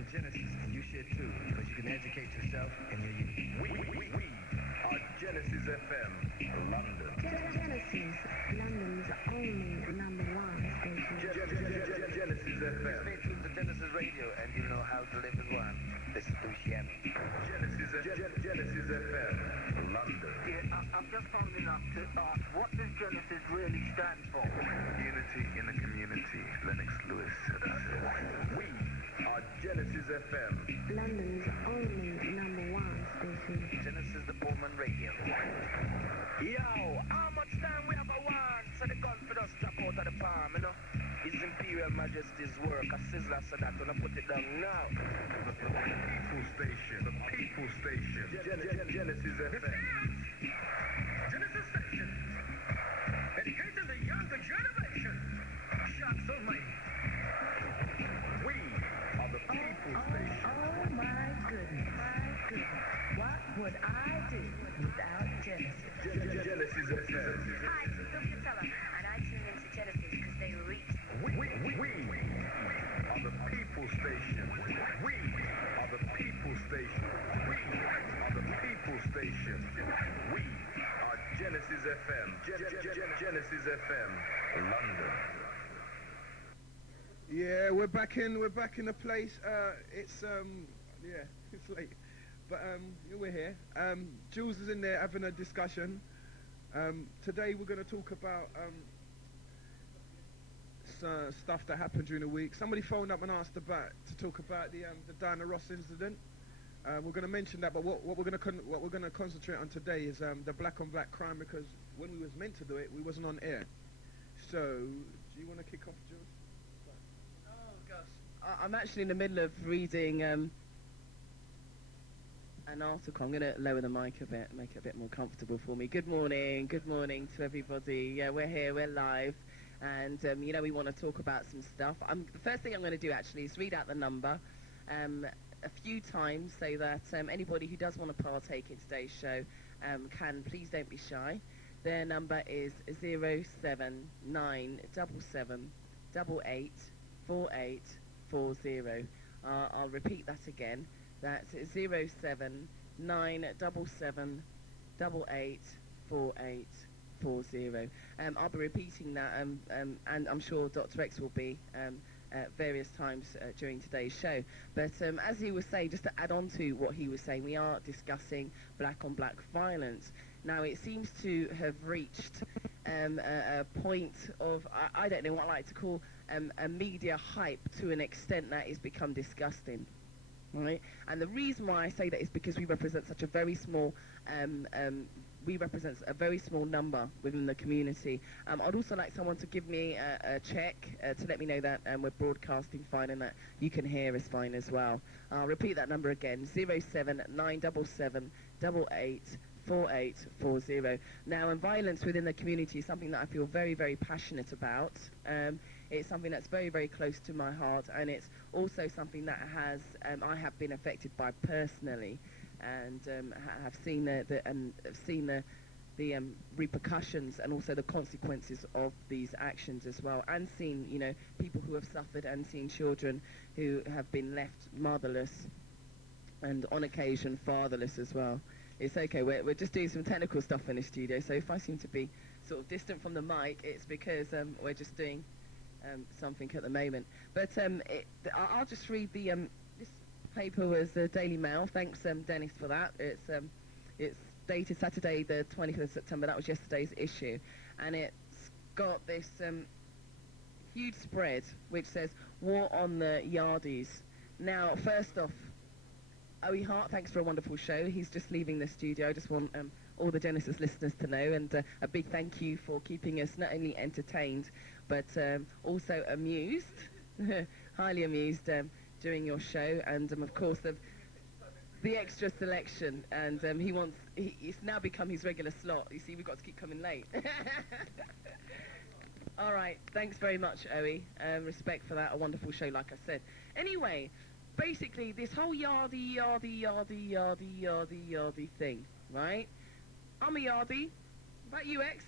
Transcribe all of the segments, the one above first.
to Genesis, you should too, because you can educate yourself and We are Genesis FM, London. Genesis, London's only number one station. Genesis FM. stay tuned to Genesis Radio and you know how to live as one. This is Luciano. Genesis FM, London. Yeah, I've just found enough to ask, what does Genesis really stand for? Unity in the community, Lennox Lewis said that. We are Genesis FM. London's only number one station. Genesis the Pullman Radio. Yo, how much time we have a one? So the gun for us drop out of the palm, you know? His Imperial Majesty's work, a sizzler so that when I put it down now. The People Station. The People Station. Genesis FM. Genesis Station, educating the younger generation. Shucks on me. We are the People Station. Oh my goodness, what would I do without Genesis? Genesis FM. Hi, this is Doctah X, and I tune into Genesis because they reach. We are the People Station. We are the People Station. We are the People Station. We are Genesis FM. Genesis FM, London. Yeah, we're back in the place. It's it's late, but we're here. Jules is in there having a discussion. Today we're going to talk about stuff that happened during the week. Somebody phoned up and asked to talk about the Diana Ross incident. We're going to mention that, but what we're going to concentrate on today is the black on black crime, because when we was meant to do it, we wasn't on air. So, do you want to kick off, Jules? Oh gosh, I'm actually in the middle of reading an article. I'm going to lower the mic a bit, make it a bit more comfortable for me. Good morning to everybody. Yeah, we're here, we're live, and we want to talk about some stuff. The first thing I'm going to do actually is read out the number a few times so that anybody who does want to partake in today's show can. Please don't be shy. Their number is 07977884840. I'll repeat that again. That's 07977884840. I'll be repeating that, and I'm sure Doctah X will be various times during today's show. But as he was saying, just to add on to what he was saying, we are discussing black on black violence. Now, it seems to have reached a point of, I don't know what I like to call a media hype, to an extent that it's become disgusting. Right? And the reason why I say that is because we represent such a very small number within the community. I'd also like someone to give me a check to let me know that we're broadcasting fine and that you can hear us fine as well. I'll repeat that number again, 07977884840. Now, violence within the community is something that I feel very, very passionate about. It's something that's very, very close to my heart, and it's also something that I have been affected by personally, and have seen the repercussions and also the consequences of these actions as well, and seen people who have suffered, and seen children who have been left motherless and on occasion fatherless as well. It's okay, we're just doing some technical stuff in the studio, so if I seem to be sort of distant from the mic, it's because we're just doing something at the moment. But I'll just read the this paper was the Daily Mail. Thanks, Dennis, for that. It's dated Saturday the 20th of September. That was yesterday's issue, and it's got this huge spread which says "War on the Yardies." Now, first off, Owie Hart, thanks for a wonderful show. He's just leaving the studio. I just want all the Genesis listeners to know, and a big thank you for keeping us not only entertained but also amused, highly amused during your show, and of course the extra selection, and it's now become his regular slot. You see, we've got to keep coming late. All right, thanks very much, Owie. Respect for that, a wonderful show, like I said. Anyway, basically, this whole yardie thing, right? I'm a yardie. About you, X?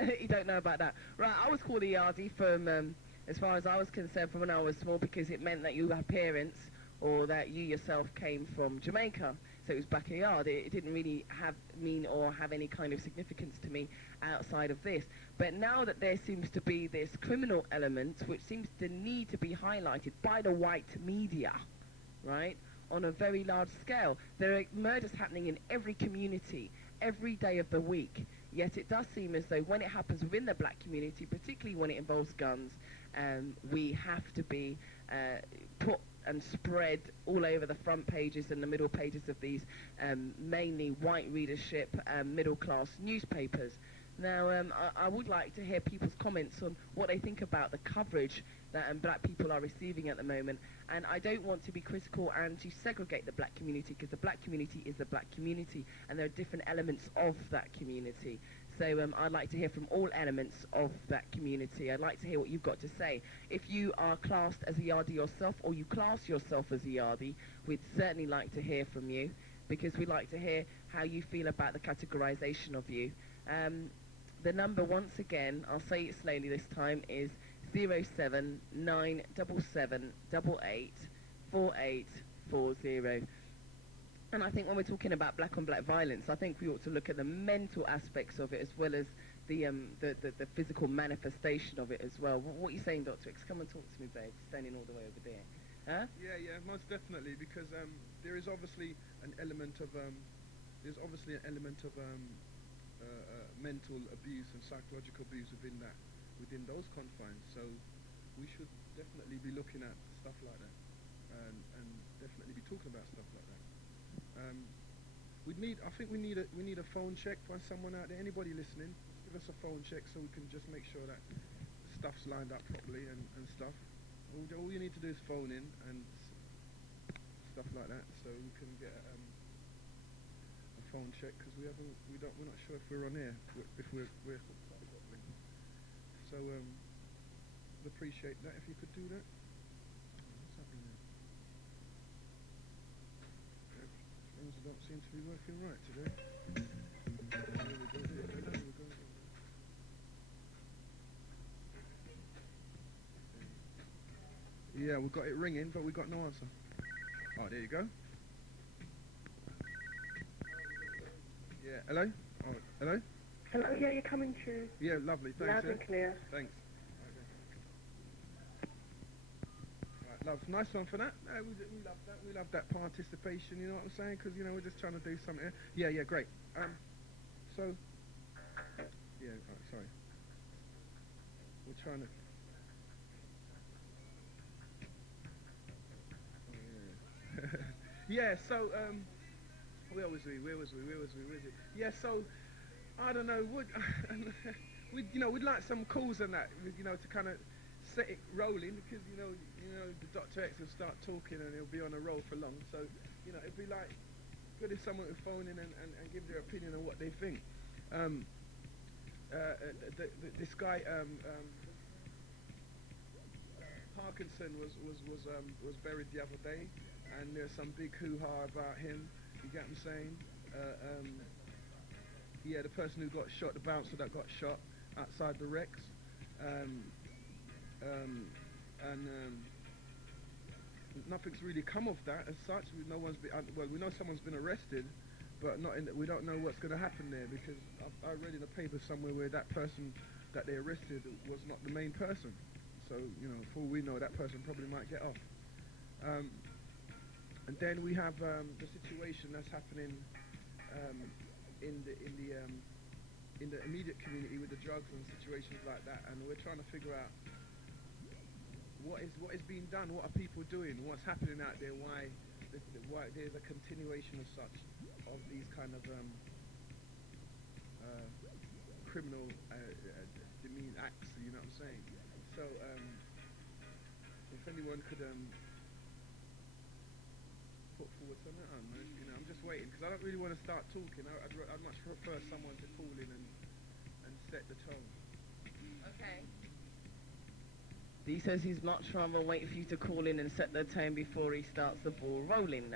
You don't know about that. Right, I was called a yardie from as far as I was concerned from when I was small, because it meant that you had parents or that you yourself came from Jamaica. So it was backyard. It didn't really have any kind of significance to me outside of this. But now that there seems to be this criminal element, which seems to need to be highlighted by the white media, right, on a very large scale. There are murders happening in every community, every day of the week. Yet it does seem as though when it happens within the black community, particularly when it involves guns, we have to be put and spread all over the front pages and the middle pages of these mainly white readership middle-class newspapers. Now, I would like to hear people's comments on what they think about the coverage that black people are receiving at the moment. And I don't want to be critical and to segregate the black community, because the black community is the black community, and there are different elements of that community. So I'd like to hear from all elements of that community. I'd like to hear what you've got to say. If you are classed as a Yardie yourself, or you class yourself as a Yardie, we'd certainly like to hear from you, because we'd like to hear how you feel about the categorization of you. The number, once again, I'll say it slowly this time, is 07977884840. And I think when we're talking about black on black violence, I think we ought to look at the mental aspects of it as well as the physical manifestation of it as well. What are you saying, Doctah X? Come and talk to me, babe. Standing all the way over there. Huh? Yeah, most definitely, because there is obviously an element of mental abuse and psychological abuse within those confines. So we should definitely be looking at stuff like that, and definitely be talking about stuff like that. I think we need a phone check by someone out there. Anybody listening, give us a phone check so we can just make sure that stuff's lined up properly and stuff. All you need to do is phone in and stuff like that, so we can get a phone check, because we're not sure if we're on air, if we're hooked up properly. So I'd appreciate that if you could do that. What's happening there? Things don't seem to be working right today. Here we go. Yeah, we've got it ringing, but we've got no answer. Oh, there you go. Yeah, hello? Oh, hello? Hello, yeah, you're coming through. Yeah, lovely, thanks. Loud and clear. Thanks. Right, love, nice one for that. We love that. We love that participation, you know what I'm saying? Because, we're just trying to do something. Yeah, great. Sorry. We're trying to... Yeah, so, where was we? Yeah, so, I don't know, we'd like some calls on that, to kind of set it rolling, because, the Doctah X will start talking and he'll be on a roll for long, so, it'd be like, good if someone would phone in and give their opinion on what they think. This guy, Parkinson was buried the other day, and there's some big hoo-ha about him, you get what I'm saying? The person who got shot, the bouncer that got shot outside the Rex, nothing's really come of that as such. We know someone's been arrested, but we don't know what's going to happen there, because I read in a paper somewhere where that person that they arrested was not the main person. So, for all we know, that person probably might get off. And then we have the situation that's happening in the immediate community with the drugs and situations like that, and we're trying to figure out what is being done, what are people doing, what's happening out there, why there's a continuation of these kind of criminal demean acts, you know what I'm saying? So if anyone could put forward something, I don't know, I'm just waiting, because I don't really want to start talking. I'd much prefer someone to call in and set the tone. Okay. He says he's much rather wait for you to call in and set the tone before he starts the ball rolling.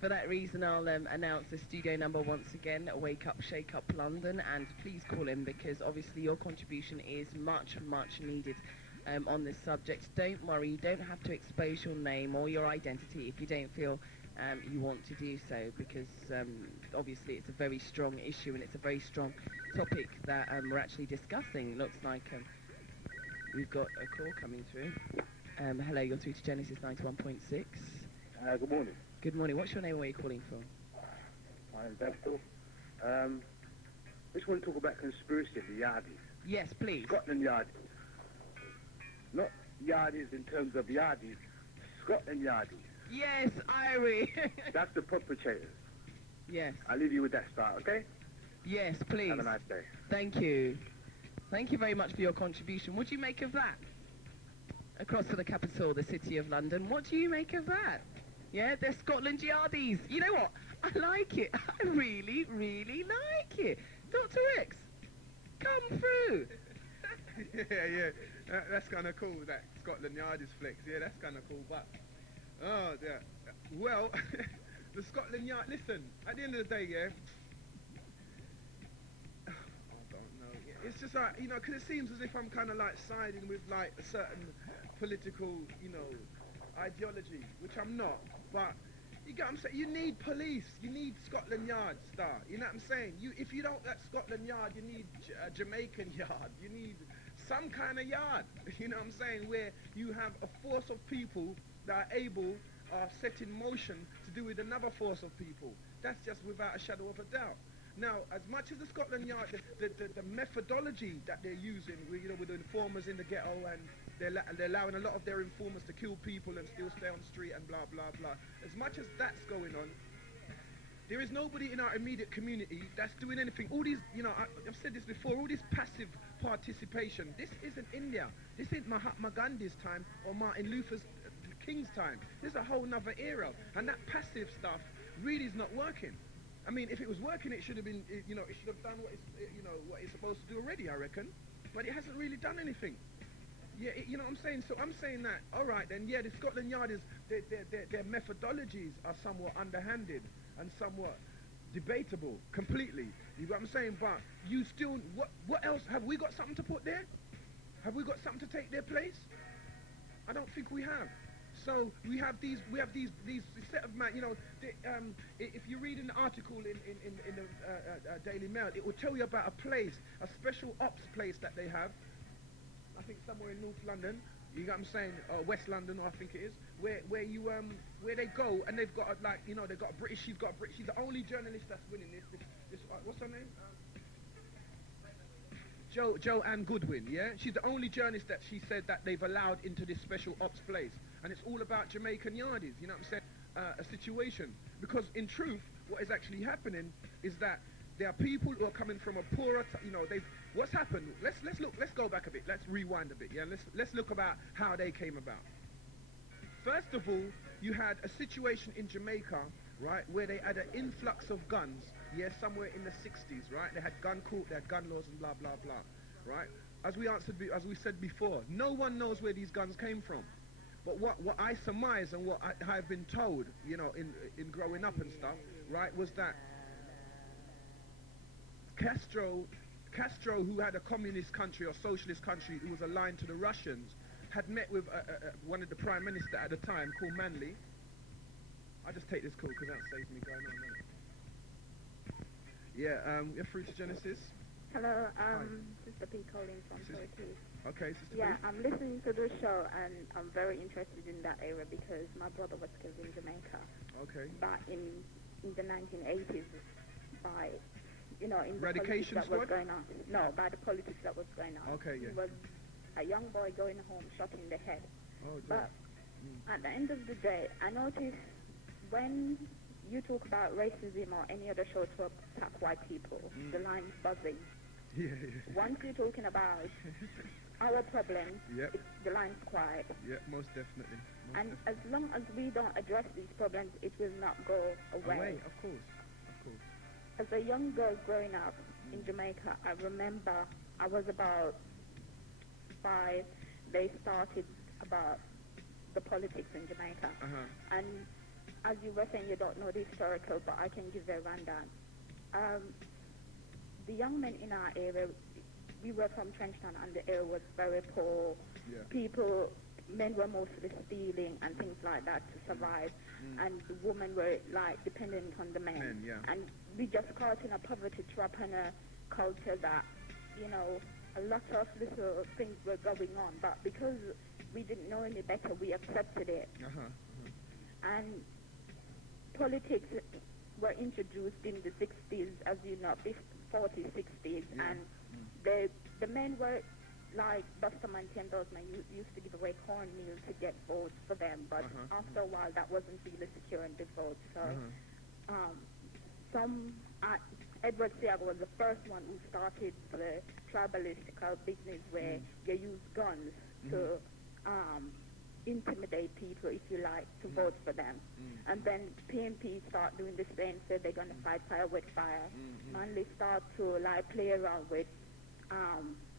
For that reason, I'll announce the studio number once again, Wake Up, Shake Up London, and please call in, because obviously your contribution is much, much needed. on this subject. Don't worry, you don't have to expose your name or your identity if you don't feel you want to do so, because obviously it's a very strong issue and it's a very strong topic that we're actually discussing. Looks like we've got a call coming through. Hello, you're through to Genesis 91.6. Good morning. Good morning. What's your name and where are you calling from? I'm Doctah. I just want to talk about conspiracy of the Yardies. Yes, please. Scotland Yardies. Not Yardies in terms of Yardies. Scotland Yardies. Yes, Irie. That's the perpetrators. Yes. I'll leave you with that start, okay? Yes, please. Have a nice day. Thank you. Thank you very much for your contribution. What do you make of that? Across to the capital, the city of London. What do you make of that? Yeah, they're Scotland Yardies. You know what? I like it. I really, really like it. Doctah X, come through. Yeah. That's kind of cool, that Scotland Yardies flex. Yeah, that's kind of cool, but... Oh, yeah. Well, the Scotland Yard... Listen, at the end of the day, yeah... I don't know. Yeah, it's just like, you know, because it seems as if I'm kind of like siding with like a certain political, you know, ideology, which I'm not. But you get what I'm saying? You need police. You need Scotland Yard, star. You know what I'm saying? If you don't get Scotland Yard, you need Jamaican Yard. You need some kind of yard. You know what I'm saying? Where you have a force of people that are able, set in motion to do with another force of people. That's just without a shadow of a doubt. Now, as much as the Scotland Yard, the methodology that they're using, you know, with the informers in the ghetto, and they're allowing a lot of their informers to kill people and still stay on the street and blah, blah, blah. As much as that's going on, there is nobody in our immediate community that's doing anything. All these, you know, I've said this before, all this passive participation, this isn't India. This isn't Mahatma Gandhi's time or Martin Luther King's time. This is a whole nother era. And that passive stuff really is not working. I mean, if it was working, it should have been, you know, it should have done what it's supposed to do already, I reckon. But it hasn't really done anything. Yeah, you know what I'm saying? So I'm saying that, all right then, yeah, the Scotland Yard is, their methodologies are somewhat underhanded and somewhat debatable, completely. You know what I'm saying? But you still, what else? Have we got something to put there? Have we got something to take their place? I don't think we have. So we have these set of man, you know, if you read an article in the Daily Mail, it will tell you about a place, a special ops place that they have, I think somewhere in North London, you know what I'm saying, or West London, or I think it is, where they go and they've got like, you know, they've got a British, she's the only journalist that's winning this what's her name? Joanne Goodwin, yeah? She's the only journalist that she said that they've allowed into this special ops place. And it's all about Jamaican Yardies, you know what I'm saying? A situation. Because in truth, what is actually happening is that there are people who are coming from a poorer, you know, what's happened? Let's go back a bit. Let's rewind a bit, yeah? Let's look about how they came about. First of all, you had a situation in Jamaica, right, where they had an influx of guns, yeah, somewhere in the 60s, right? They had gun court, they had gun laws and blah, blah, blah, right? As we said before, no one knows where these guns came from. But what I surmise and what I have been told, you know, in growing up and stuff, right, was that Castro, who had a communist country or socialist country who was aligned to the Russians, had met with one of the prime minister at the time called Manley. I just take this call because that saves me going on, doesn't it? Yeah, you're through to Genesis. Hello, Sista P calling from Turkey. Okay, Sista P. Yeah, I'm listening to the show and I'm very interested in that area because my brother was killed in Jamaica. Okay. Back in the 1980s by, you know, in the Eradication politics that was squad? going on. No, by the politics that was going on. Okay, yeah. He was a young boy going home shot in the head. Oh, dear. But at the end of the day, I noticed when you talk about racism or any other show to attack white people, the line's buzzing. Yeah. Once you're talking about our problem, Yep. the line's quiet. Yeah, most definitely. And as long as we don't address these problems, it will not go away. Of course. As a young girl growing up in Jamaica, I remember I was about 5. They started about the politics in Jamaica. Uh-huh. And as you were saying, you don't know the historical, but I can give a rundown. The young men in our area, we were from Trenchtown, and the area was very poor. Yeah. Men were mostly stealing and things like that to survive, and the women were like dependent on the men. Yeah. And we just caught in a poverty trap and a culture that, you know, a lot of little things were going on, but because we didn't know any better, we accepted it. And politics were introduced in the 60s, as you know, 40s, 60s, and the men were like Bustamante and those men used to give away cornmeal to get votes for them, but after a while that wasn't really securing the votes. So Edward Seaga was the first one who started the tribalistical business where you use guns to intimidate people, if you like, to vote for them. And then PNP start doing the same, so they're going to fight fire with fire. Manly start to like play around with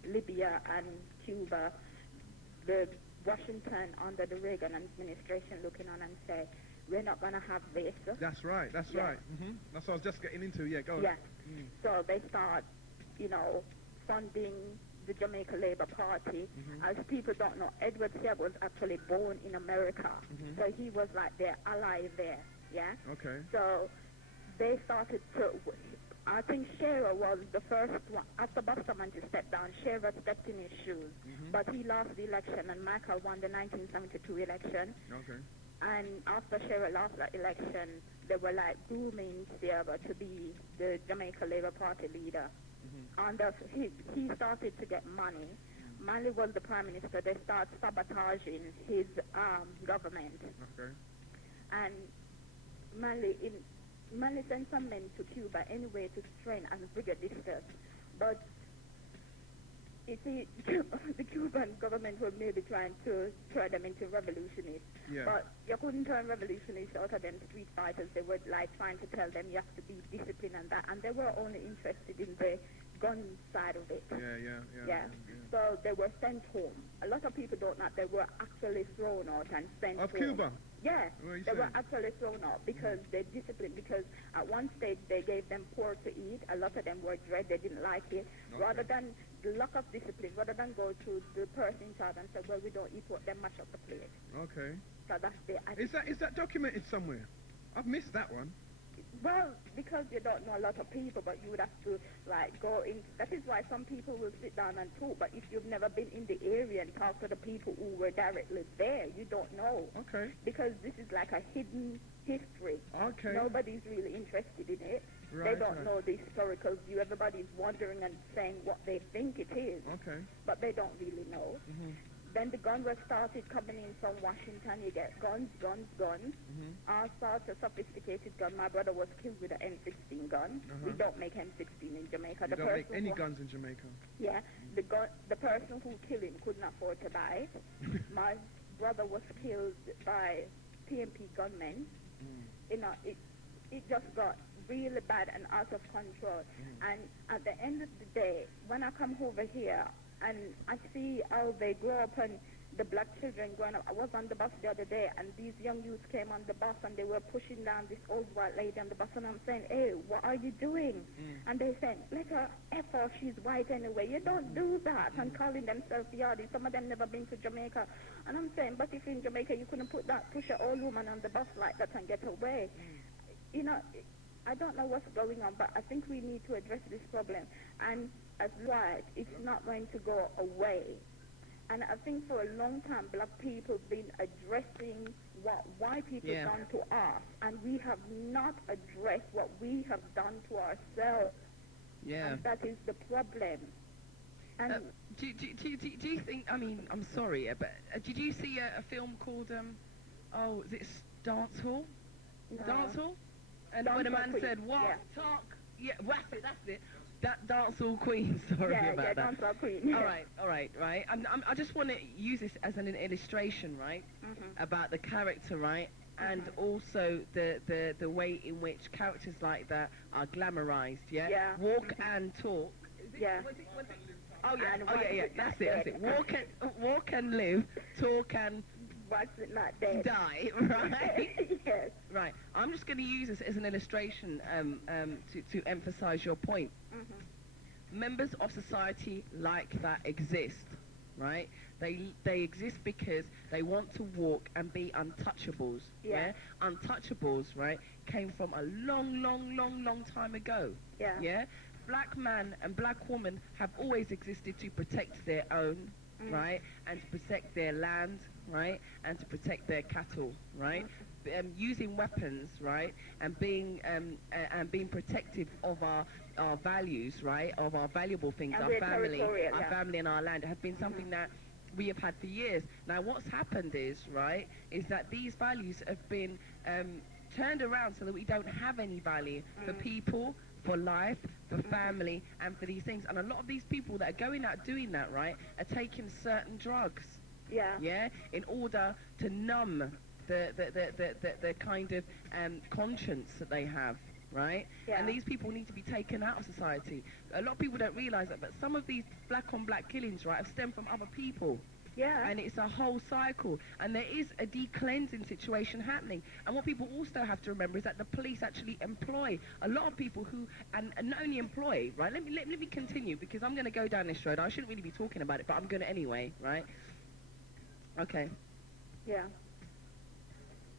Libya and Cuba. The Washington under the Reagan administration looking on and say, we're not going to have this. That's right. That's right. That's what I was just getting into. Yeah, go on. Yeah. So they start, you know, funding the Jamaica Labour Party. As people don't know, Edward Seaga was actually born in America, so he was like their ally there. Yeah. Okay. So they started to. I think Shearer was the first one. After Bustamante stepped down, Shearer stepped in his shoes, but he lost the election, and Michael won the 1972 election. Okay. And after Shearer lost that election, they were like grooming Seaga to be the Jamaica Labour Party leader. And he started to get money. Manley was the prime minister. They start sabotaging his government. Okay. And Manley sent some men to Cuba anyway to train as brigadistas. But you see, the Cuban government was maybe trying to turn them into revolutionists. Yeah. But you couldn't turn revolutionists out of them street fighters. They were like trying to tell them you have to be disciplined and that. And they were only interested in the gun side of it. Yeah. So they were sent home. A lot of people don't know they were actually thrown out and sent Of home. Cuba? Yeah, they were actually thrown out because they disciplined, because at one stage they gave them pork to eat. A lot of them were dread, they didn't like it. Okay. Rather than the lack of discipline, rather than go to the person in charge and say, well, we don't eat what they mash up the plate. Okay. So that's the Is that documented somewhere? I've missed that one. Well, because you don't know a lot of people, but you would have to, like, go in. That is why some people will sit down and talk, but if you've never been in the area and talk to the people who were directly there, you don't know. Okay. Because this is like a hidden history. Okay. Nobody's really interested in it. Right, they don't know the historical view. Everybody's wondering and saying what they think it is. Okay. But they don't really know. Then the gun was started coming in from Washington. You get guns. All sorts of sophisticated gun. My brother was killed with an M16 gun. We don't make M16 in Jamaica. You don't make any guns in Jamaica? Yeah. The person who killed him couldn't afford to buy it. My brother was killed by PMP gunmen. You know, it just got really bad and out of control. And at the end of the day, when I come over here, and I see how they grow up and the black children growing up. I was on the bus the other day, and these young youths came on the bus, and they were pushing down this old white lady on the bus, and I'm saying, hey, what are you doing? And they saying, let her F her, she's white anyway. You don't do that. And calling themselves yardies. Some of them never been to Jamaica. And I'm saying, but if in Jamaica you couldn't push an old woman on the bus like that and get away. You know, I don't know what's going on, but I think we need to address this problem. And as white, it's not going to go away. And I think for a long time, black people been addressing what white people done to us, and we have not addressed what we have done to ourselves. Yeah. And that is the problem. And do you think, I mean, I'm sorry, but did you see a film called, is it Dance Hall? No. Dance Hall? And Dance when a Hall man Queen. said, what? Yeah. Talk? Yeah, that's it. That Dancehall Queen, sorry about that. Dancehall Queen. All right. I just want to use this as an illustration, right, about the character, right, and also the way in which characters like that are glamorized, yeah? Walk and talk. Oh yeah, that's it. Walk and live, talk and watch it not dead. Die, right? Yes. Right. I'm just going to use this as an illustration to emphasize your point. members of society like that exist, right? They exist because they want to walk and be untouchables. Yeah. Untouchables, right, came from a long time ago. Yeah. Black man and black woman have always existed to protect their own, right, and to protect their land, right, and to protect their cattle, right, using weapons, right, and being protective of our values, right, of our valuable things, And our we're family, territorial, our yeah. family and our land has been something that we have had for years. Now, what's happened is, right, is that these values have been turned around so that we don't have any value for people, for life, for family, and for these things. And a lot of these people that are going out doing that, right, are taking certain drugs, Yeah. in order to numb the kind of conscience that they have, right? Yeah. And these people need to be taken out of society. A lot of people don't realise that, but some of these black-on-black killings, right, have stemmed from other people. Yeah. And it's a whole cycle, and there is a decleansing situation happening. And what people also have to remember is that the police actually employ a lot of people who, and not only employ, right? Let me continue, because I'm going to go down this road. I shouldn't really be talking about it, but I'm going to anyway, right? Okay. Yeah.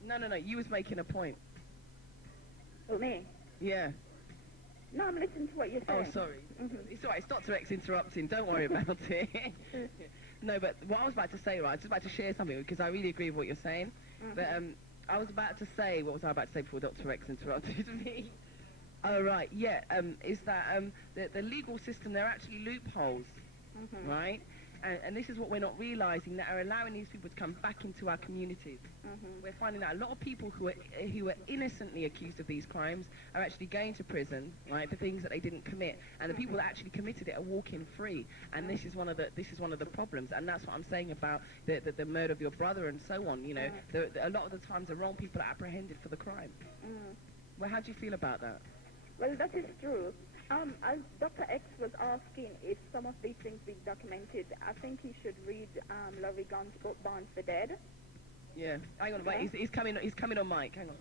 No. You was making a point. Oh, me? Yeah. No, I'm listening to what you're saying. Oh, sorry. Mhm. It's all right. It's Doctah X interrupting. Don't worry about it. No, but what I was about to say, right, I was just about to share something, because I really agree with what you're saying. But I was about to say, what was I about to say before Doctah X interrupted me? Oh, right, yeah, is that the legal system, there are actually loopholes, right? And this is what we're not realising, that are allowing these people to come back into our communities. We're finding that a lot of people who are innocently accused of these crimes are actually going to prison, right, for things that they didn't commit. And the people that actually committed it are walking free. And this is one of the problems. And that's what I'm saying about the murder of your brother and so on. You know, a lot of the times the wrong people are apprehended for the crime. Well, how do you feel about that? Well, that is true. As Doctah X was asking if some of these things be documented, I think he should read Laurie Gunn's book, Born for Dead. Yeah. Hang on, wait. He's coming on mic. Hang on.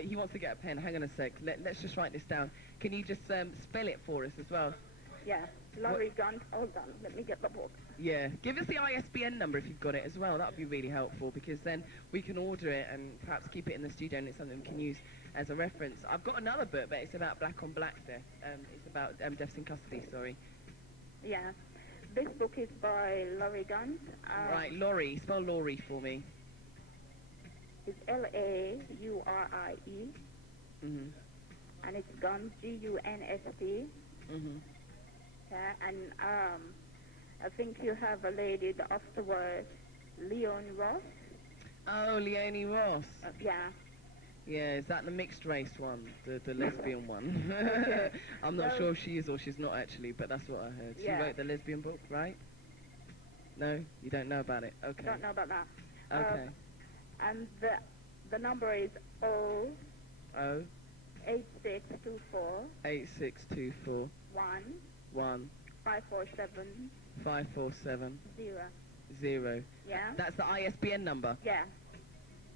He wants to get a pen. Hang on a sec. Let's just write this down. Can you just spell it for us as well? Yeah. Laurie Gunn. Hold on. Let me get the book. Yeah. Give us the ISBN number if you've got it as well. That would be really helpful, because then we can order it and perhaps keep it in the studio, and it's something we can use as a reference. I've got another book, but it's about black-on-black death. It's about deaths in custody, sorry. Yeah. This book is by Laurie Gunn. Right, Laurie. Spell Laurie for me. It's Laurie. Mhm. And it's Guns, Gunsp. Mhm. Yeah, and I think you have a lady afterwards, Leonie Ross. Oh, Leonie Ross. Yeah. Yeah, is that the mixed race one, the lesbian one? I'm not sure if she is or she's not actually, but that's what I heard. She wrote the lesbian book, right? No, you don't know about it. Okay. Don't know about that. Okay. And the number is 8624 8624 1 547 547 0. 0. Yeah? That's the ISBN number. Yeah.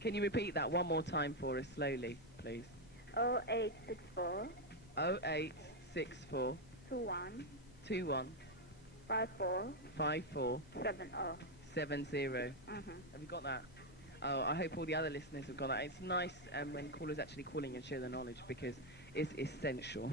Can you repeat that one more time for us slowly, please? 0864 0864 21 21 54 54 70. 70. Have you got that? Oh, I hope all the other listeners have got that. It's nice when callers actually calling and share their knowledge, because it's essential.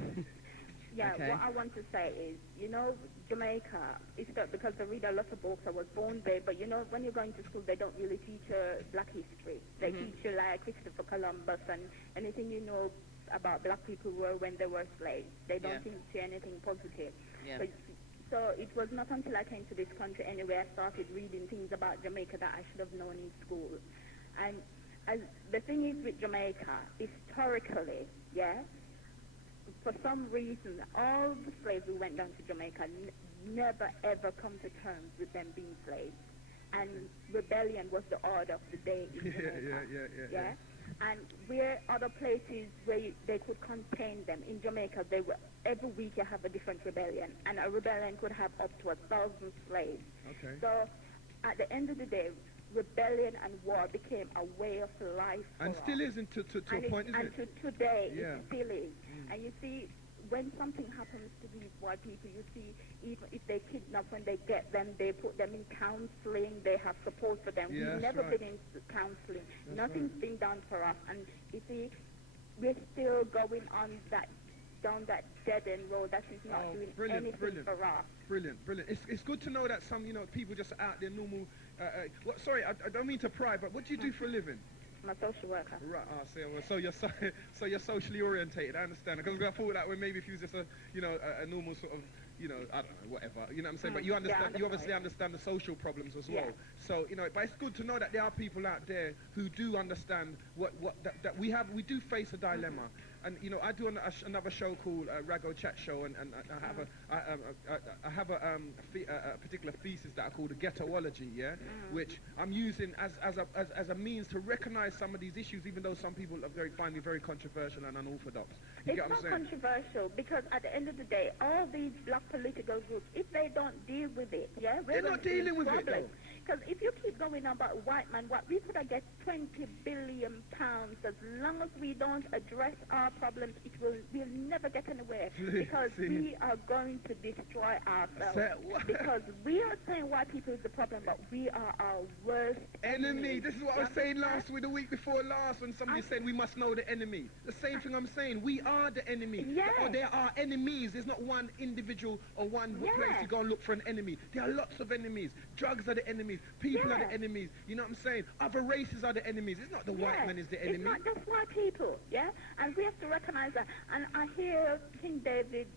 Yeah, Okay. what I want to say is, you know, Jamaica, it's because I read a lot of books, I was born there, but you know, when you're going to school, they don't really teach black history. They teach you like Christopher Columbus and anything you know about black people were when they were slaves. They don't teach you anything positive. Yeah. So it was not until I came to this country anyway, I started reading things about Jamaica that I should have known in school. And the thing is with Jamaica, historically, for some reason, all the slaves who went down to Jamaica never ever come to terms with them being slaves. And rebellion was the order of the day in Jamaica. Yeah. And where other places where they could contain them, in Jamaica, they were every week you have a different rebellion, and a rebellion could have up to 1,000 slaves. Okay. So at the end of the day, rebellion and war became a way of life for And us. still is to a point, isn't it? And to today, Yeah. it still is. And you see, when something happens to these white people, you see, even if they kidnap, when they get them, they put them in counseling, they have support for them. Yeah, We've that's never right. been in counseling. That's Nothing's right. been done for us. And you see, we're still going on down that dead-end road that is not doing anything for us. Brilliant. It's good to know that some, people just out there normal. Sorry, I don't mean to pry, but what do you do for a living? I'm a social worker. Right. So you're socially orientated. I understand. Because I thought that way maybe if you was just a normal sort of, I don't know, whatever. You know what I'm saying? But you understand. You obviously understand the social problems as well. So but it's good to know that there are people out there who do understand that we do face a dilemma. And I do another show called Rago Chat Show, and I have a particular thesis that I call the Ghetto-ology, which I'm using as a means to recognise some of these issues, even though some people find me very controversial and unorthodox. It's not controversial, because at the end of the day, all these black political groups, if they don't deal with it, they're not dealing with it, though. Because if you keep going on about white man, we could have get 20 billion pounds. As long as we don't address our problems, we'll never get anywhere, because we are going to destroy ourselves. Because we are saying white people is the problem, but we are our worst enemy. This is what I was saying the week before last, when somebody said we must know the enemy. The same thing I'm saying. We are the enemy. Or there are enemies. There's not one individual or one place to go and look for an enemy. There are lots of enemies. Drugs are the enemies. People are the enemies. You know what I'm saying? Other races are the enemies. It's not the white man is the enemy. It's not just white people, and we have to recognize that. And I hear King David,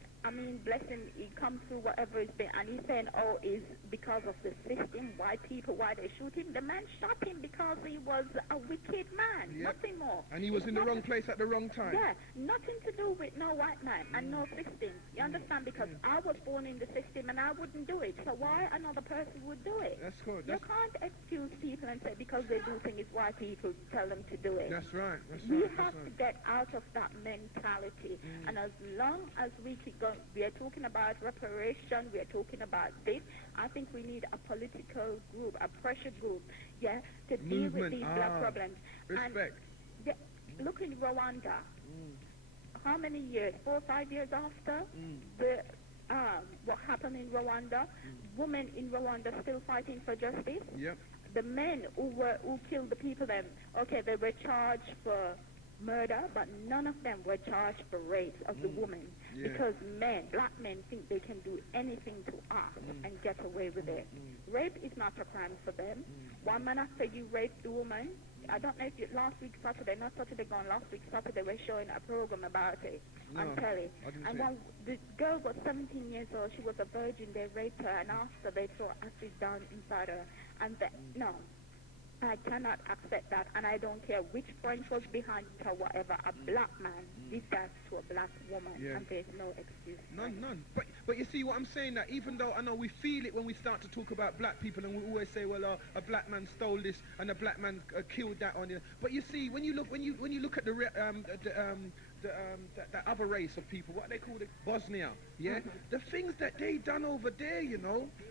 bless him, he comes through whatever it's been, and he's saying, it's because of the system, white people, why they shoot him. The man shot him because he was a wicked man, nothing more. And he was in the wrong place at the wrong time. Nothing to do with no white man and no system. You understand? Because I was born in the system and I wouldn't do it. So why another person would do it? That's good. You can't excuse people and say because they do things, white people tell them to do it. That's right. We have to get out of that mentality. And as long as we keep going, we are talking about reparation, we are talking about this. I think we need a political group, a pressure group, to deal with these black problems. Respect. And look in Rwanda. How many years? 4 or 5 years after what happened in Rwanda, women in Rwanda still fighting for justice. The men who killed the people, they were charged for murder, but none of them were charged for rape of the woman, because black men think they can do anything to us and get away with it. Rape is not a crime for them. 1 man after you raped the woman, I don't know if last week Saturday, not Saturday gone, last week Saturday, we're showing a program about it on telly. And then the girl was 17 years old, she was a virgin, they raped her, and after they threw acid down inside her. And no, I cannot accept that, and I don't care which point was behind it or whatever. A black man did that to a black woman, and there's no excuse. None. But you see what I'm saying, that even though I know we feel it when we start to talk about black people, and we always say, well, a black man stole this and a black man killed that on it. But you see, when you look at that other race of people, what they call it, Bosnia, the things that they done over there,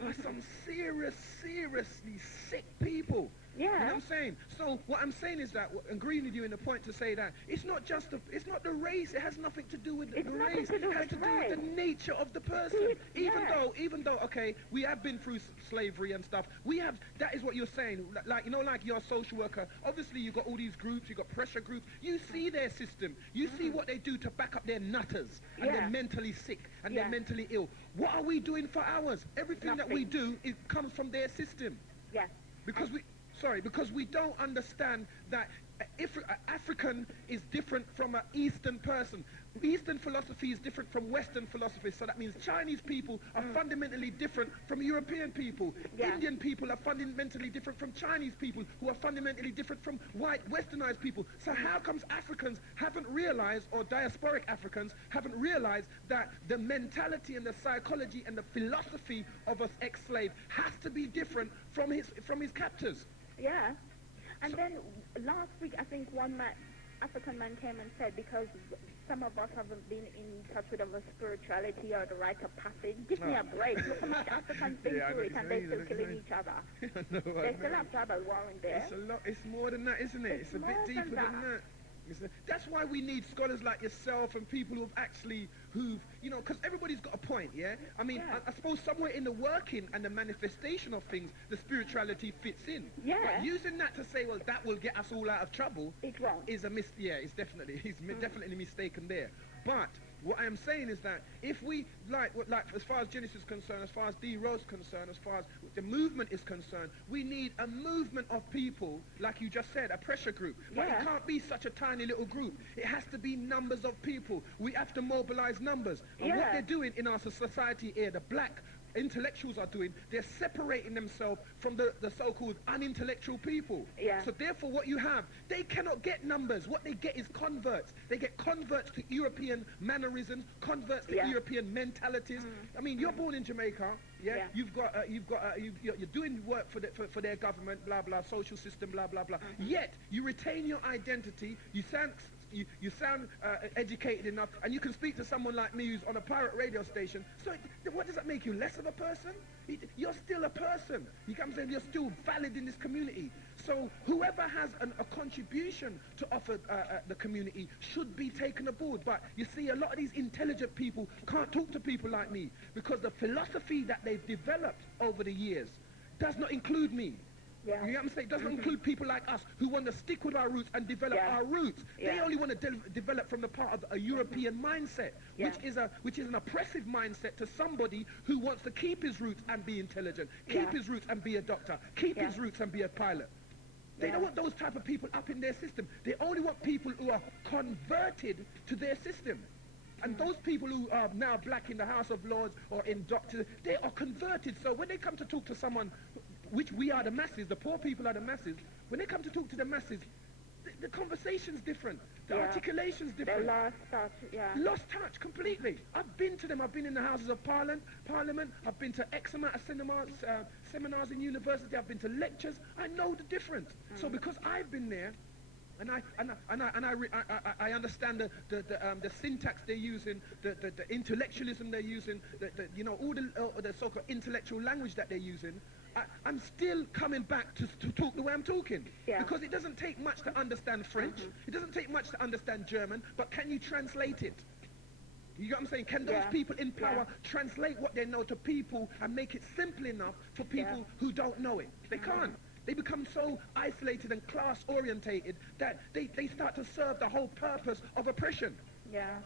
are some seriously sick people. You know what I'm saying? So what I'm saying is that, agreeing with you in the point to say that it's not the race. It has nothing to do with the race. It has to do with the nature of the person. Even though, okay, we have been through slavery and stuff. That is what you're saying. Like you're a social worker. Obviously, you've got all these groups. You've got pressure groups. You see their system. You see what they do to back up their nutters, and they're mentally sick and they're mentally ill. What are we doing for ours? Everything that we do, it comes from their system. Because we don't understand that African is different from an Eastern person. Eastern philosophy is different from Western philosophy, so that means Chinese people are fundamentally different from European people. Indian people are fundamentally different from Chinese people, who are fundamentally different from white Westernized people. So how comes Africans haven't realized, or diasporic Africans haven't realized, that the mentality and the psychology and the philosophy of an ex-slave has to be different from his captors? And then last week, I think one African man came and said, because some of us haven't been in touch with our spirituality or the rite of passage, give me a break. Look how much Africans been through it, and they're still killing each other. They still have tribal war in there. It's more than that, isn't it? It's a bit deeper than that. That's why we need scholars like yourself and people who've, you know, because everybody's got a point, yeah? I mean, I suppose somewhere in the working and the manifestation of things, the spirituality fits in. Yeah. But using that to say, well, that will get us all out of trouble, It won't. is a he's definitely mistaken there. But what I am saying is that if we, like as far as Genesis is concerned, as far as D. Rowe's concerned, as far as the movement is concerned, we need a movement of people, like you just said, a pressure group. But it can't be such a tiny little group. It has to be numbers of people. We have to mobilize numbers. And what they're doing in our society here, the black intellectuals are doing, they're separating themselves from the so-called unintellectual people. Yeah. So therefore what you have, they cannot get numbers. What they get is converts. They get converts to European mannerisms, converts to European mentalities. I mean, you're born in Jamaica, you're doing work for their government, blah blah, social system, blah blah blah. Yet you retain your identity. You sound educated enough, and you can speak to someone like me who's on a pirate radio station. So what does that make you, less of a person? You're still a person. You come saying you're still valid in this community. So whoever has a contribution to offer the community should be taken aboard. But you see, a lot of these intelligent people can't talk to people like me because the philosophy that they've developed over the years does not include me. Yeah. You know what I'm saying? It doesn't include people like us who want to stick with our roots and develop our roots. They only want to develop from the part of a European mindset, which is an oppressive mindset to somebody who wants to keep his roots and be intelligent, keep his roots and be a doctor, keep his roots and be a pilot. They don't want those type of people up in their system. They only want people who are converted to their system. And those people who are now black in the House of Lords or in doctors, they are converted. So when they come to talk to someone, which we are the masses, the poor people are the masses, when they come to talk to the masses, the conversation's different, the articulation's different. They lost touch, Lost touch completely. I've been to them. I've been in the Houses of Parliament. I've been to X amount of seminars in university. I've been to lectures. I know the difference. So because I've been there, and I understand the syntax they're using, the intellectualism they're using, all the so-called intellectual language that they're using. I'm still coming back to talk the way I'm talking. Because it doesn't take much to understand French. It doesn't take much to understand German. But can you translate it? You know what I'm saying? Can those people in power translate what they know to people and make it simple enough for people who don't know it? They can't. They become so isolated and class-orientated that they start to serve the whole purpose of oppression. Yeah.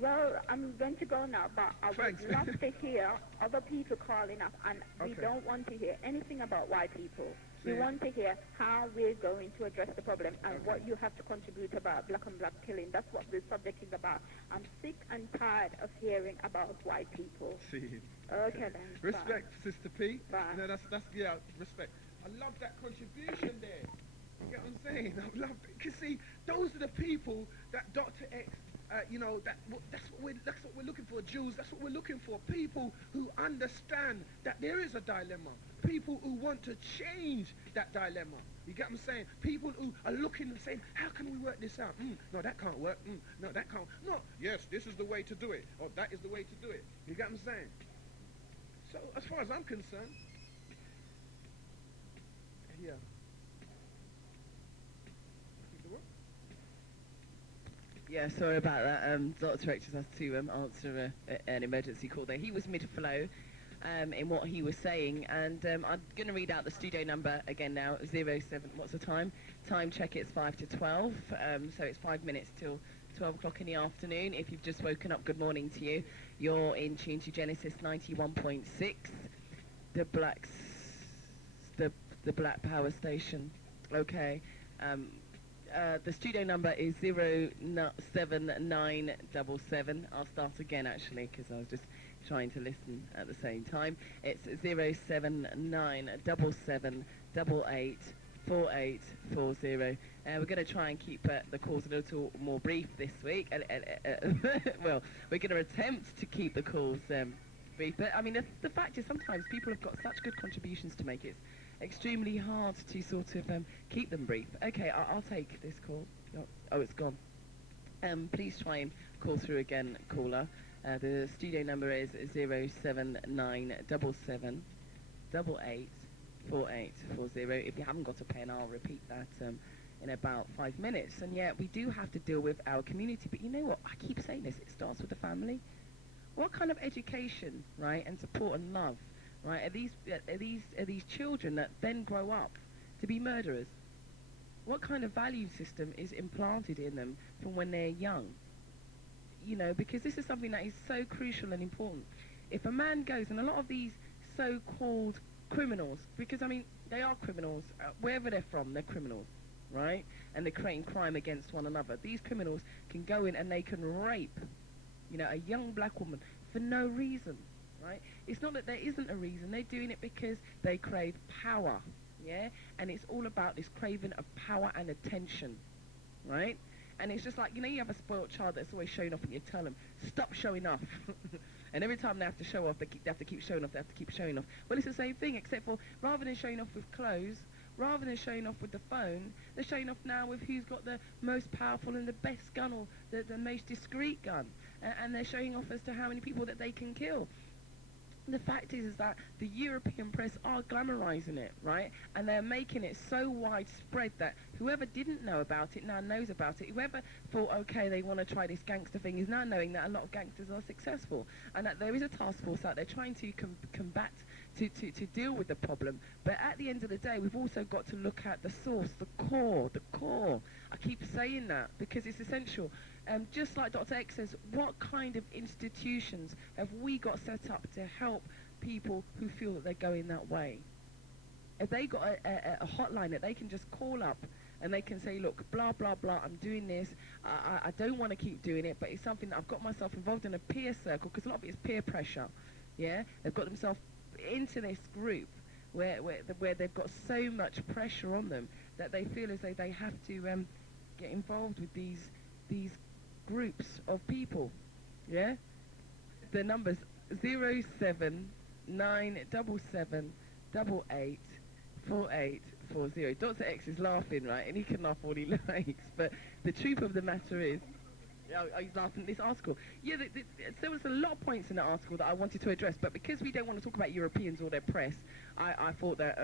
Well, I'm going to go now, but I would love to hear other people calling up, and we don't want to hear anything about white people. We want to hear how we're going to address the problem and what you have to contribute about black on black killing. That's what the subject is about. I'm sick and tired of hearing about white people. Okay then. Respect, Sista P. Bye. No, that's respect. I love that contribution there. You get what I'm saying? I love it. Because see, those are the people that Doctah X, that's what we're looking for, Jools. That's what we're looking for. People who understand that there is a dilemma. People who want to change that dilemma. You get what I'm saying? People who are looking and saying, how can we work this out? No, that can't work. No, that can't. No, yes, this is the way to do it. Or that is the way to do it. You get what I'm saying? So, as far as I'm concerned, Yeah, sorry about that. Doctah X has to answer an emergency call there. He was mid-flow in what he was saying, and I'm going to read out the studio number again now, 07, what's the time? Time check, it's 5 to 12, so it's 5 minutes till 12 o'clock in the afternoon. If you've just woken up, good morning to you. You're in tune to Genesis 91.6, the Black Power Station. Okay. The studio number is 07977. I'll start again actually because I was just trying to listen at the same time. It's 07977884840. We're going to try and keep the calls a little more brief this week. Well, we're going to attempt to keep the calls brief. But I mean, the fact is sometimes people have got such good contributions to make. It's extremely hard to sort of keep them brief. Okay, I'll take this call. Oh, it's gone. Please try and call through again, caller. The studio number is 07977884840. If you haven't got a pen, I'll repeat that. in about 5 minutes. And yet we do have to deal with our community. But you know what? I keep saying this. It starts with the family. What kind of education, right, and support and love, right, are these children that then grow up to be murderers? What kind of value system is implanted in them from when they're young? You know, because this is something that is so crucial and important. If a man goes, and a lot of these so-called criminals, because, I mean, they are criminals, wherever they're from, they're criminals, right? And they're creating crime against one another. These criminals can go in and they can rape, you know, a young black woman for no reason, right? It's not that there isn't a reason. They're doing it because they crave power, yeah? And it's all about this craving of power and attention, right? And it's just like, you know, you have a spoiled child that's always showing off and you tell them, stop showing off. And every time they have to show off, they have to keep showing off, they have to keep showing off. Well, it's the same thing, except for rather than showing off with clothes, rather than showing off with the phone, they're showing off now with who's got the most powerful and the best gun, or the most discreet gun. And they're showing off as to how many people that they can kill. The fact is that the European press are glamorizing it, right? And they're making it so widespread that whoever didn't know about it now knows about it. Whoever thought, okay, they want to try this gangster thing, is now knowing that a lot of gangsters are successful, and that there is a task force out there trying to combat, to deal with the problem. But at the end of the day, we've also got to look at the source, the core. I keep saying that because it's essential. Just like Doctah X says, what kind of institutions have we got set up to help people who feel that they're going that way? Have they got a hotline that they can just call up and they can say, look, blah, blah, blah, I'm doing this, I don't want to keep doing it, but it's something that I've got myself involved in a peer circle, because a lot of it is peer pressure, yeah? They've got themselves into this group where they've got so much pressure on them that they feel as though they have to get involved with these groups of people, yeah? The number's 07977884840. Doctah X is laughing, right? And he can laugh all he likes, but the truth of the matter is, he's laughing at this article. Yeah, there was a lot of points in the article that I wanted to address, but because we don't want to talk about Europeans or their press, I thought that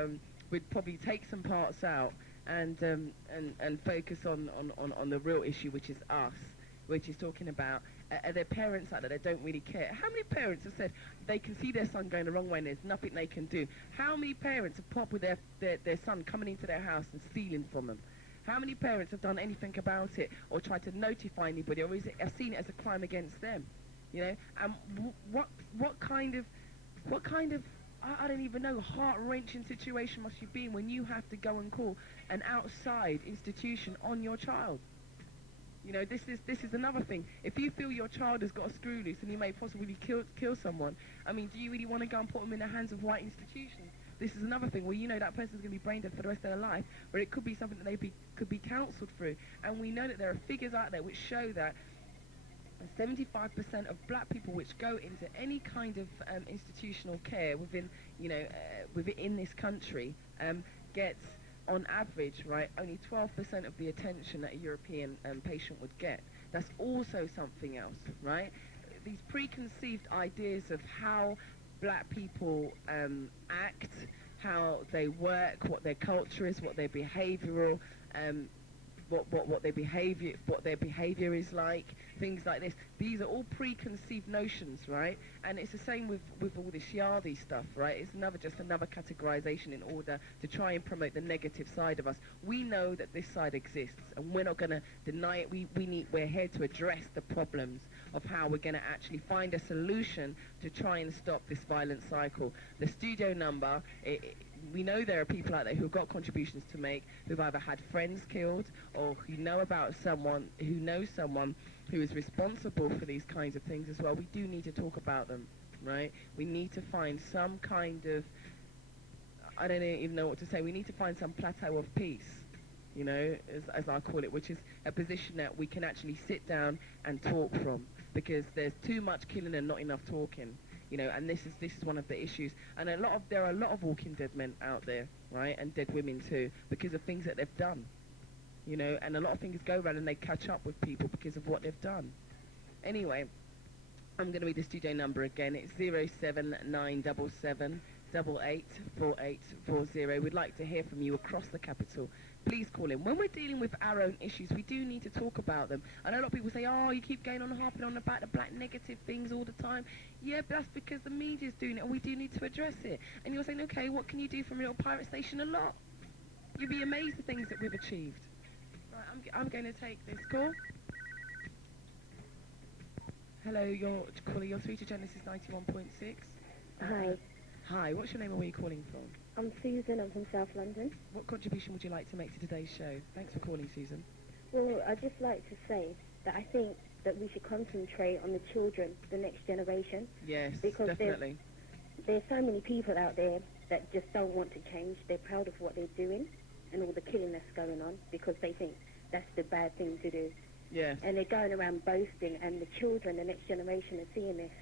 we'd probably take some parts out and focus on the real issue, which is us, which is talking about are there parents out there that don't really care? How many parents have said they can see their son going the wrong way and there's nothing they can do? How many parents have popped with their son coming into their house and stealing from them? How many parents have done anything about it or tried to notify anybody, or have seen it as a crime against them? You know, and what kind of I don't even know, heart-wrenching situation must you be in when you have to go and call an outside institution on your child? You know, this is another thing. If you feel your child has got a screw loose and he may possibly kill someone, I mean, do you really want to go and put them in the hands of white institutions? This is another thing where you know that person's going to be brain dead for the rest of their life, or it could be something that could be counselled through. And we know that there are figures out there which show that 75% of black people which go into any kind of institutional care within this country gets, on average, right, only 12% of the attention that a European patient would get. That's also something else, right? These preconceived ideas of how black people act, how they work, what their culture is, what their behavioural, what their behaviour is like, things like this. These are all preconceived notions, right? And it's the same with all this Yardie stuff, right? It's just another categorization in order to try and promote the negative side of us. We know that this side exists, and we're not going to deny it. We're here to address the problems of how we're going to actually find a solution to try and stop this violent cycle. The studio number, we know there are people out there who've got contributions to make, who've either had friends killed or who know about someone who knows someone who is responsible for these kinds of things as well. We do need to talk about them, right? We need to find some kind of, I don't even know what to say, we need to find some plateau of peace, you know, as I call it, which is a position that we can actually sit down and talk from, because there's too much killing and not enough talking. You know, and this is one of the issues. And there are a lot of walking dead men out there, right, and dead women too, because of things that they've done. You know, and a lot of things go around and they catch up with people because of what they've done. Anyway, I'm going to read the studio number again. It's 07977884840. We'd like to hear from you across the capital. please call in. When we're dealing with our own issues, we do need to talk about them. I know a lot of people say, oh, you keep going on and harping on about the black negative things all the time. Yeah, but that's because the media's doing it, and we do need to address it. And you're saying, okay, what can you do from your pirate station? A lot. You'd be amazed at the things that we've achieved. Right, I'm going to take this call. Hello, you're through to Genesis 91.6. Hi, Hi, what's your name and where are you calling from? I'm Susan. I'm from South London. What contribution would you like to make to today's show? Thanks for calling, Susan. Well, I'd just like to say that I think that we should concentrate on the children, the next generation. Yes, because definitely. There's so many people out there that just don't want to change. They're proud of what they're doing and all the killing that's going on because they think that's the bad thing to do. Yes. And they're going around boasting, and the children, the next generation, are seeing this.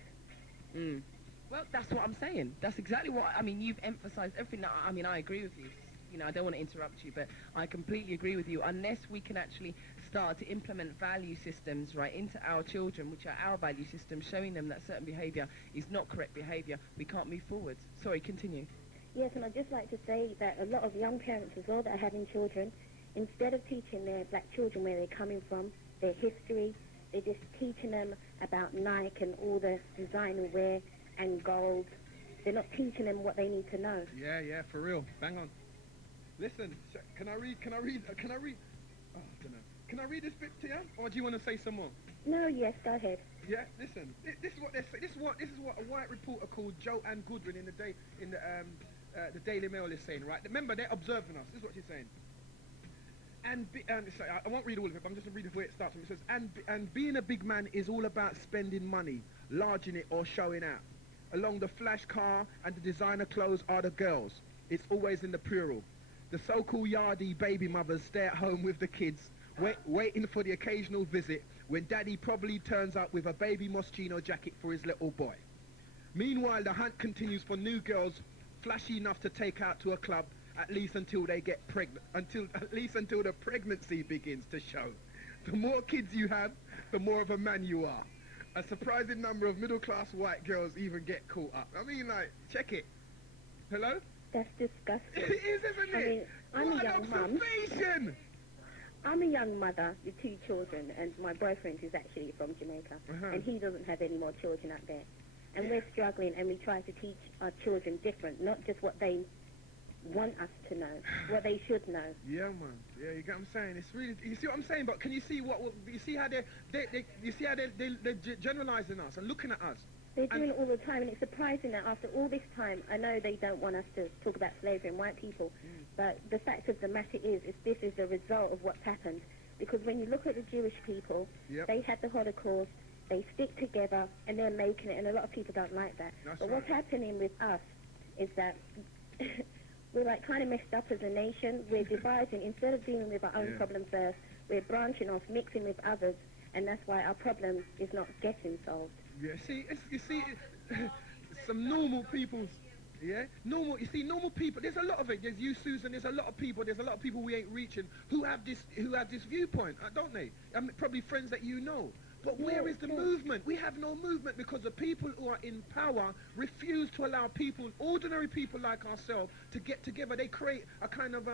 Mm. Well, that's what I'm saying. That's exactly what, I mean, you've emphasized everything. That, I mean, I agree with you. You know, I don't want to interrupt you, but I completely agree with you. Unless we can actually start to implement value systems, right, into our children, which are our value systems, showing them that certain behavior is not correct behavior, we can't move forward. Sorry, continue. Yes, and I'd just like to say that a lot of young parents as well that are having children, instead of teaching their black children where they're coming from, their history, they're just teaching them about Nike and all the designer wear and gold. They're not teaching them what they need to know. Yeah, for real. Bang on. Listen, can I read? Oh, I don't know. Can I read this bit to you? Or do you want to say some more? No, yes, go ahead. Yeah, listen. This is what they say. This is what a white reporter called Joanne Goodwin in the Daily Mail is saying, right? Remember, they're observing us. This is what she's saying. So I won't read all of it, but I'm just going to read the way it starts. It says, and being a big man is all about spending money, larging it or showing out. Along the flash car and the designer clothes are the girls. It's always in the plural. The so-called yardie baby mothers stay at home with the kids, waiting for the occasional visit when daddy probably turns up with a baby Moschino jacket for his little boy. Meanwhile, the hunt continues for new girls flashy enough to take out to a club, at least until they get pregnant, until the pregnancy begins to show. The more kids you have, the more of a man you are. A surprising number of middle-class white girls even get caught up. I mean, like, check it. Hello? That's disgusting. It is, isn't it? I mean, I'm what a young an mum. observation! I'm a young mother with 2 children, and my boyfriend is actually from Jamaica, and he doesn't have any more children up there. And we're struggling, and we try to teach our children different, not just what they want us to know, what they should know. Yeah, man. Yeah, you get what I'm saying? It's really, you see what I'm saying? But can you see you see how they're generalizing us and looking at us? They're doing it all the time, and it's surprising that after all this time, I know they don't want us to talk about slavery and white people, but the fact of the matter is this is the result of what's happened. Because when you look at the Jewish people, they had the Holocaust, they stick together, and they're making it, and a lot of people don't like that. But what's happening with us is that we're like kind of messed up as a nation. We're dividing. Instead of dealing with our own problem first, we're branching off, mixing with others, and that's why our problem is not getting solved. Yeah, you see, some normal people, normal people, there's a lot of it. There's you, Susan, there's a lot of people we ain't reaching who have this viewpoint, don't they? I mean, probably friends that you know. But where is the movement? We have no movement because the people who are in power refuse to allow people, ordinary people like ourselves, to get together. They create a kind of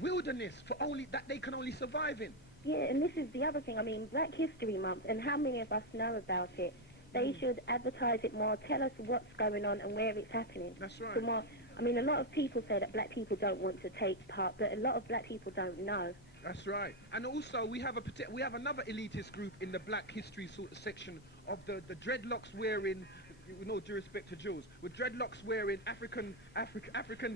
wilderness for only that they can only survive in. Yeah, and this is the other thing. I mean, Black History Month, and how many of us know about it? They should advertise it more, tell us what's going on and where it's happening. That's right. So more, I mean, a lot of people say that black people don't want to take part, but a lot of black people don't know. That's right. And also, we have another elitist group in the Black History sort of section of the dreadlocks wearing, with no due respect to Jools, with dreadlocks wearing, African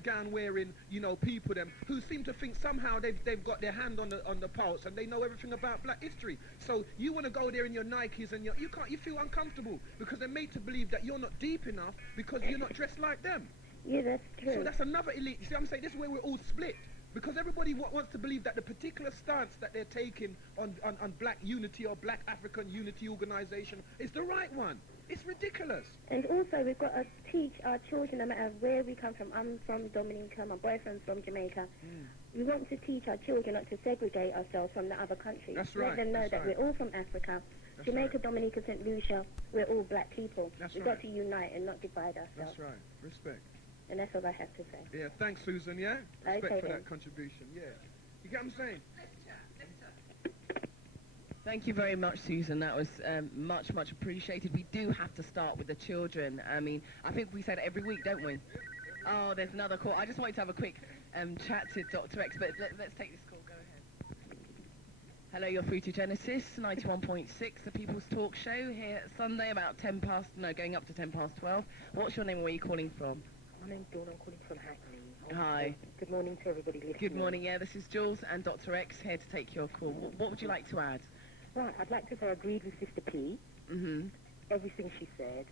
gown wearing, people them who seem to think somehow they've got their hand on the pulse and they know everything about black history. So you want to go there in your Nikes and you feel uncomfortable because they're made to believe that you're not deep enough because you're not dressed like them. Yeah, that's true. So that's another elite. You see what I'm saying? This is where we're all split. Because everybody wants to believe that the particular stance that they're taking on black unity or black African unity organization is the right one. It's ridiculous. And also, we've got to teach our children, no matter where we come from. I'm from Dominica, my boyfriend's from Jamaica. We want to teach our children not to segregate ourselves from the other countries. That's right. Let them know that we're all from Africa. That's Jamaica, right. Dominica, St. Lucia, we're all black people. That's We've right. got to unite and not divide ourselves. That's right. Respect. And that's all I have to say. Yeah, thanks, Susan, yeah? Respect Okay, for then. that contribution, yeah. You get what I'm saying? Thank you very much, Susan. That was much, much appreciated. We do have to start with the children. I mean, I think we say that every week, don't we? Oh, there's another call. I just wanted to have a quick chat to Doctah X, but let's take this call. Go ahead. Hello, you're through to Genesis 91.6, the People's Talk Show, here Sunday about going up to 10 past 12. What's your name and where are you calling from? My name's Dawn. I'm calling from Hackney. Hi. Good morning to everybody listening. Good morning. Yeah, this is Jools and Doctah X here to take your call. What would you like to add? Right, I'd like to say I agreed with Sista P. Mm-hmm. Everything she said.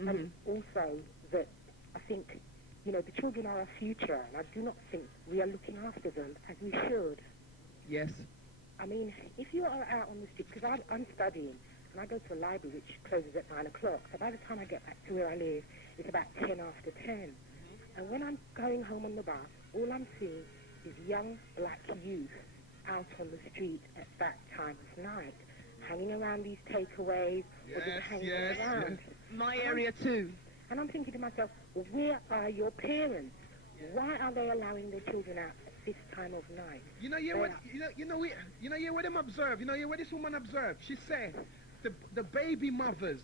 Mm-hmm. And also that I think, you know, the children are our future, and I do not think we are looking after them as we should. Yes. I mean, if you are out on the street, because I'm studying, and I go to a library which closes at 9 o'clock, so by the time I get back to where I live, it's about 10 after 10. And when I'm going home on the bus, all I'm seeing is young black youth out on the street at that time of night, hanging around these takeaways, or just hanging around. My area too. And I'm thinking to myself, well, where are your parents? Why are they allowing their children out at this time of night? You know what them observe. You know what this woman observed. She said, the baby mothers,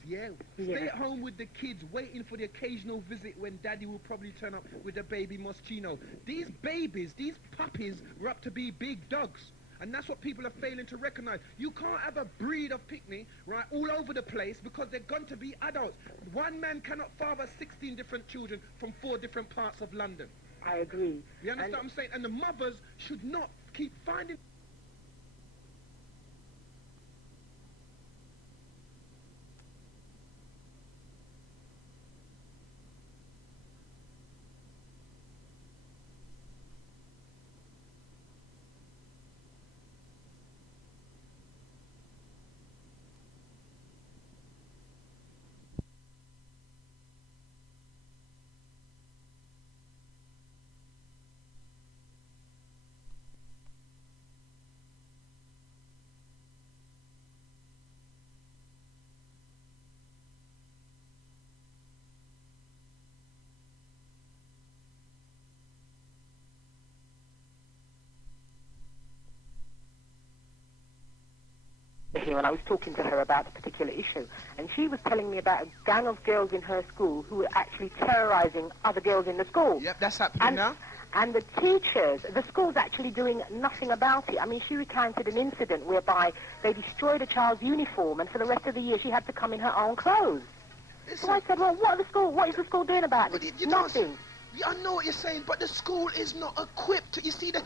stay at home with the kids, waiting for the occasional visit when daddy will probably turn up with the baby moschino. These babies, these puppies, were up to be big dogs. And that's what people are failing to recognize. You can't have a breed of picnic, right, all over the place because they're going to be adults. One man cannot father 16 different children from 4 different parts of London. I agree. You understand what I'm saying? And the mothers should not keep finding... Here, and I was talking to her about a particular issue, and she was telling me about a gang of girls in her school who were actually terrorizing other girls in the school. Yep, that's happening now. And the teachers, the school's actually doing nothing about it. I mean, she recounted an incident whereby they destroyed a child's uniform, and for the rest of the year she had to come in her own clothes. So I said, well, what is the school doing about it? Nothing. I know what you're saying, but the school is not equipped. You see, the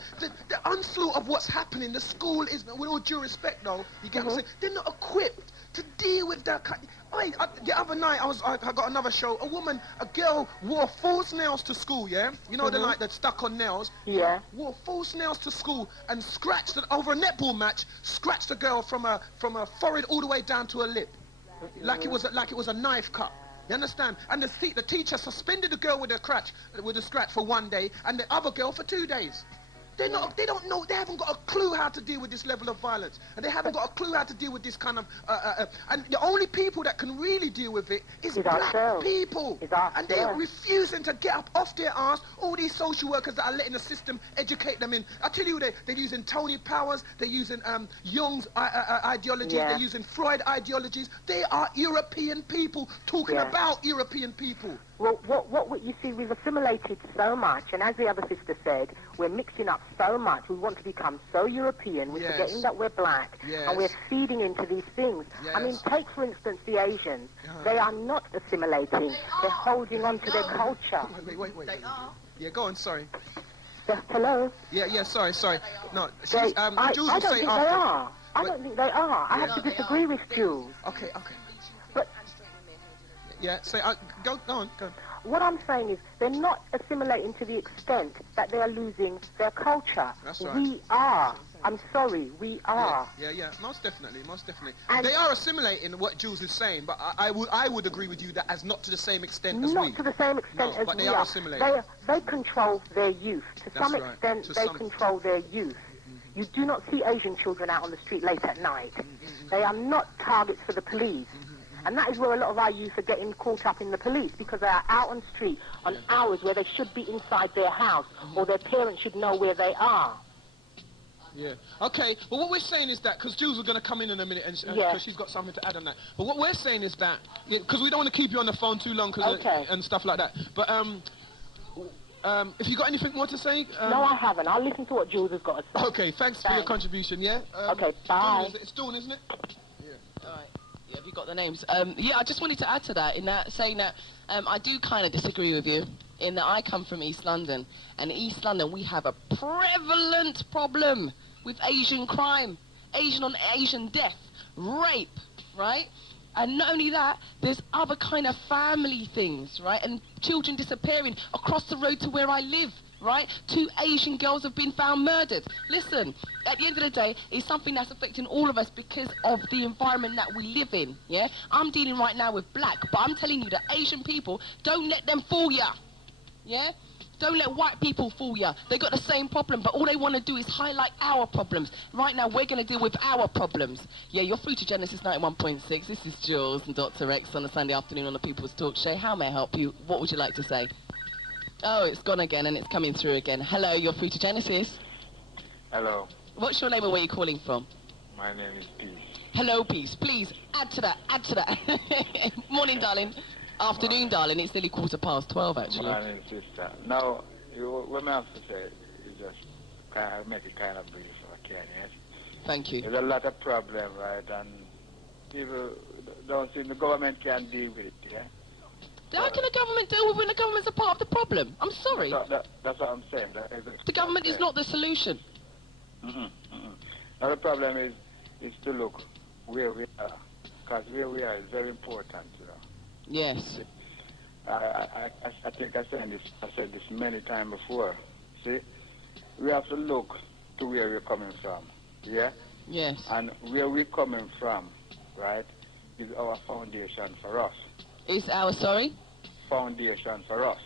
onslaught of what's happening, the school is, with all due respect though, you get what I'm saying, they're not equipped to deal with that kind. The other night, I got another show, a girl wore false nails to school, yeah? You know, the like that stuck on nails? Yeah. Wore false nails to school and scratched it over a netball match, scratched a girl from her forehead all the way down to her lip. Like it was a knife cut. You understand? And the teacher suspended the girl with a scratch for 1 day, and the other girl for 2 days. They don't know, they haven't got a clue how to deal with this level of violence. And they haven't got a clue how to deal with this kind of, and the only people that can really deal with it is black people. And they're refusing to get up off their arse. All these social workers that are letting the system educate them in. I tell you, they're using Tony Powers, they're using Jung's ideologies, they're using Freud ideologies. They are European people talking about European people. Well, what you see, we've assimilated so much, and as the other sister said, we're mixing up so much. We want to become so European. We're forgetting that we're black, and we're feeding into these things. I mean, take, for instance, the Asians. They are not assimilating. They're holding on to their culture. Wait. They are. Yeah, go on, sorry. Hello? Yeah, sorry. No, Jools will say after. I don't think they are. I don't think they are. I have to disagree with Jools. Okay. But... Yeah, go on. What I'm saying is they're not assimilating to the extent that they are losing their culture. That's right. We are. I'm sorry, we are. Yeah, most definitely. And they are assimilating what Jools is saying, but I would agree with you that as not to the same extent as we. Not to the same extent as but we they are assimilating. They control their youth. To some extent, they control their youth. You do not see Asian children out on the street late at night. They are not targets for the police. And that is where a lot of our youth are getting caught up in the police, because they are out on the street on hours where they should be inside their house, or their parents should know where they are. Yeah. Okay. Well, what we're saying is that, because Jools are going to come in a minute, and because she's got something to add on that. But what we're saying is that, because we don't want to keep you on the phone too long, and stuff like that. But if you got anything more to say? No, I haven't. I'll listen to what Jools has got to say. Okay. Thanks for your contribution. Yeah. Okay. Bye. It's Dawn, isn't it? Yeah. All right. Yeah. Have you got the names? Yeah. I just wanted to add to that, in that saying that I do kind of disagree with you, in that I come from East London, and in East London we have a prevalent problem with Asian crime, Asian on Asian death, rape, right? And not only that, there's other kind of family things, right? And children disappearing across the road to where I live, right? 2 Asian girls have been found murdered. Listen, at the end of the day, it's something that's affecting all of us because of the environment that we live in, yeah? I'm dealing right now with black, but I'm telling you that Asian people, don't let them fool ya, yeah? Don't let white people fool ya. They got the same problem, but all they want to do is highlight our problems. Right now, we're going to deal with our problems. Yeah, you're through to Genesis 91.6. This is Jools and Doctah X on a Sunday afternoon on the People's Talk Show. How may I help you? What would you like to say? Oh, it's gone again, and it's coming through again. Hello, you're through to Genesis. Hello. What's your name and where are you calling from? My name is Peace. Hello, Peace. Please, add to that, add to that. Morning, darling. Afternoon, darling. It's nearly 12:15, actually. Morning, sister. Now, what I have to say is just kind of make it kind of brief if I can, yes? Thank you. There's a lot of problem, right? And people don't think the government can deal with it, yeah? How can the government deal with when the government's a part of the problem? I'm sorry. That's what I'm saying. The government is not the solution. Now, the problem is to look where we are. Because where we are is very important, you know. Yes. I think I said this many times before. See, we have to look to where we're coming from. Yeah? Yes. And where we're coming from, right, is our foundation for us. Is our, sorry? Foundation for us.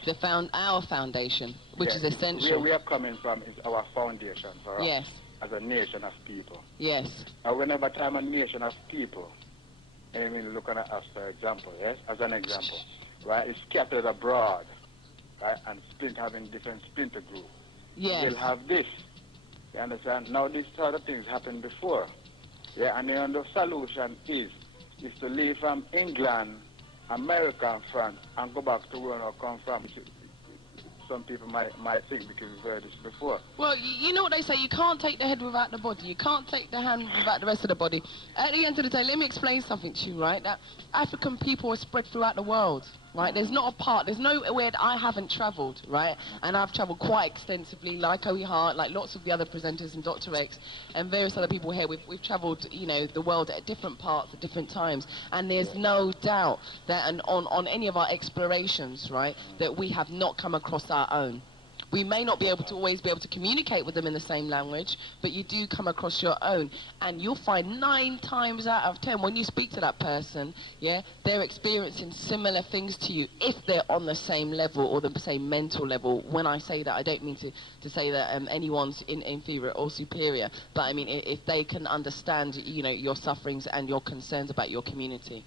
Our foundation, which is essential. Where we are coming from is our foundation for us. Yes. As a nation of people. Yes. Now, whenever time a nation of people, I mean, looking at us, for example, yes, as an example, right, it's scattered abroad, right, and having different splinter groups. Yes. We'll have this, you understand? Now, these sort of things happened before, yeah, and then the solution is to leave from England, America, and France, and go back to where I come from. Some people might think because we've heard this before. Well, you know what they say, you can't take the head without the body. You can't take the hand without the rest of the body. At the end of the day, let me explain something to you, right? That African people are spread throughout the world, right? There's nowhere that I haven't travelled, right? And I've travelled quite extensively, like Owie Hart, like lots of the other presenters and Doctah X, and various other people here. We've travelled, you know, the world at different parts at different times. And there's no doubt that on any of our explorations, right, that we have not come across our own. We may not be able to always be able to communicate with them in the same language, but you do come across your own, and you'll find 9 times out of 10 when you speak to that person, yeah, they're experiencing similar things to you if they're on the same level or the same mental level. When I say that, I don't mean to say that anyone's inferior or superior, but I mean if they can understand, you know, your sufferings and your concerns about your community.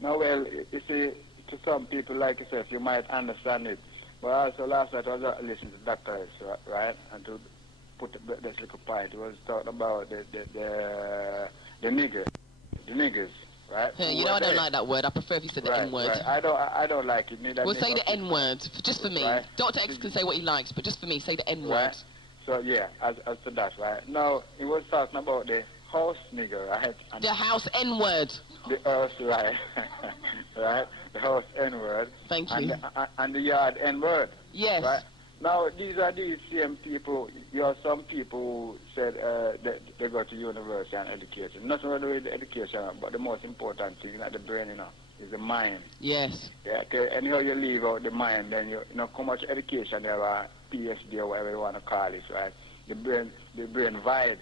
No, well, you see, to some people like yourself, you might understand it. But also last night I was listening to Doctah X, right? And to put this little point, he was talking about the niggers, right? Yeah, you know I don't like that word. I prefer if you said the N-word. Right. I don't like it. We'll say the N-word, just for me. Right. Doctah X can say what he likes, but just for me, say the N-word. Right. So yeah, as to that, right? Now he was talking about the house nigger, right? And the house N-word. The house, right? Right? The house N-word. Thank you. And the yard N-word. Yes. Right? Now, these are these same people. You have some people who said that they go to university and education. Nothing to do with the education, but the most important thing at the brain, you know, is the mind. Yes. Yeah. Anyhow you leave out the mind, then you know how much education you have, a PhD or whatever you want to call it, right? The brain void.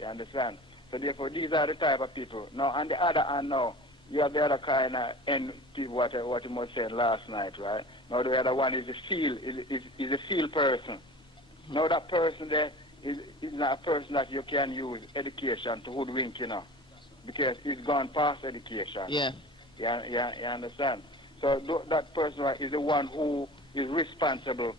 You understand? So therefore, these are the type of people. Now, on the other hand, now you have the other kind of end people, what you was saying last night, right? Now the other one is a field person. Now that person there is not a person that you can use education to hoodwink, you know. because it's gone past education. Yeah. You understand? So that person is the one who is responsible,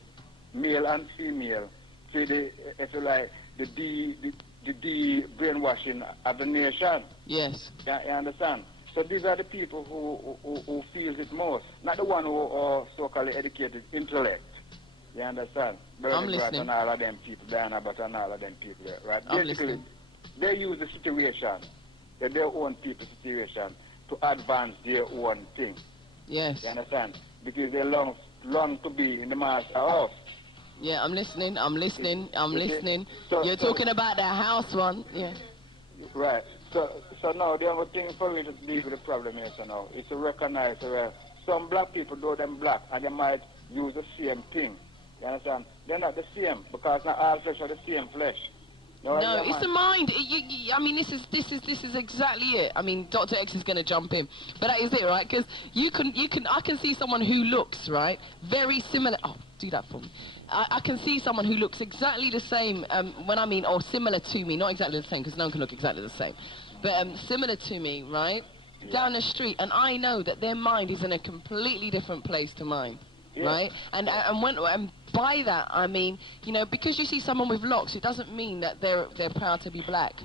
male and female, to the, if you like, the brainwashing of the nation. Yes. You understand? So these are the people who feels it most, not the one who are so-called educated intellect. You understand? I'm listening. And all of them people, Diana, but and all of them people, right? I'm Basically, listening. they use the situation, their own people's situation, to advance their own thing. Yes. You understand? Because they long to be in the master house. Yeah, I'm listening. I'm listening. So, You're talking about that house one. Yeah. Right. So now the only thing for me to deal with the problem is now is to recognize where some black people, though them black, and they might use the same thing. You understand? They're not the same because not all flesh are the same flesh. No, it's the mind. I mean, this is exactly it. I mean, Doctah X is going to jump in, but that is it, right? Because I can see someone who looks right very similar. Oh, do that for me. I can see someone who looks exactly the same. When I mean, or similar to me, not exactly the same, because no one can look exactly the same, but similar to me, right? Yeah. Down the street, and I know that their mind is in a completely different place to mine. Yeah. Right, and by that I mean, you know, because you see someone with locks, it doesn't mean that they're proud to be black,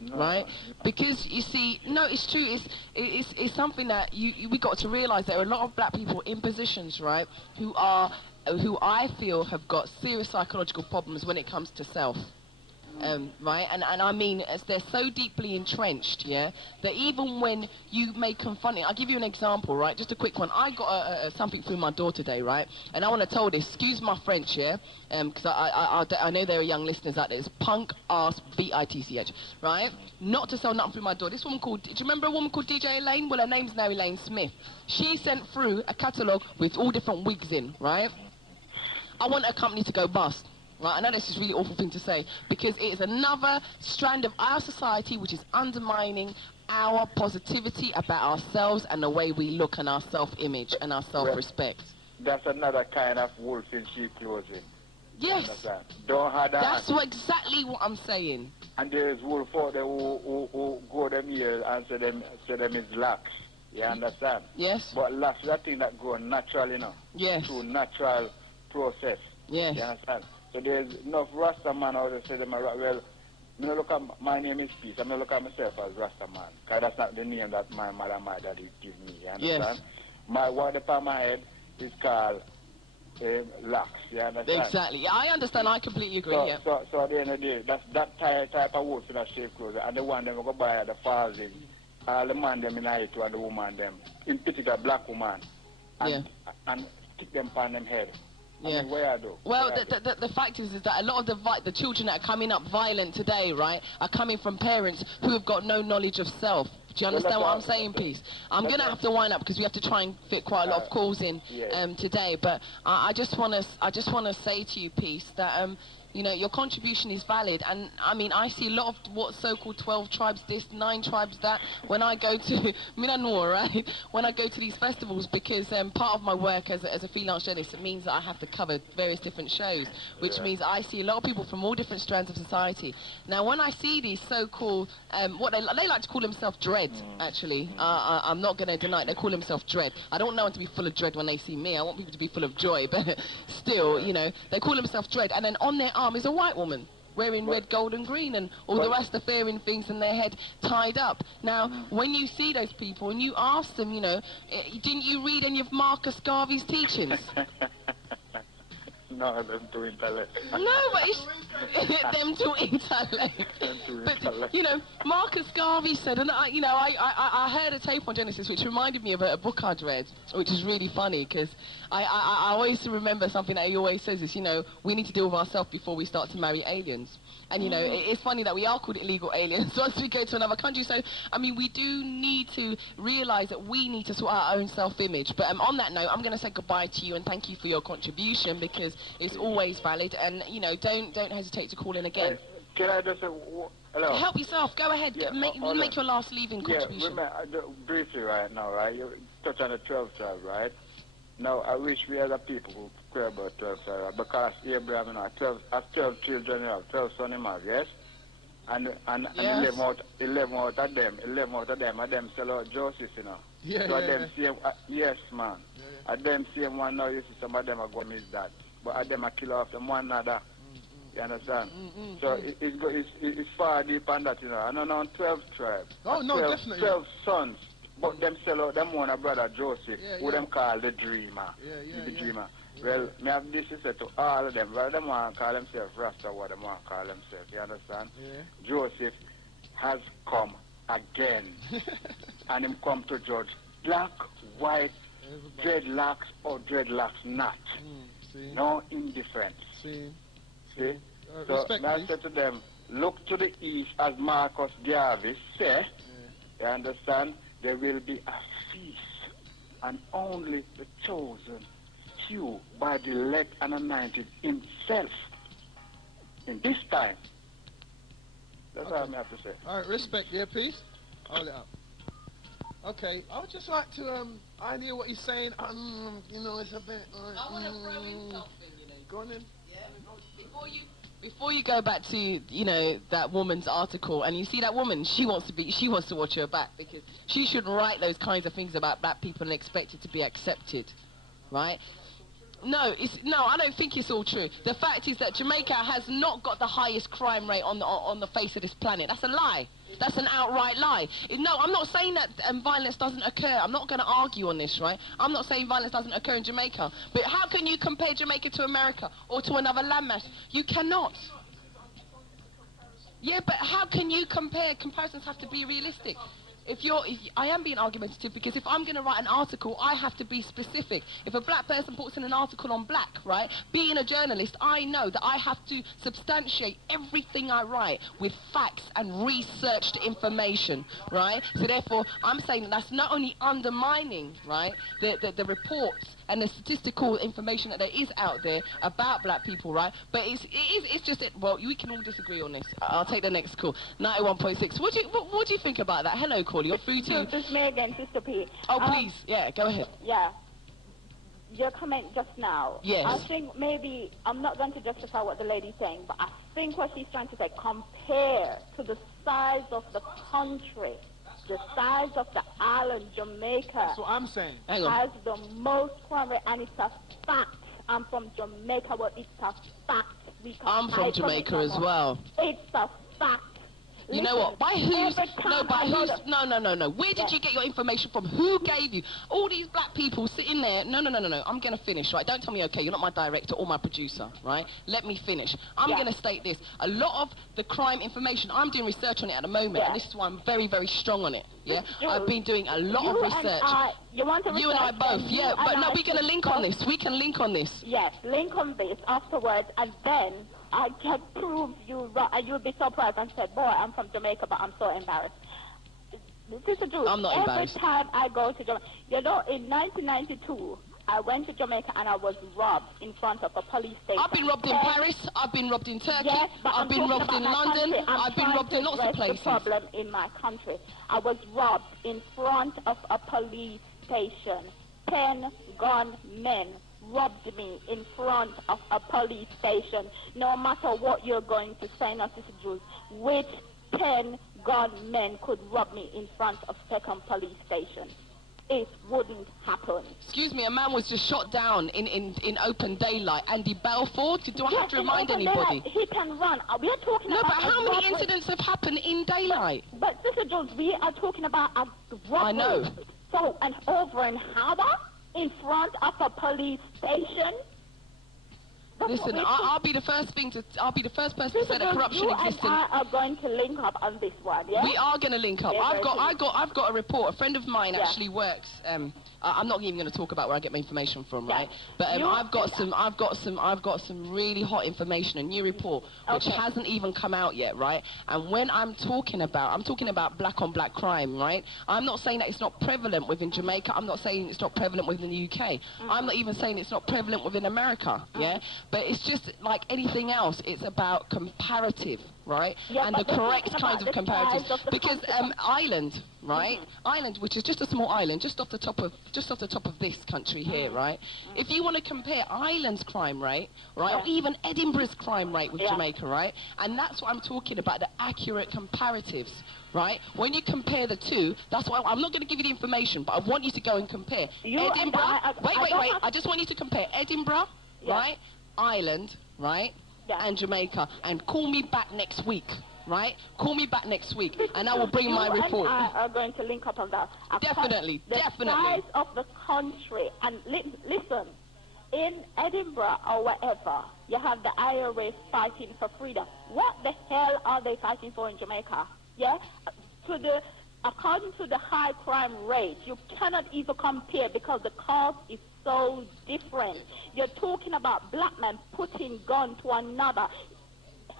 no, right? Because you see, no, it's true. It's something that we got to realise. There are a lot of black people in positions, right, who I feel have got serious psychological problems when it comes to self. Right, and I mean, as they're so deeply entrenched, yeah, that even when you may confront it, I'll give you an example, right, just a quick one. I got something through my door today, right, and I want to tell this, excuse my French, yeah, because I know there are young listeners out there, it's punk ass bitch, right, not to sell nothing through my door. This woman called, do you remember a woman called DJ Elaine? Well, her name's now Elaine Smith. She sent through a catalogue with all different wigs in, right. I want a company to go bust. Right, I know this is a really awful thing to say, because it is another strand of our society which is undermining our positivity about ourselves and the way we look and our self-image and our self-respect. That's another kind of wolf in sheep clothing. Yes. Don't have that. That's exactly what I'm saying. And there's wolf out there who go them here and say them is lax. You understand? Yes. But lax is a thing that grows naturally, you know. Yes. Through natural process. Yes. You understand? So there's enough Rasta man out there say them, well, I'm not look at, my name is Peace, I'm not look at myself as Rasta man, because that's not the name that my mother and my daddy give me, you understand? Yes. My word upon my head is called Lax, you understand? Exactly, I understand, I completely agree, so, yeah. So at the end of the day, that's that type of wolf in a shape clothes, and the one them go buy at the falls in, all the man them in it and the woman them, in particular black woman, and stick them on them head. Yeah. I mean, where well, the fact is that a lot of the children that are coming up violent today, right, are coming from parents who have got no knowledge of self. Do you understand what I'm saying, Peace? I'm going to have to wind up because we have to try and fit quite a lot of calls in today. But I just want to say to you, Peace, that you know, your contribution is valid, and I mean, I see a lot of what so-called 12 tribes this, 9 tribes that, when I go to Minanor, right, when I go to these festivals, because part of my work as a freelance journalist, it means that I have to cover various different shows, which means I see a lot of people from all different strands of society. Now, when I see these so-called, what they like to call themselves dread, actually, I'm not going to deny it, they call themselves dread. I don't want them to be full of dread when they see me, I want people to be full of joy, but still, you know, they call themselves dread, and then on their arm is a white woman wearing red, gold and green, and all the Rastafarian things in their head tied up. Now, when you see those people and you ask them, you know, didn't you read any of Marcus Garvey's teachings? No, them too intellect. No, but it's them too intellect. But, you know, Marcus Garvey said, and I heard a tape on Genesis which reminded me of a book I'd read, which is really funny, because I always remember something that he always says is, you know, we need to deal with ourselves before we start to marry aliens. And, you know, it's funny that we are called illegal aliens once we go to another country. So, I mean, we do need to realise that we need to sort our own self-image. But on that note, I'm going to say goodbye to you and thank you for your contribution, because it's always valid. And, you know, don't hesitate to call in again. Can I just say, hello? Help yourself. Go ahead. Yeah, make your last leaving contribution. Remember, briefly right now, right? You touch on the 12th tribe, right? Now, I wish we other people who care about 12 tribe, because Abraham, you know, 12 children, you have 12 sons, yes? and Yes. 11 out of them, and them sell out Joseph, you know. Yeah, So yeah, them same, yes, man. And them same one now, you see some of them are going to miss that. But at them are kill off them one another. You understand? So it's far deep on that, you know. And on 12 tribes. Oh, no, 12, definitely. 12 sons. But them sell out them one brother Joseph, who them call the dreamer. The dreamer. Well, me have this to say to all of them. Well, them want to call themselves Rasta, what them want to call themselves. You understand? Joseph has come again. And him come to judge black, white, dreadlocks or dreadlocks not. No indifference. See? So I said to them, look to the east as Marcus Garvey said. You understand? There will be a feast, and only the chosen few by the elect and anointed himself in this time. That's all I have to say. All right, respect, yeah, peace. Hold it up. Okay, I would just like to, I hear what he's saying, you know, it's a bit, I want to throw in something, you know. Go on then. Yeah, before you go back to, you know, that woman's article, and you see that woman, she wants to watch her back, because she shouldn't write those kinds of things about black people and expect it to be accepted, right? No, I don't think it's all true. The fact is that Jamaica has not got the highest crime rate on the face of this planet. That's a lie. That's an outright lie. No, I'm not saying that violence doesn't occur. I'm not going to argue on this, right? I'm not saying violence doesn't occur in Jamaica. But how can you compare Jamaica to America or to another landmass? You cannot. Yeah, but how can you compare? Comparisons have to be realistic. I am being argumentative, because if I'm going to write an article, I have to be specific. If a black person puts in an article on black, right, being a journalist, I know that I have to substantiate everything I write with facts and researched information, right? So therefore, I'm saying that that's not only undermining, right, the reports and the statistical information that there is out there about black people, right, but it's just, well, we can all disagree on this. I'll take the next call. 91.6. What do you think about that? Hello, caller. You're through to... This is me again, Sista P. Oh, please. Yeah, go ahead. Yeah. Your comment just now. Yes. I think maybe, I'm not going to justify what the lady's saying, but I think what she's trying to say, compare to the size of the country, the size of the island, Jamaica. That's what I'm saying. Hang on. Has the most crime rate, and it's a fact. I'm from Jamaica, but it's a fact. I'm from Jamaica as well. It's a fact. You know what? By whose? No. Where did you get your information from? Who gave you? All these black people sitting there. No. I'm going to finish, right? Don't tell me, okay, you're not my director or my producer, right? Let me finish. I'm going to state this. A lot of the crime information, I'm doing research on it at the moment, and this is why I'm very, very strong on it, yeah? I've been doing a lot of research. You and I both, yeah. But no, we're going to link on this. We can link on this. Yes, link on this afterwards, and then I can prove you right, and you'll be surprised and said, boy, I'm from Jamaica, but I'm so embarrassed. This is true. I'm not embarrassed. Every time I go to Jamaica, you know, in 1992, I went to Jamaica and I was robbed in front of a police station. I've been robbed in Paris, I've been robbed in Turkey, yes, but I've been robbed in London, I've been robbed in lots of places. The problem in my country. I was robbed in front of a police station. 10 gunmen robbed me in front of a police station. No matter what you're going to say, not Sista Jools, which 10 gunmen could rob me in front of second police station? It wouldn't happen. Excuse me, a man was just shot down in open daylight. Andy Balfour, do I have to remind anybody? Daylight, he can run. We are talking about... No, but how many incidents have happened in daylight? But Sista Jools, we are talking about a robbery. I know. So, and over in Harbour, in front of a police station. Listen, I'll be the first person to say that corruption exists. You and I are going to link up on this one, yeah? We are going to link up. I've got a report. A friend of mine actually works. I'm not even going to talk about where I get my information from, right? But I've got some really hot information, a new report which hasn't even come out yet, right? And when I'm talking about black on black crime, right? I'm not saying that it's not prevalent within Jamaica. I'm not saying it's not prevalent within the UK. I'm not even saying it's not prevalent within America, yeah? But it's just like anything else. It's about comparative, right? Yeah, and the but correct talking kinds of about the comparatives. size of the Because country. Island, right? Island, which is just a small island, just off the top of this country here, right? If you want to compare Ireland's crime rate, right, or even Edinburgh's crime rate with Jamaica, right? And that's what I'm talking about, the accurate comparatives, right? When you compare the two, that's why I'm not going to give you the information, but I want you to go and compare. Edinburgh, wait, I just want you to compare Edinburgh, right? Ireland, right? And Jamaica, and call me back next week, right? Call me back next week, and I will bring my report. You and I are going to link up on that. Definitely. The size of the country, and listen, in Edinburgh or wherever, you have the IRA fighting for freedom. What the hell are they fighting for in Jamaica? Yeah? According to the high crime rate, you cannot even compare because the cost is so different. You're talking about black men putting gun to another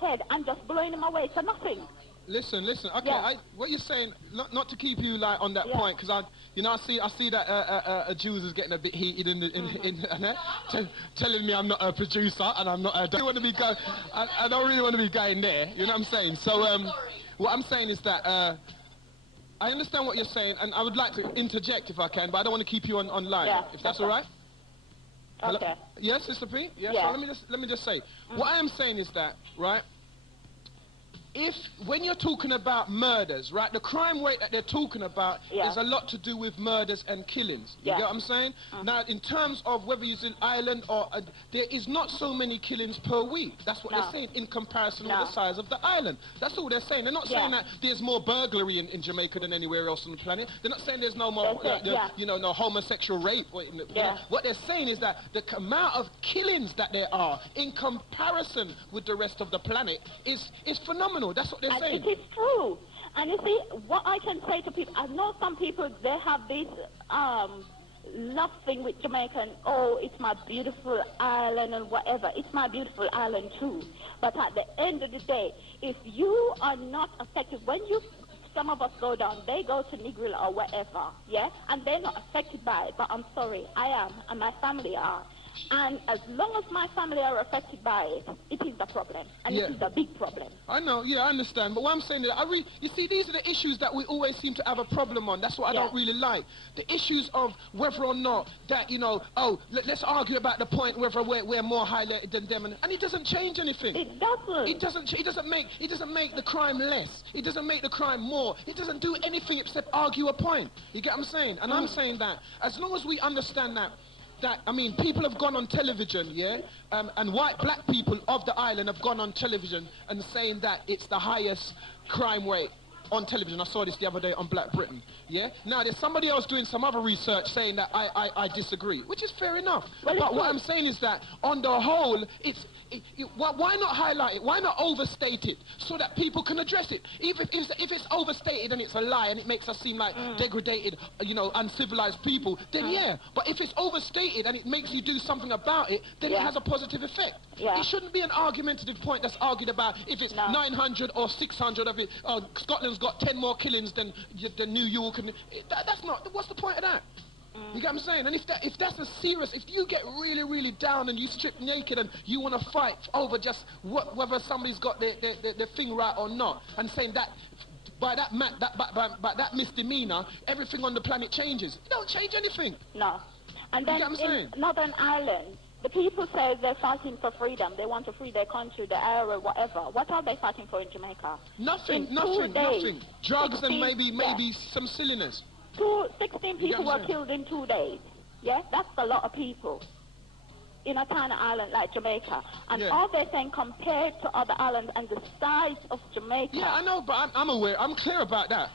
head and just blowing him away for nothing. Listen. Okay, what you're saying, not to keep you like on that point, because I see that Jools is getting a bit heated telling me I'm not a producer and I'm not. I don't want to be going. I don't really want to be going there. You know what I'm saying? So what I'm saying is that. I understand what you're saying, and I would like to interject if I can, but I don't want to keep you on line, if that's all right. Okay. Hello? Yes, Sista P? Yes. Yeah. So let me just say, what I am saying is that, right, when you're talking about murders, right, the crime rate that they're talking about is a lot to do with murders and killings. You get what I'm saying? Now, in terms of whether you're in Ireland or there is not so many killings per week. That's what they're saying in comparison with the size of the island. That's all they're saying. They're not saying that there's more burglary in Jamaica than anywhere else on the planet. They're not saying there's no more, no homosexual rape. What they're saying is that the amount of killings that there are in comparison with the rest of the planet is phenomenal. That's what they're saying. It is true. And you see, what I can say to people, I know some people, they have this love thing with Jamaican, oh, it's my beautiful island and whatever. It's my beautiful island too. But at the end of the day, if you are not affected, some of us go down, they go to Negril or whatever, and they're not affected by it, but I'm sorry, I am, and my family are. And as long as my family are affected by it, it is the problem. And it is a big problem. I know, I understand. But what I'm saying is, you see, these are the issues that we always seem to have a problem on. That's what I don't really like. The issues of whether or not that, let's argue about the point whether we're more highlighted than them. And it doesn't change anything. It doesn't. It doesn't make the crime less. It doesn't make the crime more. It doesn't do anything except argue a point. You get what I'm saying? And I'm saying that as long as we understand that, people have gone on television, and black people of the island have gone on television and saying that it's the highest crime rate on television. I saw this the other day on Black Britain, Now, there's somebody else doing some other research saying that I disagree, which is fair enough. But what I'm saying is that, on the whole, why not highlight it? Why not overstate it so that people can address it? If it's overstated and it's a lie and it makes us seem like degraded, uncivilized people, then But if it's overstated and it makes you do something about it, then it has a positive effect. It shouldn't be an argumentative point that's argued about if it's 900 or 600 of it. Oh, Scotland's got 10 more killings than New York, and that's not. What's the point of that? You get what I'm saying? And if that's a serious, if you get really, really down and you strip naked and you want to fight over just whether somebody's got their thing right or not, and saying that by that misdemeanor, everything on the planet changes. It don't change anything. No. And then in Northern Ireland, the people say they're fighting for freedom. They want to free their country, the area, whatever. What are they fighting for in Jamaica? Nothing. Drugs and maybe some silliness. 16 people were killed in 2 days. That's a lot of people in a tiny island like Jamaica. And all they're saying compared to other islands and the size of Jamaica. Yeah, I know, but I'm aware. I'm clear about that.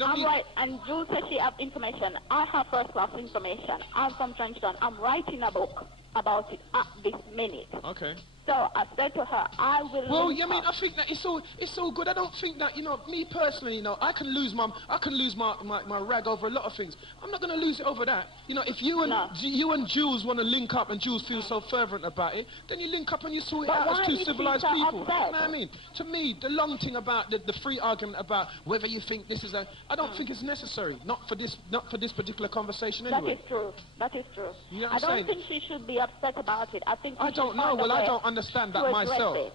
I'm right, and Jools says she has information. I have first-class information. I'm from Trenchtown. I'm writing a book about it at this minute. Okay. So I said to her, I will. Well, I think that it's all good. I don't think that me personally, I can lose my rag over a lot of things. I'm not going to lose it over that. If you and Jools want to link up and Jools feels so fervent about it, then you link up and you sort it out as two civilized people. You know what I mean? To me, the long thing about the free argument about whether you think this is I don't think it's necessary. Not for this particular conversation anyway. That is true. You know I don't think she should be upset about it. I think I don't know. Well, I don't understand that myself.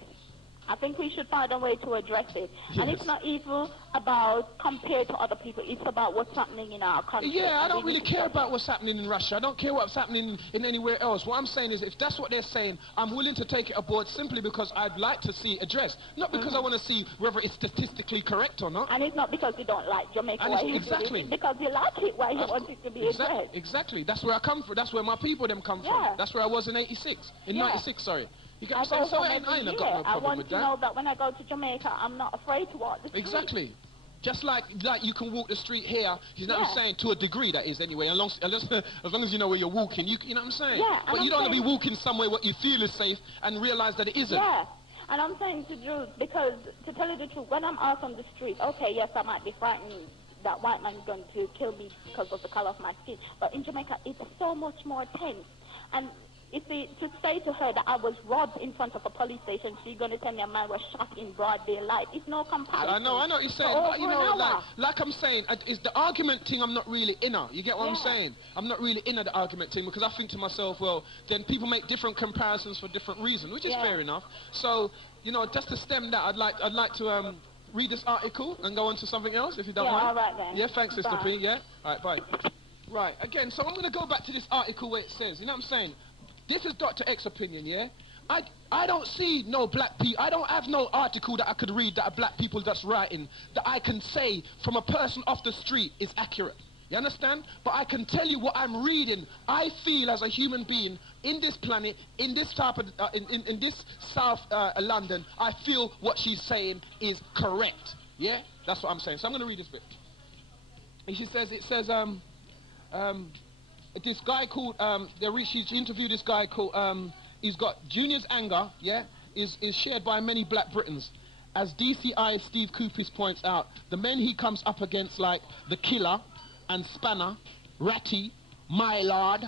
I think we should find a way to address it. Yes. And it's not even about compared to other people. It's about what's happening in our country. Yeah, I don't really care about what's happening in Russia. I don't care what's happening in anywhere else. What I'm saying is, if that's what they're saying, I'm willing to take it aboard simply because I'd like to see it addressed. Not because I want to see whether it's statistically correct or not. And it's not because you don't like Jamaica. Exactly. It's because you like it, why you want it to be addressed. Exactly. That's where I come from. That's where my people come from. That's where I was in 86. In 96, sorry. You get what I'm saying? So I ain't got no problem with that. I want to know that when I go to Jamaica, I'm not afraid to walk the street. Exactly. Just like you can walk the street here, you know what I'm saying, to a degree that is anyway, as long as you know where you're walking, you know what I'm saying? Yeah, but you don't want to be walking somewhere what you feel is safe and realize that it isn't. Yeah, and I'm saying to Jools, because to tell you the truth, when I'm out on the street, okay, yes, I might be frightened that white man is going to kill me because of the color of my skin, but in Jamaica, it's so much more tense. And you see, to say to her that I was robbed in front of a police station, she's going to tell me a man was shot in broad daylight. It's no comparison. I know what you're saying. But, you know, like I'm saying, is the argument thing I'm not really in her. You get what I'm saying? I'm not really in the argument thing because I think to myself, well, then people make different comparisons for different reasons, which is fair enough. So, you know, just to stem that, I'd like to read this article and go on to something else, if you don't mind. All right then. Yeah, thanks, Sista P. Yeah? All right, bye. Right, again, so I'm going to go back to this article where it says, you know what I'm saying? This is Doctah X opinion, yeah? I don't see no black people. I don't have no article that I could read that are black people that's writing that I can say from a person off the street is accurate. You understand? But I can tell you what I'm reading. I feel as a human being in this planet, in this type of, in this South London, I feel what she's saying is correct. Yeah? That's what I'm saying. So I'm going to read this bit. And it says, this guy called, she's interviewed this guy called, he's got Junior's anger, yeah, is shared by many black Britons. As DCI Steve Coopis points out, the men he comes up against like The Killer and Spanner, Ratty, My Lord,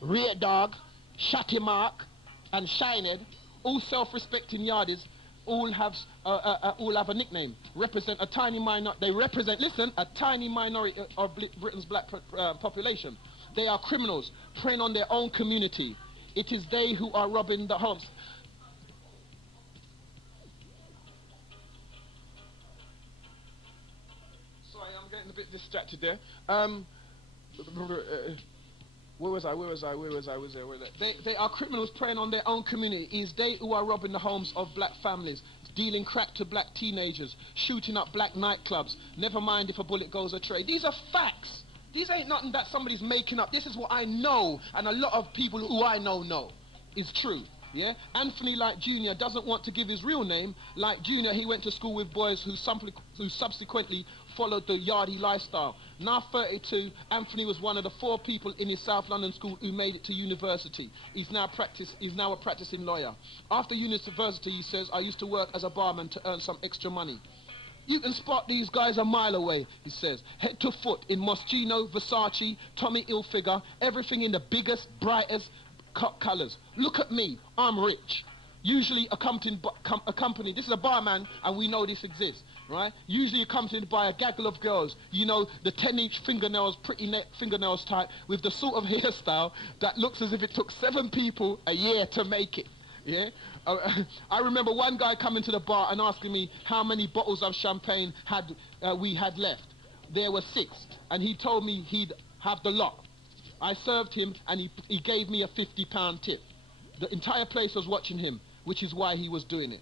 Rear Dog, Shotty Mark and Shined, all self-respecting yardies, all have a nickname, represent a tiny minority, they represent, listen, a tiny minority of Britain's black population. They are criminals, preying on their own community. It is they who are robbing the homes. Sorry, I'm getting a bit distracted there. Where was I? They are criminals preying on their own community. It is they who are robbing the homes of black families, dealing crack to black teenagers, shooting up black nightclubs. Never mind if a bullet goes astray. These are facts. These ain't nothing that somebody's making up. This is what I know, and a lot of people who I know is true. Yeah? Anthony, like Junior, doesn't want to give his real name. Like Junior, he went to school with boys who subsequently followed the yardie lifestyle. Now 32, Anthony was one of the 4 people in his South London school who made it to university. He's now a practicing lawyer. After university, he says, I used to work as a barman to earn some extra money. You can spot these guys a mile away, he says. Head to foot in Moschino, Versace, Tommy Hilfiger, everything in the biggest, brightest colours. Look at me, I'm rich. Usually accompanied, this is a barman and we know this exists, right? Usually accompanied by a gaggle of girls. You know, the 10-inch fingernails, pretty fingernails type, with the sort of hairstyle that looks as if it took 7 people a year to make it. Yeah, I remember one guy coming to the bar and asking me how many bottles of champagne we had left. There were 6, and he told me he'd have the lot. I served him, and he gave me a £50 tip. The entire place was watching him, which is why he was doing it.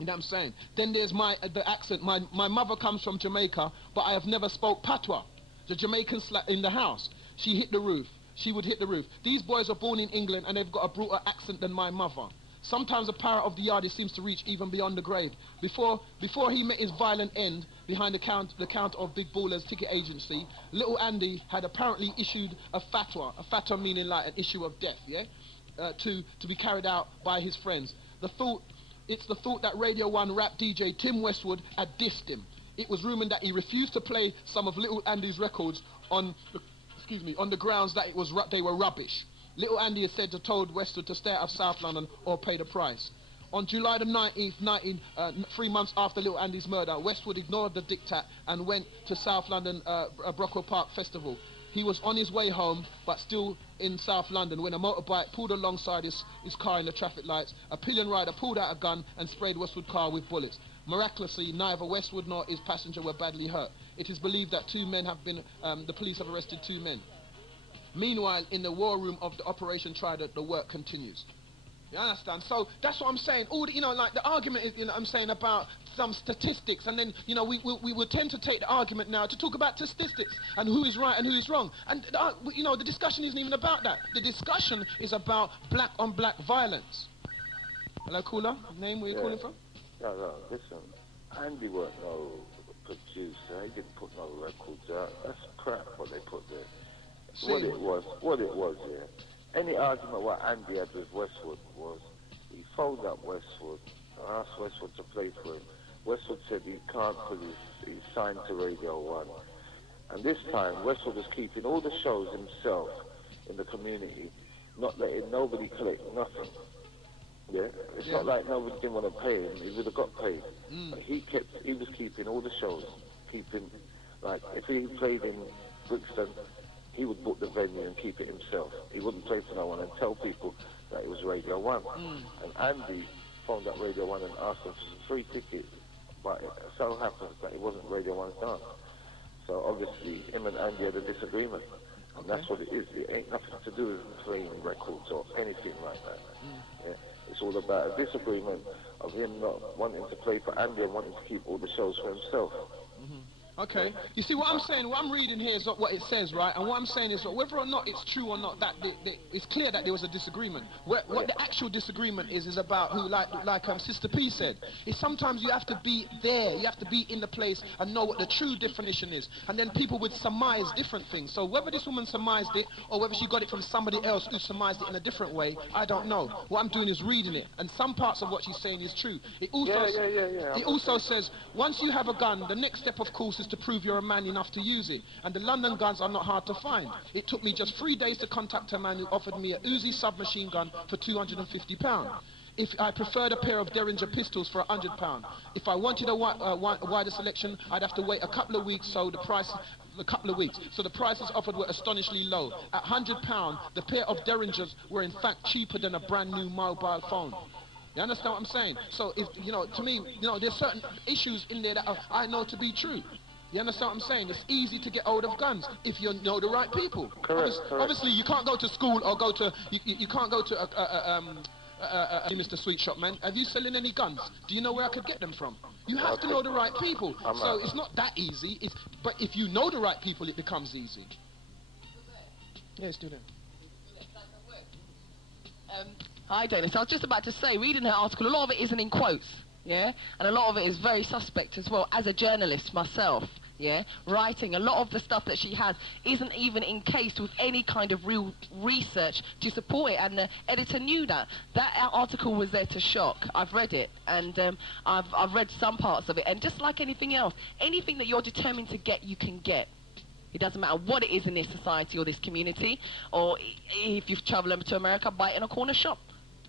You know what I'm saying? Then there's the accent. My mother comes from Jamaica, but I have never spoke patois. The Jamaican in the house. She hit the roof. She would hit the roof. These boys are born in England and they've got a brutal accent than my mother. Sometimes the power of the yardie seems to reach even beyond the grave. Before he met his violent end behind the counter of Big Baller's ticket agency, little Andy had apparently issued a fatwa meaning like an issue of death, yeah, to be carried out by his friends. It's the thought that Radio 1 rap DJ Tim Westwood had dissed him. It was rumoured that he refused to play some of little Andy's records on the grounds that they were rubbish. Little Andy is said to have told Westwood to stay out of South London or pay the price. On July the 19th, 3 months after Little Andy's murder, Westwood ignored the diktat and went to South London Brockwell Park Festival. he was on his way home, but still in South London, when a motorbike pulled alongside his car in the traffic lights. A pillion rider pulled out a gun and sprayed Westwood's car with bullets. Miraculously, neither Westwood nor his passenger were badly hurt. It is believed that the police have arrested 2 men. Meanwhile, in the war room of the Operation Trident, the work continues. You understand? So that's what I'm saying. All the, like the argument is, I'm saying about some statistics, and then, we would tend to take the argument now to talk about statistics and who is right and who is wrong. And, the discussion isn't even about that. The discussion is about black on black violence. Hello, caller. Name, where you calling from? No, listen. Andy weren't no producer. He didn't put no records out. That's crap what they put there. See? What it was, yeah. Any argument what Andy had with Westwood was, he phoned up Westwood and asked Westwood to play for him. Westwood said he can't because he's signed to Radio 1. And this time, Westwood was keeping all the shows himself in the community, not letting nobody collect nothing. Yeah? It's not like nobody didn't want to pay him, he would have got paid. But he was keeping all the shows, like, if he played in Brixton, he would book the venue and keep it himself. He wouldn't play for no one and tell people that it was Radio 1. And Andy phoned up Radio 1 and asked for free tickets, but it so happens that it wasn't Radio 1's dance. So obviously, him and Andy had a disagreement. And that's what it is. It ain't nothing to do with playing records or anything like that. Yeah? It's all about a disagreement of him not wanting to play for Andy and wanting to keep all the shows for himself. Okay. You see, what I'm saying, what I'm reading here is not what it says, right? And what I'm saying is that whether or not it's true or not, that it's clear that there was a disagreement. What the actual disagreement is about who, like Sista P said, is sometimes you have to be there, you have to be in the place and know what the true definition is. And then people would surmise different things. So whether this woman surmised it or whether she got it from somebody else who surmised it in a different way, I don't know. What I'm doing is reading it. And some parts of what she's saying is true. It also, it also says, once you have a gun, the next step, of course, is to prove you're a man enough to use it. And the London guns are not hard to find. It took me just 3 days to contact a man who offered me a Uzi submachine gun for £250. If I preferred a pair of Derringer pistols for £100. If I wanted a wider selection, I'd have to wait a couple of weeks, so the prices offered were astonishingly low. At £100, the pair of Derringers were in fact cheaper than a brand new mobile phone. You understand what I'm saying? So, if, to me, there's certain issues in there that I know to be true. You understand what I'm saying? It's easy to get hold of guns if you know the right people. Correct. Obviously, you can't go to school or go to, you can't go to Mr. Sweet Shop, man. Have you selling any guns? Do you know where I could get them from? You have to know the right people. So it's not that easy. But if you know the right people, it becomes easy. Yes, do that. Hi, Dennis. I was just about to say, reading her article, a lot of it isn't in quotes, yeah? And a lot of it is very suspect as well. As a journalist myself, yeah, writing, a lot of the stuff that she has isn't even encased with any kind of real research to support it. And the editor knew that. That article was there to shock. I've read it, and I've read some parts of it. And just like anything else, anything that you're determined to get, you can get. It doesn't matter what it is in this society or this community, or if you've travelled to America, buy it in a corner shop,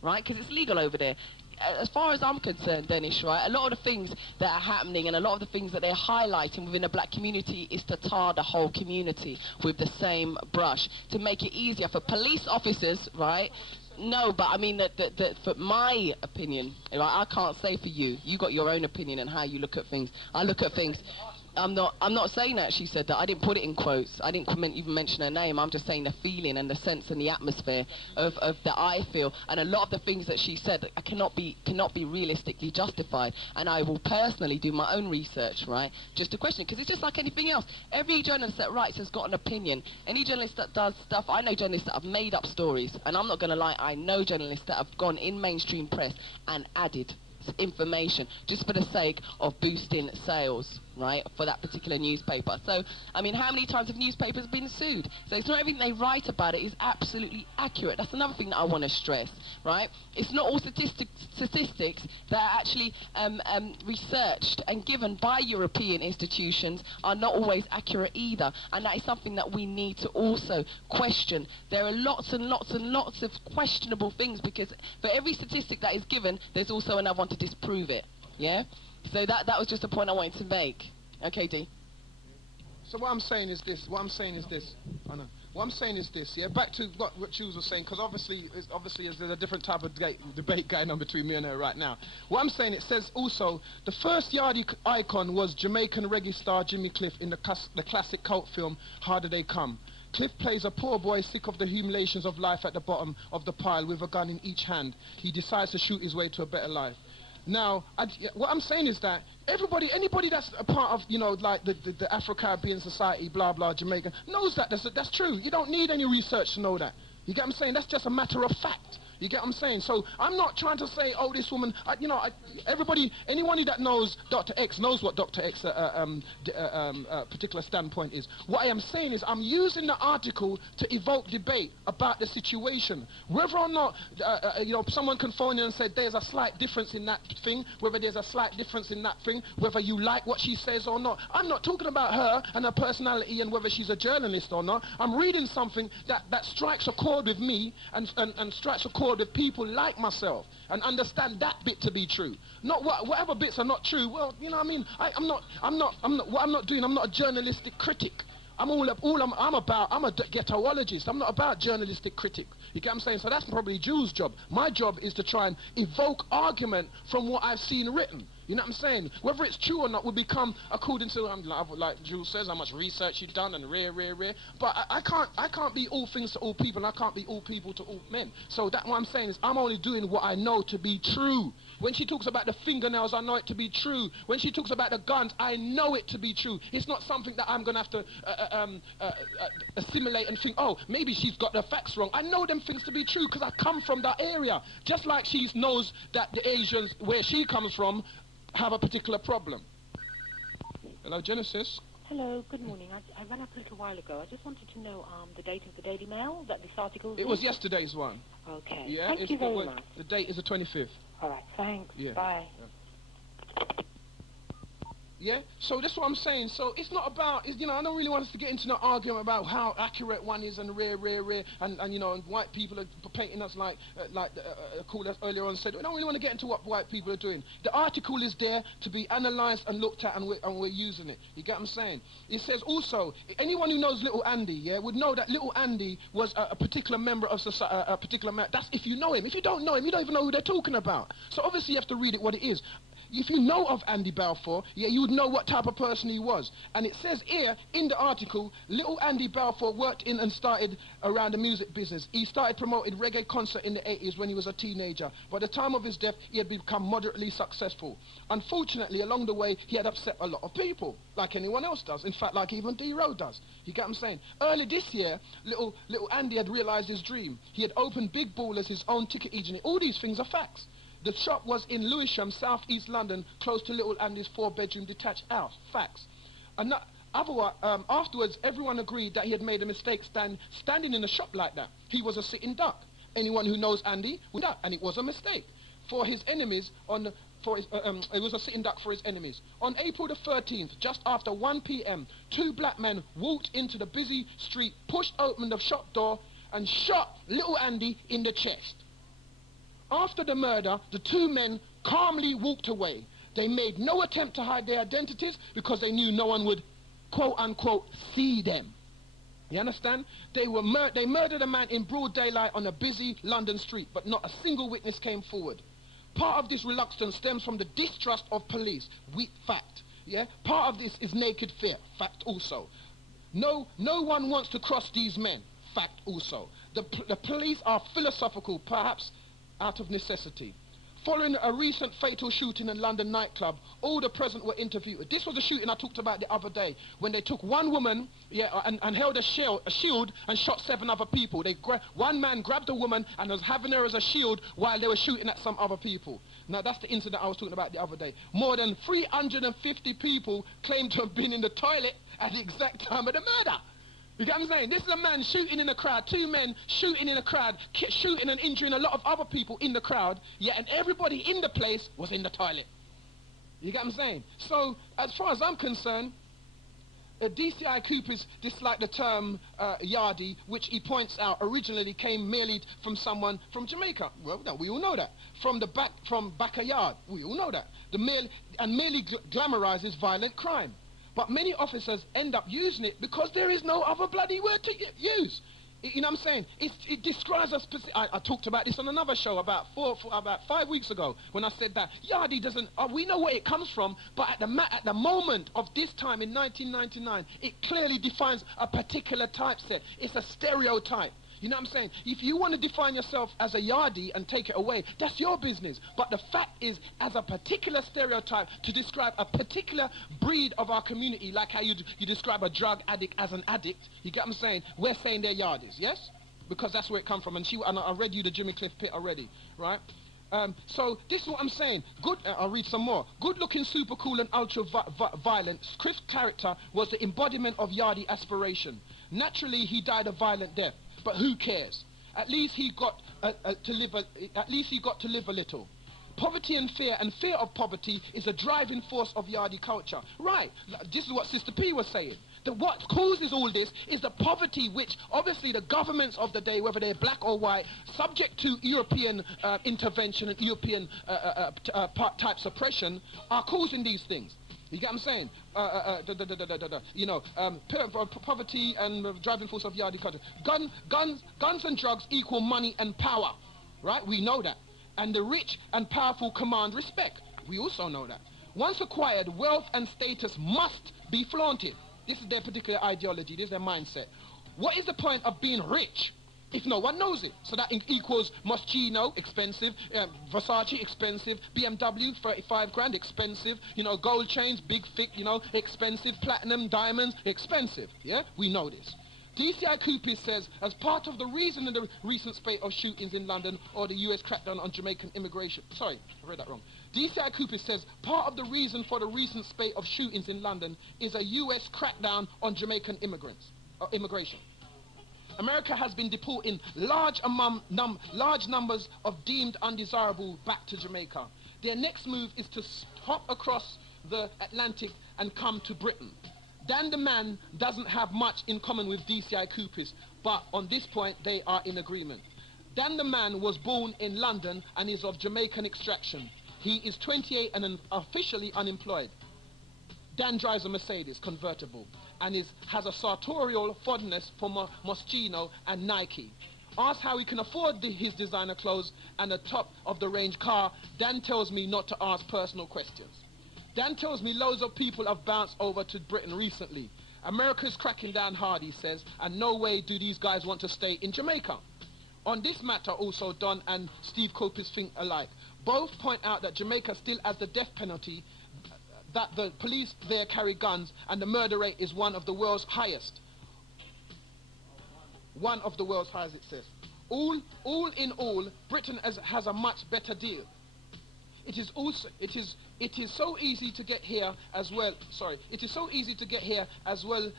right? Because it's legal over there. As far as I'm concerned, Dennis, right, a lot of the things that are happening and a lot of the things that they're highlighting within the black community is to tar the whole community with the same brush, to make it easier for police officers, right? No, but I mean, for my opinion, right, I can't say for you. You got your own opinion on how you look at things. I look at things... I'm not saying that she said that. I didn't put it in quotes. I didn't even mention her name. I'm just saying the feeling and the sense and the atmosphere of that I feel. And a lot of the things that she said cannot be realistically justified. And I will personally do my own research, right, just to question it. Because it's just like anything else. Every journalist that writes has got an opinion. Any journalist that does stuff, I know journalists that have made up stories. And I'm not going to lie, I know journalists that have gone in mainstream press and added information just for the sake of boosting sales, right, for that particular newspaper. So, I mean, how many times have newspapers been sued? So it's not everything they write about it is absolutely accurate. That's another thing that I want to stress, right? It's not all statistics that are actually researched and given by European institutions are not always accurate either. And that is something that we need to also question. There are lots and lots and lots of questionable things, because for every statistic that is given, there's also another one to disprove it, yeah? So that was just a point I wanted to make. Okay, D? So what I'm saying is this. What I'm saying is this. Oh, no. What I'm saying is this. Yeah. Back to what Jools was saying, because obviously there's a different type of debate going on between me and her right now. What I'm saying, it says also the first Yardie icon was Jamaican reggae star Jimmy Cliff in the classic cult film Harder They Come. Cliff plays a poor boy sick of the humiliations of life at the bottom of the pile with a gun in each hand. He decides to shoot his way to a better life. Now, what I'm saying is that anybody that's a part of, you know, like the Afro-Caribbean society, blah, blah, Jamaican, knows that. That's true. You don't need any research to know that. You get what I'm saying? That's just a matter of fact. You get what I'm saying? So I'm not trying to say, oh, this woman, anyone that knows Doctah X knows what Doctah X particular standpoint is. What I am saying is I'm using the article to evoke debate about the situation. Whether or not, someone can phone in and say there's a slight difference in that thing, whether there's a slight difference in that thing, whether you like what she says or not. I'm not talking about her and her personality and whether she's a journalist or not. I'm reading something that strikes a chord with me and strikes a chord with people like myself and understand that bit to be true. Not whatever bits are not true. Well, you know what I mean? I'm not a journalistic critic. I'm a ghetto-ologist. I'm not about journalistic critic. You get what I'm saying? So that's probably Jools' job. My job is to try and evoke argument from what I've seen written. You know what I'm saying? Whether it's true or not will become according to, like Jools says, how much research you've done and rare. But I can't be all things to all people, and I can't be all people to all men. So that what I'm saying is I'm only doing what I know to be true. When she talks about the fingernails, I know it to be true. When she talks about the guns, I know it to be true. It's not something that I'm going to have to assimilate and think, oh, maybe she's got the facts wrong. I know them things to be true because I come from that area. Just like she knows that the Asians, where she comes from, have a particular problem. Hello, Genesis. Hello, good morning. I ran up a little while ago. I just wanted to know the date of the Daily Mail that this article It was yesterday's one. Okay. Yeah, Thank you very much. The date is the 25th. All right, thanks. Yeah. Bye. Yeah, so that's what I'm saying. So it's not about, I don't really want us to get into an argument about how accurate one is and rare, and white people are painting us like called us earlier on said. We don't really want to get into what white people are doing. The article is there to be analysed and looked at, and we're using it. You get what I'm saying? It says also, anyone who knows Little Andy, would know that Little Andy was a particular member of society, that's if you know him. If you don't know him, you don't even know who they're talking about. So obviously you have to read it what it is. If you know of Andy Balfour, you would know what type of person he was. And it says here in the article, Little Andy Balfour worked in and started around the music business. He started promoting reggae concert in the 80s when he was a teenager. By the time of his death, he had become moderately successful. Unfortunately, along the way, he had upset a lot of people, like anyone else does. In fact, like even D. Rowe does. You get what I'm saying? Early this year, little Andy had realised his dream. He had opened Big Ball as his own ticket agent. All these things are facts. The shop was in Lewisham, South East London, close to Little Andy's 4-bedroom detached house. Facts. Afterwards, everyone agreed that he had made a mistake standing in a shop like that. He was a sitting duck. Anyone who knows Andy would know, and it was a mistake. For his enemies, it was a sitting duck for his enemies. On April the 13th, just after 1 p.m., 2 black men walked into the busy street, pushed open the shop door, and shot Little Andy in the chest. After the murder, the 2 men calmly walked away. They made no attempt to hide their identities because they knew no one would, quote-unquote, see them. You understand? They murdered a man in broad daylight on a busy London street, but not a single witness came forward. Part of this reluctance stems from the distrust of police. Weak fact. Yeah? Part of this is naked fear. Fact also. No one wants to cross these men. Fact also. The police are philosophical, perhaps out of necessity. Following a recent fatal shooting in a London nightclub, all the present were interviewed. This was a shooting I talked about the other day, when they took one woman and held a shield and shot 7 other people. One man grabbed a woman and was having her as a shield while they were shooting at some other people. Now that's the incident I was talking about the other day. More than 350 people claimed to have been in the toilet at the exact time of the murder. You get what I'm saying? This is a man shooting in a crowd, 2 men shooting in a crowd, shooting and injuring a lot of other people in the crowd, and everybody in the place was in the toilet. You get what I'm saying? So, as far as I'm concerned, DCI Cooper's dislike the term Yardie, which he points out originally came merely from someone from Jamaica. Well, no, we all know that. From backyard, we all know that. Merely glamorizes violent crime. But many officers end up using it because there is no other bloody word to use. You know what I'm saying? It describes us. I talked about this on another show about 5 weeks ago when I said that Yardie doesn't. We know where it comes from, but at the moment of this time in 1999, it clearly defines a particular typeset. It's a stereotype. You know what I'm saying? If you want to define yourself as a Yardie and take it away, that's your business. But the fact is, as a particular stereotype to describe a particular breed of our community, like how you describe a drug addict as an addict, you get what I'm saying? We're saying they're Yardies, yes? Because that's where it comes from. And I read you the Jimmy Cliff Pit already, right? So this is what I'm saying. I'll read some more. Good-looking, super cool, and ultra-violent, Cliff's character was the embodiment of Yardie aspiration. Naturally, he died a violent death. But who cares? At least he got to live a little. Poverty and fear of poverty is a driving force of Yardie culture. Right. This is what Sista P was saying. That what causes all this is the poverty which obviously the governments of the day, whether they're black or white, subject to European intervention and European type suppression, are causing these things. You get what I'm saying? Poverty and driving force of Yardie culture. Guns and drugs equal money and power, right? We know that. And the rich and powerful command respect. We also know that. Once acquired, wealth and status must be flaunted. This is their particular ideology. This is their mindset. What is the point of being rich if no one knows it? So that equals Moschino, expensive, Versace, expensive, BMW, 35 grand, expensive, gold chains, big thick, expensive, platinum, diamonds, expensive, yeah? We know this. DCI Coopis says, as part of the reason of the recent spate of shootings in London or the US crackdown on Jamaican immigration, sorry, I read that wrong. DCI Coopis says, part of the reason for the recent spate of shootings in London is a US crackdown on Jamaican immigration. America has been deporting large numbers of deemed undesirable back to Jamaica. Their next move is to hop across the Atlantic and come to Britain. Dan the Man doesn't have much in common with DCI Coopis, but on this point they are in agreement. Dan the Man was born in London and is of Jamaican extraction. He is 28 and officially unemployed. Dan drives a Mercedes convertible and has a sartorial fondness for Moschino and Nike. Asked how he can afford his designer clothes and a top-of-the-range car, Dan tells me not to ask personal questions. Dan tells me loads of people have bounced over to Britain recently. America's cracking down hard, he says, and no way do these guys want to stay in Jamaica. On this matter also, Don and Steve Copis think alike. Both point out that Jamaica still has the death penalty, that the police there carry guns, and the murder rate is one of the world's highest. One of the world's highest, it says. All in all, Britain has a much better deal. It is so easy to get here as well. Sorry. It is so easy to get here as well.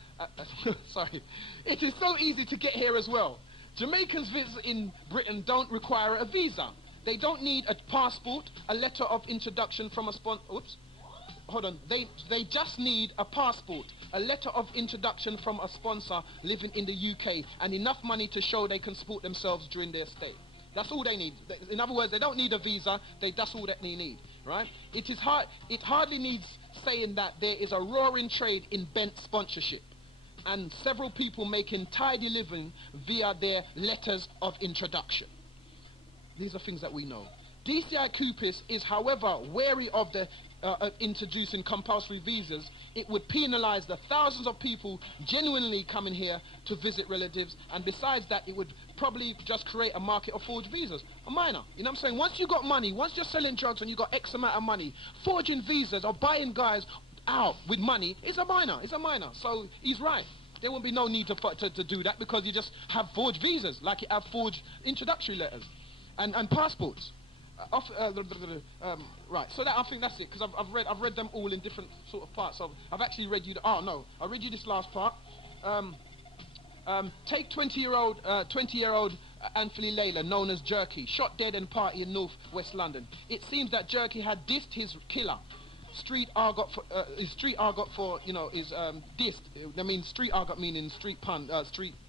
Sorry. It is so easy to get here as well. Jamaicans visiting Britain don't require a visa. They don't need a passport, a letter of introduction from a sponsor. Oops. Hold on. They just need a passport, a letter of introduction from a sponsor living in the UK, and enough money to show they can support themselves during their stay. That's all they need. In other words, they don't need a visa. That's all that they need, right? It hardly needs saying that there is a roaring trade in bent sponsorship, and several people making tidy living via their letters of introduction. These are things that we know. DCI Coopis is, however, wary of the introducing compulsory visas. It would penalise the thousands of people genuinely coming here to visit relatives, and besides that, it would probably just create a market of forged visas. A minor, you know what I'm saying? Once you got money, once you're selling drugs and you got X amount of money, forging visas or buying guys out with money is a minor. It's a minor. So he's right. There won't be no need to do that, because you just have forged visas, like you have forged introductory letters and passports. Right, so I think that's it, because I've read them all in different sort of parts. So I've actually read you. I read you this last part. Take 20-year-old Anthony Layla, known as Jerky, shot dead in party in North West London. It seems that Jerky had dissed his killer. Street argot for is dissed. I mean, street argot meaning street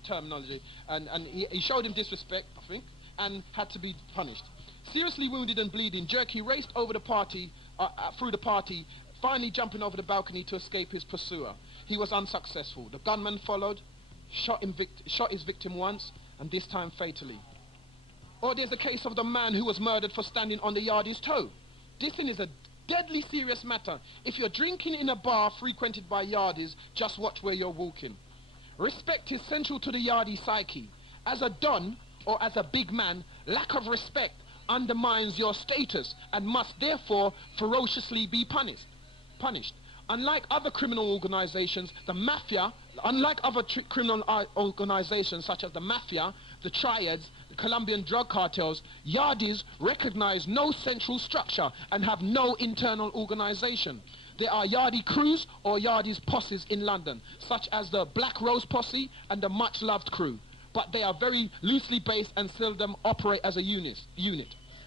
terminology, and he showed him disrespect, I think, and had to be punished. Seriously wounded and bleeding, Jerky raced over the party, through the party, finally jumping over the balcony to escape his pursuer. He was unsuccessful. The gunman followed, shot his victim once, and this time fatally. Or there's the case of the man who was murdered for standing on the yardie's toe. This thing is a deadly serious matter. If you're drinking in a bar frequented by yardies, just watch where you're walking. Respect is central to the yardie psyche. As a don, or as a big man, lack of respect undermines your status and must therefore ferociously be punished. Unlike other criminal organizations, the mafia, unlike other criminal organizations such as the mafia, the triads, the Colombian drug cartels, yardies recognize no central structure and have no internal organization. There are yardie crews or yardies posses in London, such as the Black Rose Posse and the Much Loved Crew, but they are very loosely based and seldom operate as a unit.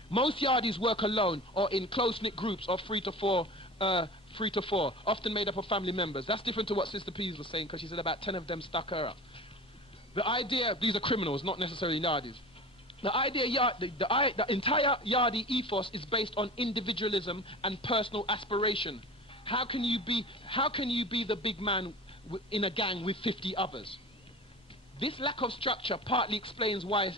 Most yardies work alone or in close-knit groups of 3 to 4, often made up of family members. That's different to what Sista P was saying, because she said about 10 of them stuck her up. The idea, these are criminals, not necessarily yardies. The entire yardie ethos is based on individualism and personal aspiration. How can you be the big man in a gang with 50 others? This lack of structure partly explains why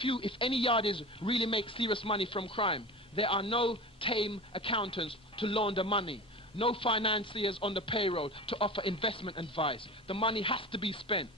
few, if any, yardies really make serious money from crime. There are no tame accountants to launder money, no financiers on the payroll to offer investment advice. The money has to be spent.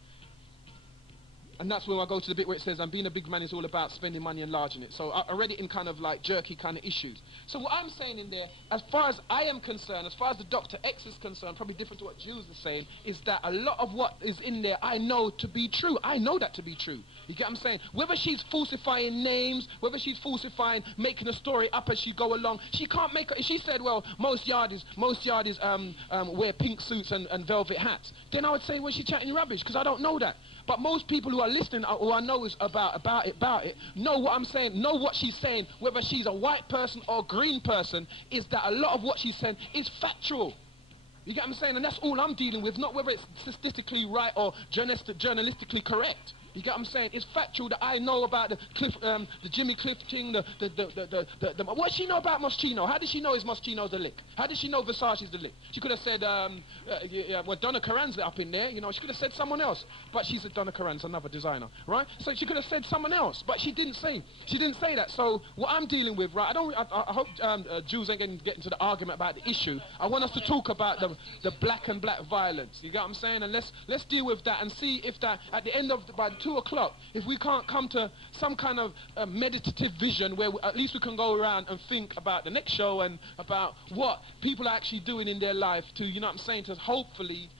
And that's when I go to the bit where it says, and being a big man is all about spending money and enlarging it. So I read it in kind of like jerky kind of issues. So what I'm saying in there, as far as I am concerned, as far as the Doctah X is concerned, probably different to what Jools is saying, is that a lot of what is in there I know to be true. I know that to be true. You get what I'm saying? Whether she's falsifying names, whether she's falsifying, making a story up as she go along, she can't make it. She said, well, most yardies wear pink suits and velvet hats. Then I would say, well, she's chatting rubbish, because I don't know that. But most people who are listening, who I know is about it, know what I'm saying, know what she's saying, whether she's a white person or green person, is that a lot of what she's saying is factual. You get what I'm saying? And that's all I'm dealing with, not whether it's statistically right or journalistically correct. You get what I'm saying? It's factual that I know about the Jimmy Cliff thing, what does she know about Moschino? How does she know his Moschino's the lick? How does she know Versace's the lick? She could have said, well, Donna Karan's up in there, you know, she could have said someone else. But she's a Donna Karan's another designer, right? So she could have said someone else, but she didn't say that. So what I'm dealing with, right, I hope Jools ain't getting into the argument about the issue. I want us to talk about the black and black violence, you get what I'm saying? And let's deal with that and see if that, at the end of, by 2 o'clock, if we can't come to some kind of meditative vision where at least we can go around and think about the next show and about what people are actually doing in their life to, you know what I'm saying, to hopefully,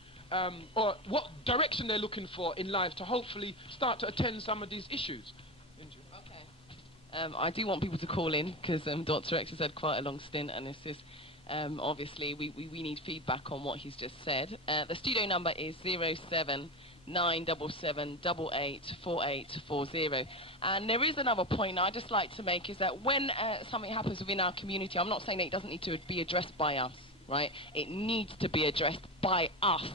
or what direction they're looking for in life to hopefully start to attend some of these issues. I do want people to call in, because Doctah X has had quite a long stint, and it's just, obviously, we need feedback on what he's just said. The studio number is 07977884840. And there is another point I'd just like to make, is that when something happens within our community, I'm not saying that it doesn't need to be addressed by us, right? It needs to be addressed by us,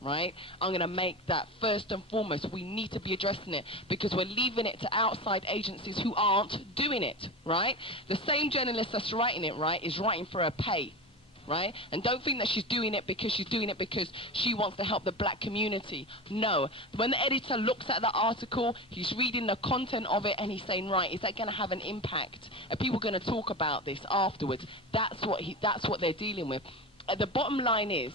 right? I'm going to make that first and foremost. We need to be addressing it, because we're leaving it to outside agencies who aren't doing it, right? The same journalist that's writing it, right, is writing for her pay, right? And don't think that she's doing it because she wants to help the black community. No. When the editor looks at the article, he's reading the content of it and he's saying, right, is that going to have an impact? Are people going to talk about this afterwards? That's what they're dealing with. The bottom line is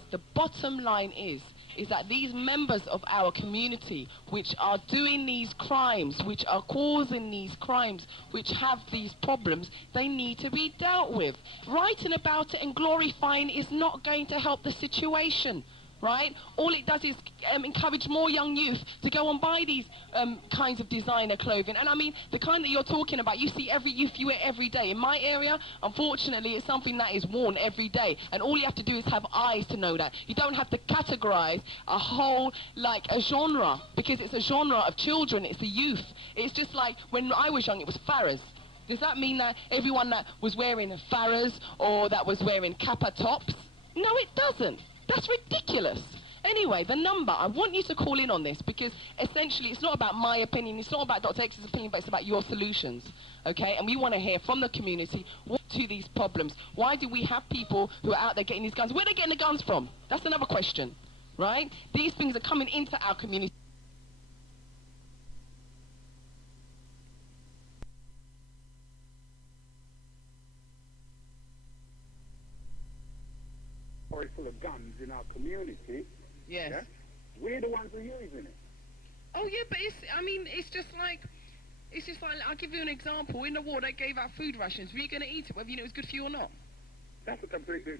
that these members of our community which are doing these crimes, which are causing these crimes, which have these problems, they need to be dealt with. Writing about it and glorifying is not going to help the situation, right? All it does is encourage more young youth to go and buy these kinds of designer clothing. And I mean, the kind that you're talking about, you see every youth you wear every day. In my area, unfortunately, it's something that is worn every day. And all you have to do is have eyes to know that. You don't have to categorize a whole, like, a genre, because it's a genre of children, it's the youth. It's just like when I was young, it was Farrahs. Does that mean that everyone that was wearing Farrahs or that was wearing Kappa tops? No, it doesn't. That's ridiculous. Anyway, the number, I want you to call in on this because essentially it's not about my opinion, it's not about Dr. X's opinion, but it's about your solutions, okay? And we want to hear from the community what to these problems. Why do we have people who are out there getting these guns? Where are they getting the guns from? That's another question, right? These things are coming into our community. Full of guns in our community. Yes. Yeah? We're the ones who are using it. Oh yeah, but it's just like I'll give you an example. In the war, they gave out food rations. Were you going to eat it, whether you knew it was good for you or not? That's a completely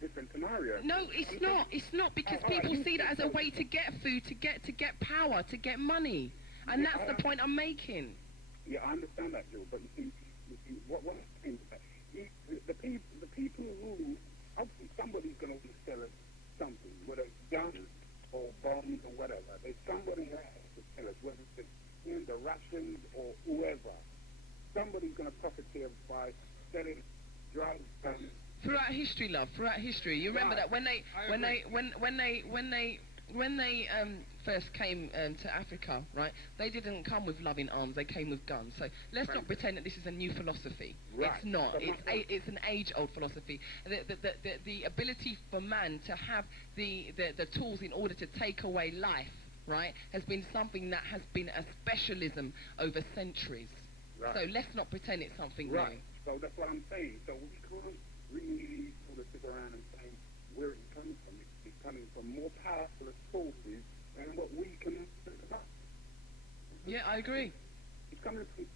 different scenario. No, it's not. It's not because people see that as a way to get food, to get power, to get money, and that's the point I'm making. Yeah, I understand that, Jill. But you see what I'm saying is that the people who obviously somebody's going to sell us something, whether it's guns or bombs or whatever. There's somebody who has to sell us, whether it's the Russians or whoever. Somebody's going to profit here by selling drugs. Throughout history, love. Throughout history, you remember that when they first came to Africa, right? They didn't come with loving arms. They came with guns. So let's not pretend that this is a new philosophy. Right. It's not. It's an age-old philosophy. The ability for man to have the tools in order to take away life, right, has been something that has been a specialism over centuries. Right. So let's not pretend it's something right. new. So that's what I'm saying. So we can't really sort of sit around and say where it's coming from. It's coming from more powerful sources than what we can think about. Yeah, I agree. It's coming from...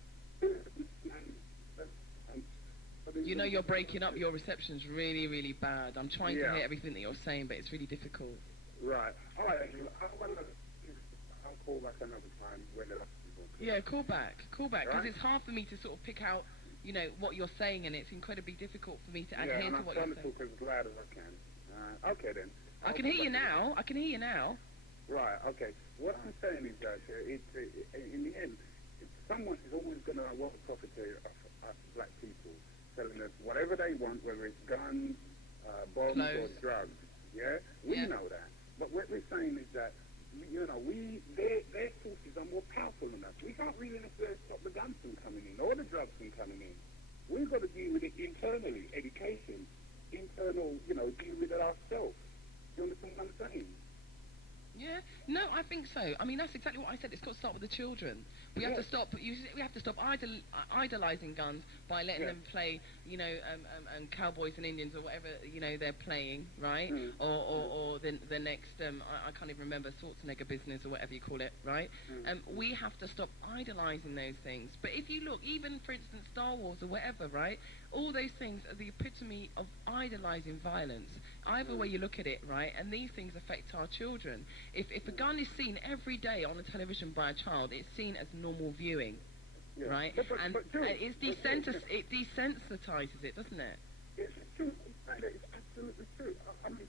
You know, you're breaking up. Your reception's really, really bad. I'm trying to hear everything that you're saying, but it's really difficult. Right. All right, I'll call back another time when the... Yeah, call back, because it's hard for me to sort of pick out, you know, what you're saying, and it's incredibly difficult for me to adhere to what you're saying. Yeah, and I'm trying to talk as loud as I can. Okay, then. I can hear you now. I can hear you now. Right, okay. What I'm saying is that in the end, someone is always going to want to profit off us black people, telling us whatever they want, whether it's guns, bombs, or drugs. Yeah? We know that. But what we're saying is that, you know, their forces are more powerful than us. We can't really necessarily stop the guns from coming in or the drugs from coming in. We've got to deal with it internally, education, internal, you know, deal with it ourselves. Do you understand what I'm saying? Yeah, no, I think so. I mean, that's exactly what I said. It's got to start with the children. We have to stop. We have to stop idolizing guns by letting them play, you know, cowboys and Indians or whatever, you know, they're playing, right? Or the next, I can't even remember, Schwarzenegger business or whatever you call it, right? We have to stop idolizing those things. But if you look, even for instance, Star Wars or whatever, right? All those things are the epitome of idolizing violence. Either way you look at it, right? And these things affect our children. If a gun is seen every day on the television by a child, it's seen as normal viewing, right? And it desensitizes it, doesn't it? It's true. It's absolutely true. I mean,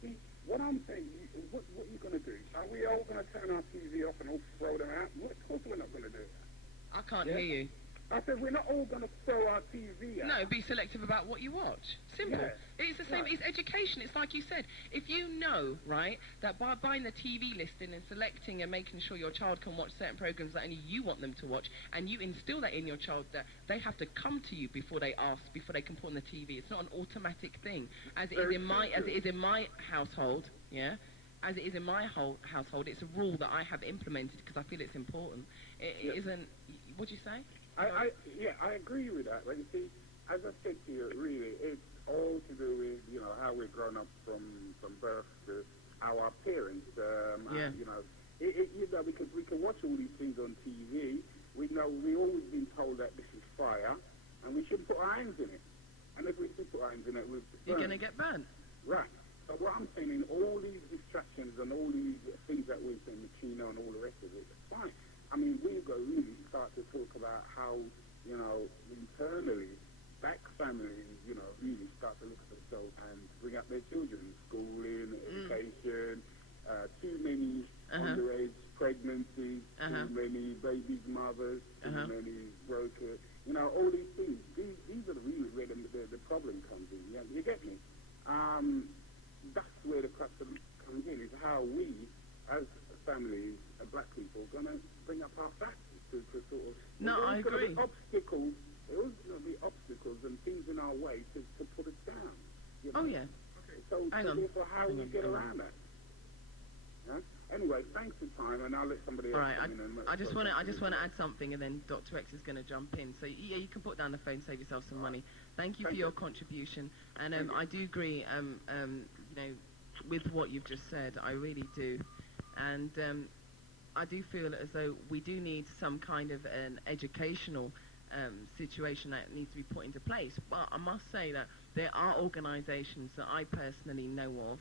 see, what I'm saying, what are you going to do? Are we all going to turn our TV off and all throw them out? Of course we're not going to do that. I can't hear you. I said we're not all going to throw our TV out. No, be selective about what you watch. Simple. Yeah. It's the same. Right. It's education. It's like you said. If you know, right, that by buying the TV listing and selecting and making sure your child can watch certain programs that only you want them to watch, and you instill that in your child that they have to come to you before they ask, before they can put on the TV. It's not an automatic thing, as it is in my household. Yeah. As it is in my household, it's a rule that I have implemented because I feel it's important. It isn't. What do you say? I agree with that. But you see, as I said to you, really, it's all to do with, you know, how we've grown up from birth to our parents. You know, you know, because we can watch all these things on TV. We know we've always been told that this is fire, and we shouldn't put our hands in it. And if we do put our hands in it, you're going to get burned. Right. So what I'm saying, in all these distractions and all these things that we've seen, Chino and all the rest of it, it's fine. I mean, we've got to really start to talk about how, you know, internally, black families, you know, really start to look at themselves and bring up their children, schooling, education, too many underage pregnancies, too many baby mothers, too many broken, you know, all these things. These are really where the problem comes in. Yeah, you get me? That's where the crux comes in. No, I agree. There's always going to be obstacles and things in our way to put us down. You know? Oh, yeah. So Hang on. therefore, how do we get around that? Yeah? Anyway, thanks for time, and I'll let somebody else All right, come in and I just want to add something, and then Doctor X is going to jump in. So yeah, you can put down the phone, save yourself some money. Thank you for your contribution, and I do agree, you know, with what you've just said. I really do, and I do feel as though we do need some kind of an educational situation that needs to be put into place. But I must say that there are organisations that I personally know of.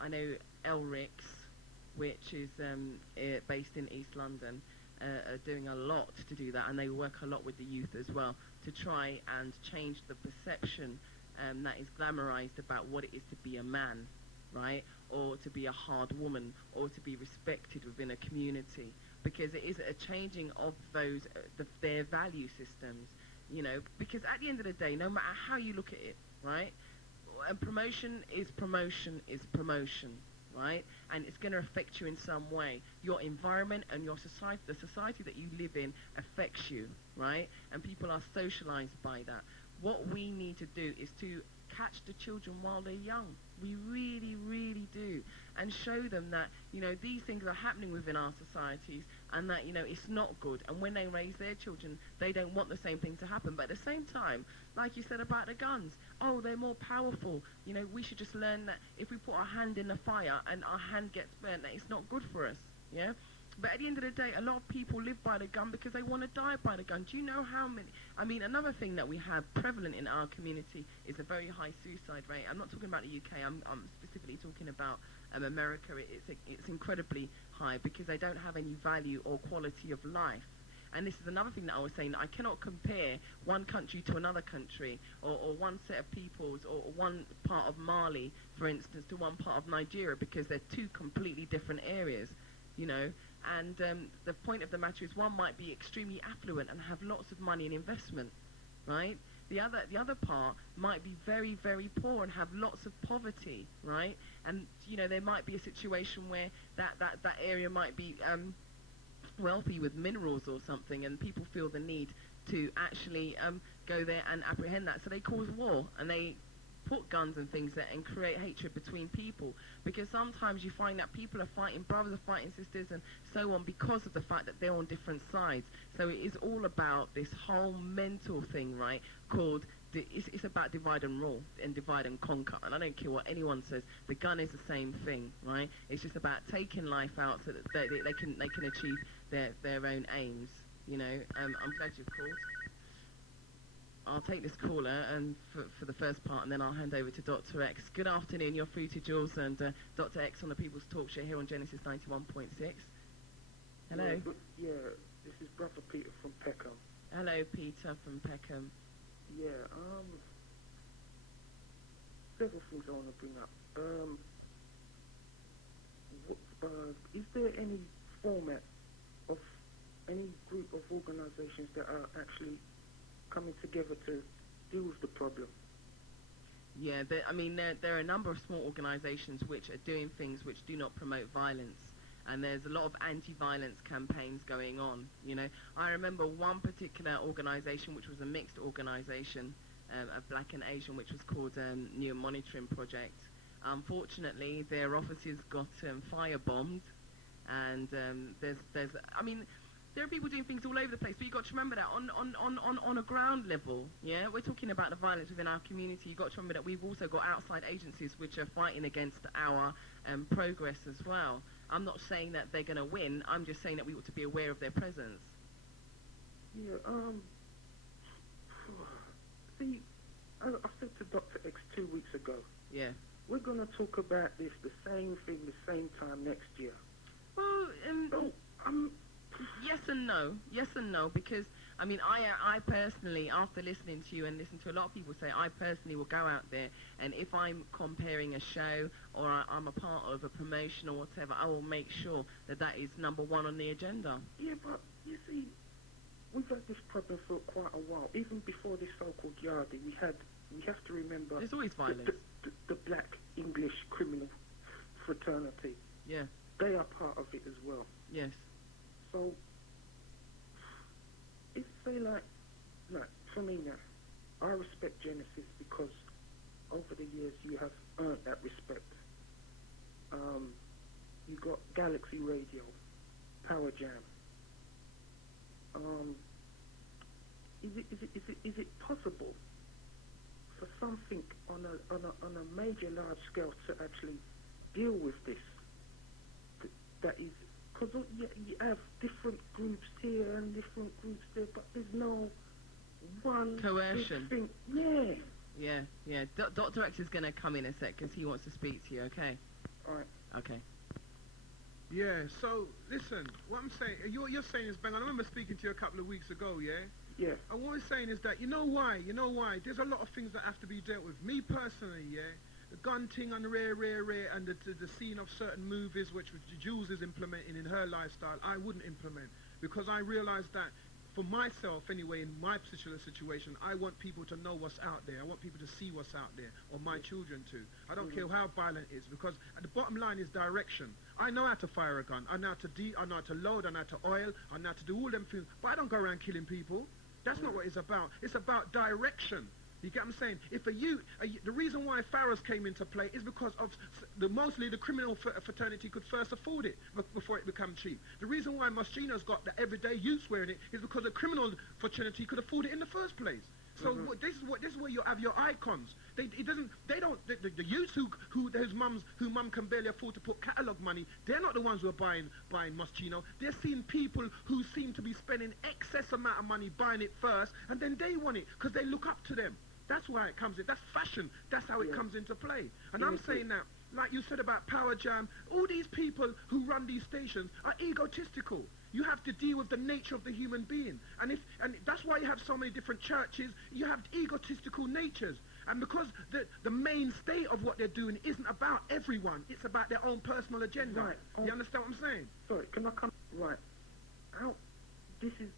I know LRICS, which is based in East London, are doing a lot to do that, and they work a lot with the youth as well to try and change the perception that is glamorized about what it is to be a man, right, or to be a hard woman, or to be respected within a community, because it is a changing of those their value systems, you know, because at the end of the day, no matter how you look at it, right, and promotion is promotion is promotion, right? And it's going to affect you in some way. Your environment and your society, the society that you live in, affects you, right? And people are socialized by that. What we need to do is to catch the children while they're young. We really, really do. And show them that, you know, these things are happening within our societies and that, you know, it's not good. And when they raise their children, they don't want the same thing to happen. But at the same time, like you said about the guns, oh, they're more powerful. You know, we should just learn that if we put our hand in the fire and our hand gets burnt, that it's not good for us, yeah? But at the end of the day, a lot of people live by the gun because they want to die by the gun. Do you know how many? I mean, another thing that we have prevalent in our community is a very high suicide rate. I'm not talking about the UK. I'm specifically talking about America. It's incredibly high because they don't have any value or quality of life. And this is another thing that I was saying, that I cannot compare one country to another country, or one set of peoples, or one part of Mali, for instance, to one part of Nigeria, because they're two completely different areas, you know. And the point of the matter is, one might be extremely affluent and have lots of money and investment, right? The other part might be very, very poor and have lots of poverty, right? And, you know, there might be a situation where that area might be wealthy with minerals or something, and people feel the need to actually go there and apprehend that. So they cause war, and they put guns and things there and create hatred between people, because sometimes you find that people are fighting, brothers are fighting sisters and so on, because of the fact that they're on different sides. So it is all about this whole mental thing, right, called it's about divide and rule and divide and conquer. And I don't care what anyone says, the gun is the same thing, right? It's just about taking life out so that they can achieve their own aims, you know. I'm glad you've called. I'll take this caller and for the first part, and then I'll hand over to Doctor X. Good afternoon, you're through to Jools and Doctor X on the People's Talk Show here on Genesis 91.6. Hello. Yeah, this is Brother Peter from Peckham. Hello, Peter from Peckham. Yeah, several things I want to bring up. Is there any format of any group of organisations that are actually coming together to deal with the problem? Yeah, there are a number of small organisations which are doing things which do not promote violence, and there's a lot of anti-violence campaigns going on, you know. I remember one particular organisation which was a mixed organisation of black and Asian, which was called New Monitoring Project. Unfortunately, their offices got firebombed, and there are people doing things all over the place, but you've got to remember that on a ground level, yeah, we're talking about the violence within our community. You've got to remember that we've also got outside agencies which are fighting against our progress as well. I'm not saying that they're going to win, I'm just saying that we ought to be aware of their presence. Yeah, see, I said to Doctor X 2 weeks ago, yeah, we're going to talk about this, the same thing, the same time next year. Well, yes and no, because I mean, I personally, after listening to you and listening to a lot of people say, I personally will go out there, and if I'm comparing a show or I'm a part of a promotion or whatever, I will make sure that that is number one on the agenda. Yeah, but you see, we've had this problem for quite a while. Even before this so-called Yardie, we have to remember there's always violence. The black English criminal fraternity. Yeah. They are part of it as well. Yes. So say like for me now, I respect Genesis because over the years you have earned that respect. You got Galaxy Radio, Power Jam. Is it possible for something on a major large scale to actually deal with this? That is, because you have different groups here and different groups there, but there's no one coercion. Big thing. Yeah. Doctah X is going to come in a sec because he wants to speak to you, okay? All right. Okay. Yeah, so, listen, what I'm saying, you're saying is bang on. I remember speaking to you a couple of weeks ago, yeah? Yeah. And what I'm saying is that, you know why? There's a lot of things that have to be dealt with. Me personally, yeah? The gun thing and rare, and the scene of certain movies which Jools is implementing in her lifestyle, I wouldn't implement. Because I realised that, for myself anyway, in my particular situation, I want people to know what's out there. I want people to see what's out there, or my children too. I don't care how violent it is, because at the bottom line is direction. I know how to fire a gun. I know how to load, I know how to oil, I know how to do all them things, but I don't go around killing people. That's not what it's about. It's about direction. You get what I'm saying? If the reason why Pharaohs came into play is because of mostly the criminal fraternity could first afford it before it became cheap. The reason why Moschino's got the everyday youth wearing it is because the criminal fraternity could afford it in the first place. So this is where you have your icons. The youths whose mum can barely afford to put catalogue money, they're not the ones who are buying Moschino. They're seeing people who seem to be spending excess amount of money buying it first, and then they want it because they look up to them. That's why it comes in. That's fashion. That's how it comes into play. And I'm saying that, like you said about Power Jam, all these people who run these stations are egotistical. You have to deal with the nature of the human being. And that's why you have so many different churches. You have egotistical natures. And because the mainstay of what they're doing isn't about everyone, it's about their own personal agenda. Right. You understand what I'm saying? Sorry, can I come? Right. This is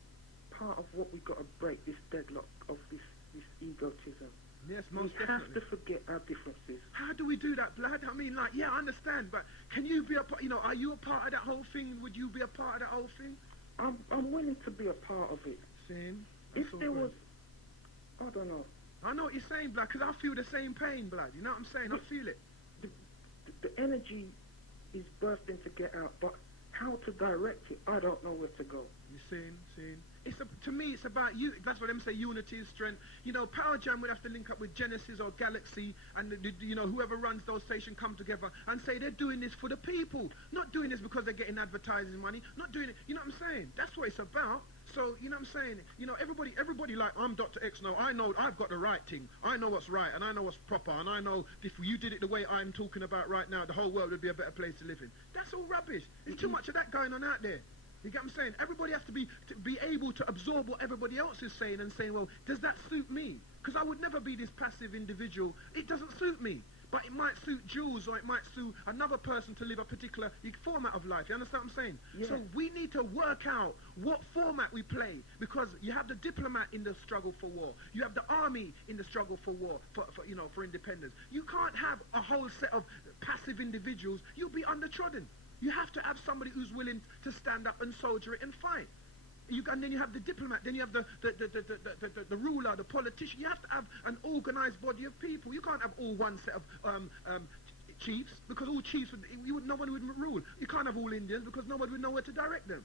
part of what we've got to break, this deadlock of this egotism. Yes, most we definitely. have to forget our differences. How do we do that, blood? I mean, like, yeah, I understand, but can you be a part, are you a part of that whole thing? Would you be a part of that whole thing? I'm willing to be a part of it. Same. If there was, I don't know. I know what you're saying, blood, because I feel the same pain, blood. You know what I'm saying? I feel it. The energy is bursting to get out, but how to direct it, I don't know where to go. You seen? To me, it's about you. That's what them say. Unity is strength. Power Jam would have to link up with Genesis or Galaxy, and whoever runs those stations come together and say they're doing this for the people, not doing this because they're getting advertising money. Not doing it. You know what I'm saying? That's what it's about. So you know what I'm saying? Everybody like I'm Doctah X. No, I know I've got the right thing. I know what's right, and I know what's proper, and I know if you did it the way I'm talking about right now, the whole world would be a better place to live in. That's all rubbish. There's too much of that going on out there. You get what I'm saying? Everybody has to be able to absorb what everybody else is saying and saying, well, does that suit me? Because I would never be this passive individual. It doesn't suit me. But it might suit Jools, or it might suit another person to live a particular format of life. You understand what I'm saying? Yeah. So we need to work out what format we play, because you have the diplomat in the struggle for war. You have the army in the struggle for war, for independence. You can't have a whole set of passive individuals. You'll be undertrodden. You have to have somebody who's willing to stand up and soldier it and fight. And then you have the diplomat, then you have the ruler, the politician. You have to have an organized body of people. You can't have all one set of chiefs, because all chiefs, nobody would rule. You can't have all Indians, because nobody would know where to direct them.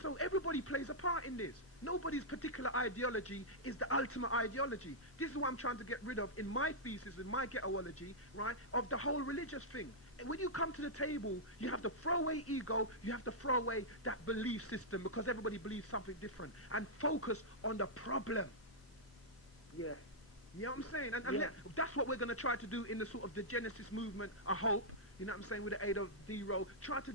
So everybody plays a part in this. Nobody's particular ideology is the ultimate ideology. This is what I'm trying to get rid of in my thesis, in my ghetto-ology, right, of the whole religious thing. And when you come to the table, you have to throw away ego, you have to throw away that belief system, because everybody believes something different, and focus on the problem. Yeah. You know what I'm saying? And that's what we're going to try to do in the sort of the Genesis movement, I hope. You know what I'm saying, with the aid of Rowe, try to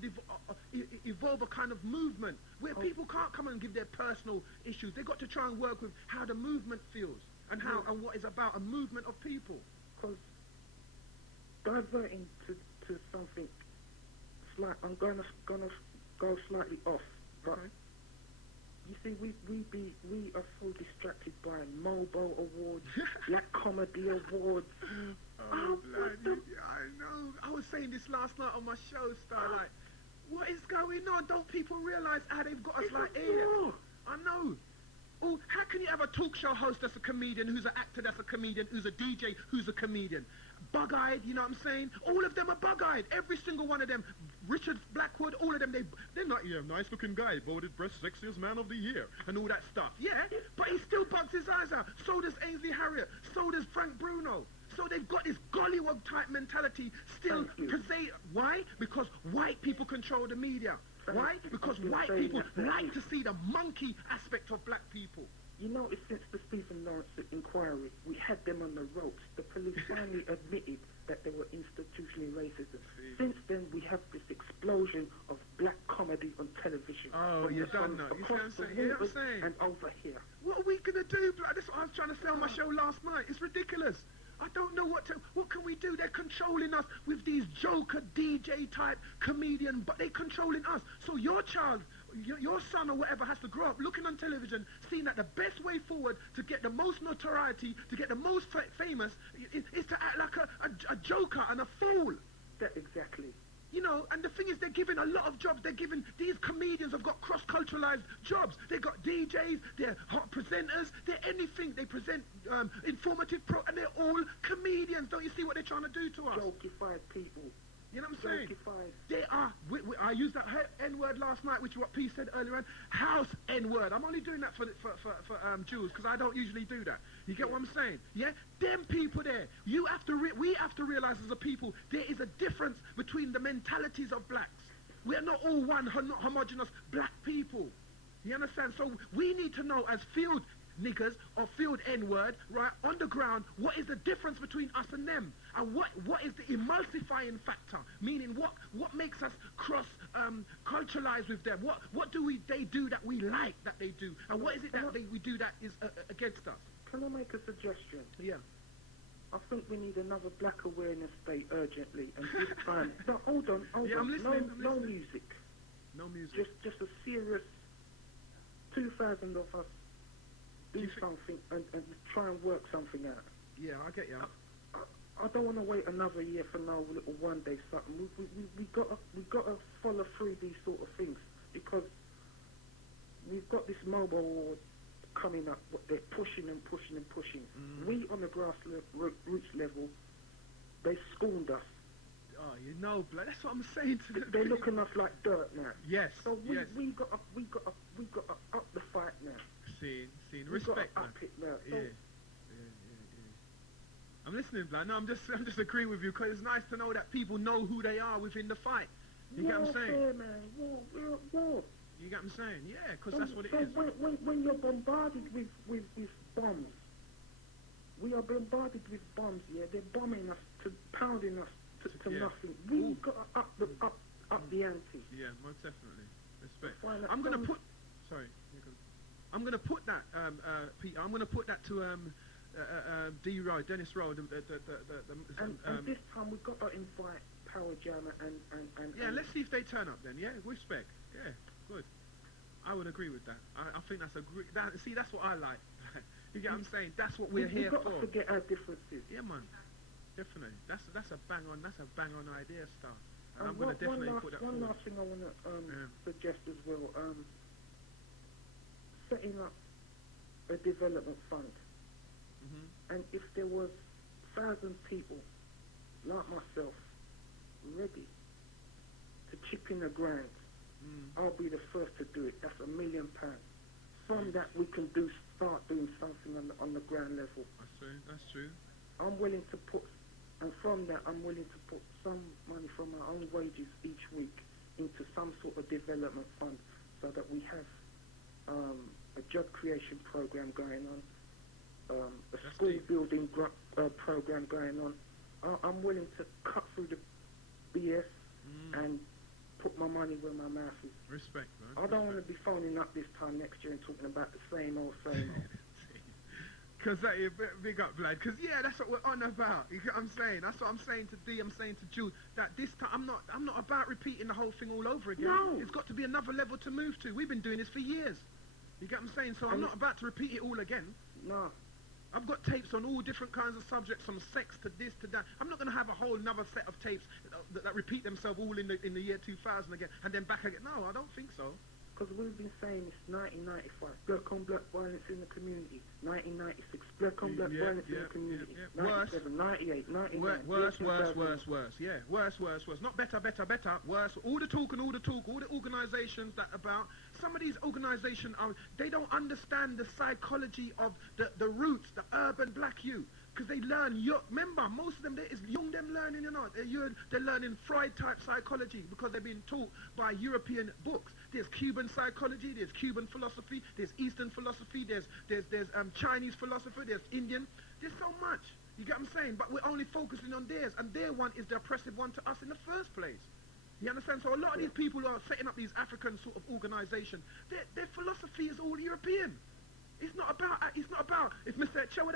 evolve a kind of movement where people can't come and give their personal issues. They've got to try and work with how the movement feels and and what is about a movement of people. Because diverting to something slight, I'm gonna go slightly off, but you see, we are so distracted by Mobo Awards, Black Comedy Awards. Oh, bloody, I know. I was saying this last night on my show, like, what is going on? Don't people realise how they've got us like here? I know. Oh, how a talk show host that's a comedian, who's an actor that's a comedian, who's a DJ who's a comedian. Bug-eyed, you know what I'm saying? All of them are bug-eyed. Every single one of them. Richard Blackwood, all of them, they're not, yeah, nice-looking guy, voted best sexiest man of the year, and all that stuff. Yeah, but he still bugs his eyes out. So does Ainsley Harriott. So does Frank Bruno. So they've got this gollywog type mentality still, because why? Because white people control the media. Why? Because white people like to see the monkey aspect of black people. You know, since the Stephen Lawrence inquiry, we had them on the ropes. The police finally admitted that they were institutionally racist. Since then, we have this explosion of black comedy on television. Oh, you don't know. You know what I'm saying? And over here. What are we going to do? That's what I was trying to say on my show last night. It's ridiculous. I don't know what can we do? They're controlling us with these joker DJ type comedian, but they're controlling us. So your child, your son or whatever has to grow up looking on television, seeing that the best way forward to get the most notoriety, to get the most famous, is to act like a joker and a fool. That exactly. You know, and the thing is, they're giving a lot of jobs. They're giving, these comedians have got cross-culturalized jobs. They've got DJs, they're hot presenters, they're anything. They present informative and they're all comedians. Don't you see what they're trying to do to us? Jokified people. You know what I'm saying? Jokified. They are, I used that N-word last night, which is what P said earlier on. House N-word. I'm only doing that for Jools, because I don't usually do that. You get what I'm saying? Yeah? Them people there, we have to realize as a people, there is a difference between the mentalities of blacks. We are not all one homogenous black people. You understand? So we need to know as field niggers or field N-word, right, on the ground, what is the difference between us and them? And what is the emulsifying factor? Meaning what makes us culturalize with them? What do they do that we like that they do? And what is it that we do that is against us? Can I make a suggestion? Yeah. I think we need another Black Awareness Day urgently, and this time, no, hold on. I'm listening. No music. No music. Just a serious 2,000 of us do something and try and work something out. Yeah, I get you. I don't want to wait another year for no little one day something. We gotta follow through these sort of things, because we've got this mobile war coming up. They're pushing and pushing and pushing. We on the grassroots level, they scorned us. Oh, you know, blood. That's what I'm saying to them. They're looking at us like dirt now. Yes. So we got to up the fight now. Seen. Respect, man. Up it now. So yeah. I'm listening, blood. No, I'm just agreeing with you, because it's nice to know that people know who they are within the fight. You get what I'm saying? War, man. War. You get what I'm saying? Yeah, because that's what it is. When you're bombarded with bombs, we are bombarded with bombs. Yeah, they're bombing us, pounding us to nothing. We got to up the ante. Yeah, most definitely. Respect. I'm gonna put. Sorry. I'm gonna put that, Peter. I'm gonna put that to D. Rowe, Dennis Rowe. And this time we've got to invite Power Jammer and yeah, let's see if they turn up then. Yeah, respect. Yeah, good. I would agree with that. I think that's a great. See, that's what I like. You get what I'm saying? That's what we're here for. We've got to forget our differences. Yeah, man. Definitely. That's a bang on idea, Star. And I'm gonna definitely put that forward. One last thing I wanna suggest as well. Setting up a development fund. And if there was 1,000 people like myself ready to chip in a grand, I'll be the first to do it. That's £1 million. From that we can start doing something on the ground level. That's true. I'm willing to put, and from that I'm willing to put some money from my own wages each week into some sort of development fund, so that we have a job creation program going on, a school building program going on. I'm willing to cut through the BS and put my money where my mouth is. Respect, man. I don't want to be phoning up this time next year and talking about the same old. Because that is big up, blood. Because yeah, that's what we're on about. You get what I'm saying? That's what I'm saying to D. I'm saying to Jools. That this time I'm not about repeating the whole thing all over again. No. It's got to be another level to move to. We've been doing this for years. You get what I'm saying? So I'm not about to repeat it all again. No. I've got tapes on all different kinds of subjects, from sex to this to that. I'm not going to have a whole another set of tapes that repeat themselves all in the year 2000 again, and then back again. No, I don't think so. Because we've been saying it's 1995, black on black violence in the community. 1996, black on black violence in the community. 97, 98, 99. Worse. Yeah, worse. Not better. Worse. All the talk, all the organisations that about. Some of these organisations they don't understand the psychology of the roots, the urban black youth. Because they learn, remember, most of them, it's young them learning, they're learning Freud-type psychology because they've been taught by European books. There's Cuban psychology, there's Cuban philosophy, there's Eastern philosophy, there's Chinese philosophy, there's Indian. There's so much, you get what I'm saying? But we're only focusing on theirs, and their one is the oppressive one to us in the first place. You understand? So a lot of these people who are setting up these African sort of organisations, their philosophy is all European. It's not about if Mr. Cho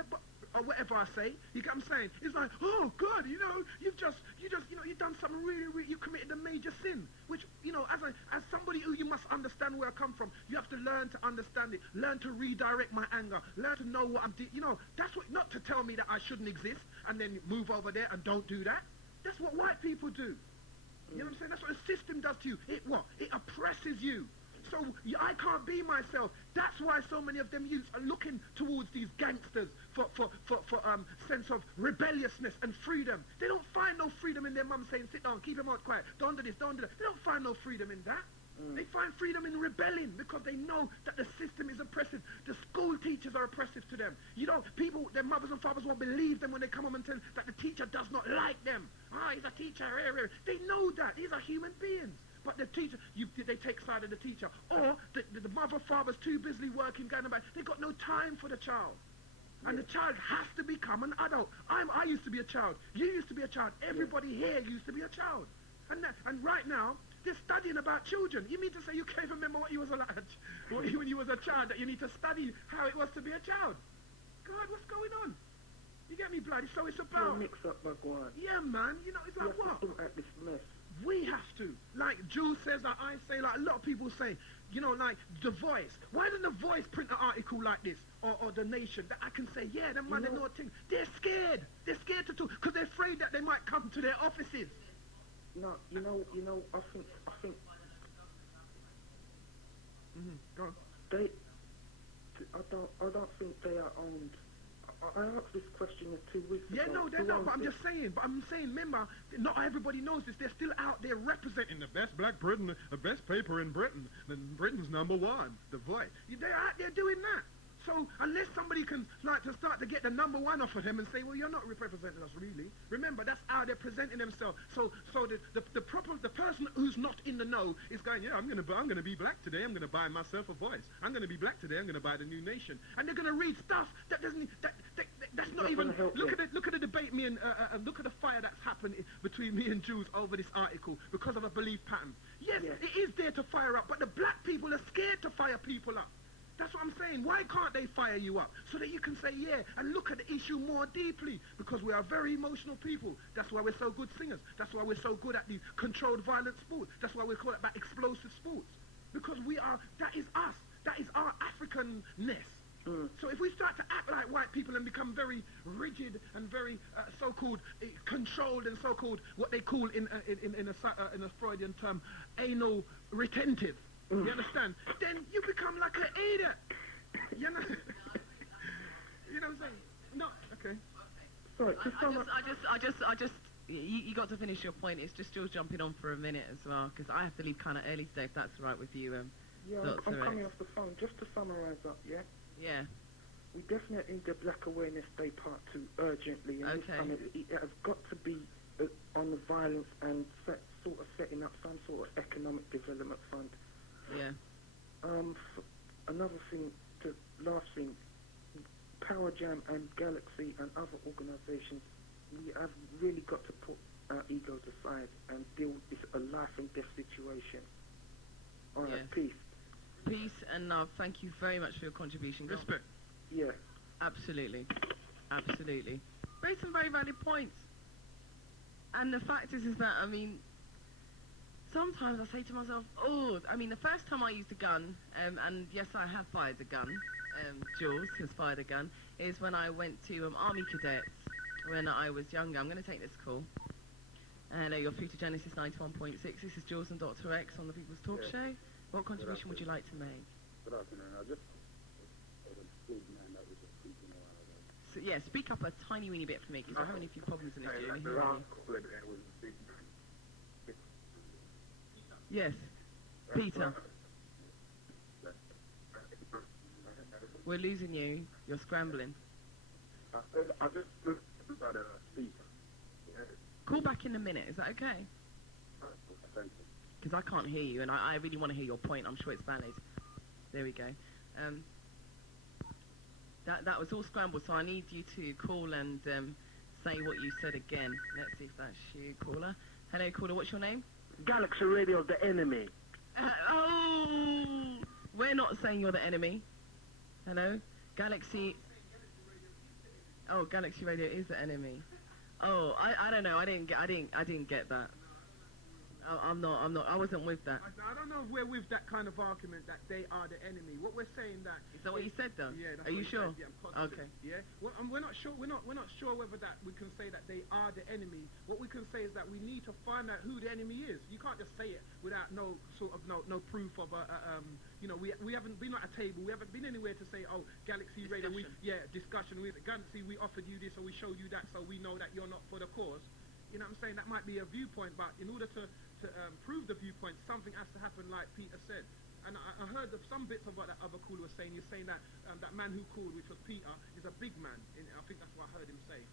or whatever I say, you get what I'm saying? It's like, oh God, you've done something really, you committed a major sin. Which, as somebody who you must understand where I come from, you have to learn to understand it, learn to redirect my anger, learn to know what I'm doing. That's what, not to tell me that I shouldn't exist and then move over there and don't do that. That's what white people do. You know what I'm saying? That's what the system does to you. It oppresses you. So I can't be myself. That's why so many of them youths are looking towards these gangsters for sense of rebelliousness and freedom. They don't find no freedom in their mum saying, sit down, keep your mouth quiet, don't do this, don't do that. They don't find no freedom in that. They find freedom in rebelling because they know that the system is oppressive. The school teachers are oppressive to them. People, their mothers and fathers won't believe them when they come home and tell that the teacher does not like them. He's a teacher. They know that. These are human beings. But the teacher, they take side of the teacher. Or the mother, father's too busy working, going about. They've got no time for the child. And the child has to become an adult. I used to be a child. You used to be a child. Everybody here used to be a child. And right now, they're studying about children. You mean to say you can't remember what you was when you was a child, that you need to study how it was to be a child? God, what's going on? You get me, bloody? So it's about... mix up, my God. Yeah, man. It's like what? At this mess. We have to. Like Jools says, like I say, like a lot of people say, like The Voice. Why doesn't The Voice print an article like this? Or The Nation, that I can say, yeah, them man, they know a thing. They're scared. They're scared to talk because they're afraid that they might come to their offices. No, I think. Go on. I don't think they are owned. I asked this question 2 weeks ago. Yeah, no, they're not, but I'm just saying, remember, not everybody knows this, they're still out there representing the best black Britain, the best paper in Britain, Britain's #1, The Voice. They're out there doing that. So, unless somebody can, start to get the #1 off of them and say, well, you're not representing us, really. Remember, that's how they're presenting themselves. So the person who's not in the know is going, yeah, I'm going to be black today, I'm going to buy myself a voice. I'm going to be black today, I'm going to buy the New Nation. And they're going to read stuff that doesn't, that's not even, look at the debate look at the fire that's happened between me and Jools over this article because of a belief pattern. Yes, it is there to fire up, but the black people are scared to fire people up. That's what I'm saying. Why can't they fire you up? So that you can say, yeah, and look at the issue more deeply. Because we are very emotional people. That's why we're so good singers. That's why we're so good at the controlled violent sports. That's why we call it about explosive sports. Because that is us. That is our Africanness. So if we start to act like white people and become very rigid and very so-called controlled and so-called what they call in a Freudian term, anal retentive, you understand? Then you become like an idiot. You know? You know what I'm saying? No, okay. Sorry, I just, you got to finish your point. It's just Jools jumping on for a minute as well, because I have to leave kind of early today, if that's all right with you. Yeah, I'm coming off the phone. Just to summarise up, yeah? Yeah. We definitely need the Black Awareness Day Part 2 urgently. And this time it has got to be on the violence and sort of setting up some sort of economic development fund. Yeah. Another thing, last thing, Power Jam and Galaxy and other organisations, we have really got to put our egos aside and deal with this a life and death situation. All right, peace. Peace and love. Thank you very much for your contribution. Respect. Yeah. Absolutely. Absolutely. Raised some very valid points. And the fact is that, I mean, sometimes I say to myself, the first time I used a gun, and yes, I have fired a gun, Jools has fired a gun, is when I went to Army Cadets when I was younger. I'm going to take this call. Hello, you're through to Genesis 91.6. This is Jools and Doctah X on the People's Talk Show. What contribution would you like to make? Good afternoon. I just was a big man that was just speaking a while ago. So, yeah, speak up a tiny weeny bit for me, because I'm having a few problems in this Hey, studio. the last caller there was a big man. Yes, Peter. We're losing you. You're scrambling. I just looked at a speaker. Yeah. Call back in a minute. Is that okay? Thank you. Because I can't hear you, and I really want to hear your point. I'm sure it's valid. There we go. That was all scrambled, so I need you to call and say what you said again. Let's see if that's you, caller. Hello, caller. What's your name? Galaxy Radio, the enemy. Oh! We're not saying you're the enemy. Hello? Galaxy... Oh, Galaxy Radio is the enemy. Oh, I don't know. I didn't get that. I'm not, I wasn't with that. I don't know if we're with that kind of argument that they are the enemy. What we're saying that... Is that what you said, though? Yeah. That's are you sure? Said, yeah, I'm positive. Okay. Yeah. Well, we're not sure. We're not sure whether that we can say that they are the enemy. What we can say is that we need to find out who the enemy is. You can't just say it without no proof of we haven't been at a table. We haven't been anywhere to say, oh, Galaxy Radio. Discussion with Galaxy. We offered you this or we showed you that, so we know that you're not for the cause. You know what I'm saying? That might be a viewpoint, but in order to prove the viewpoint, something has to happen, like Peter said. And I heard of some bits of what that other caller was saying. You're saying that that man who called, which was Peter, is a big man. I think that's what I heard him say.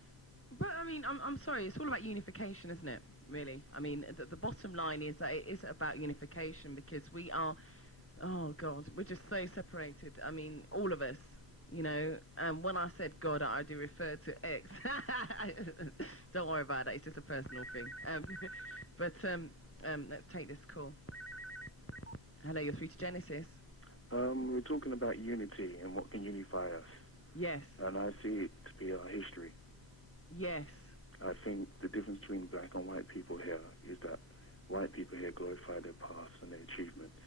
But, I mean, I'm sorry, it's all about unification, isn't it, really? I mean, the bottom line is that it is about unification, because we are, oh, God, we're just so separated. I mean, all of us. You know, when I said God, I do refer to X. Don't worry about that, it's just a personal thing. Let's take this call. Hello, you're through to Genesis. We're talking about unity and what can unify us. Yes. And I see it to be our history. Yes. I think the difference between black and white people here is that white people here glorify their past and their achievements.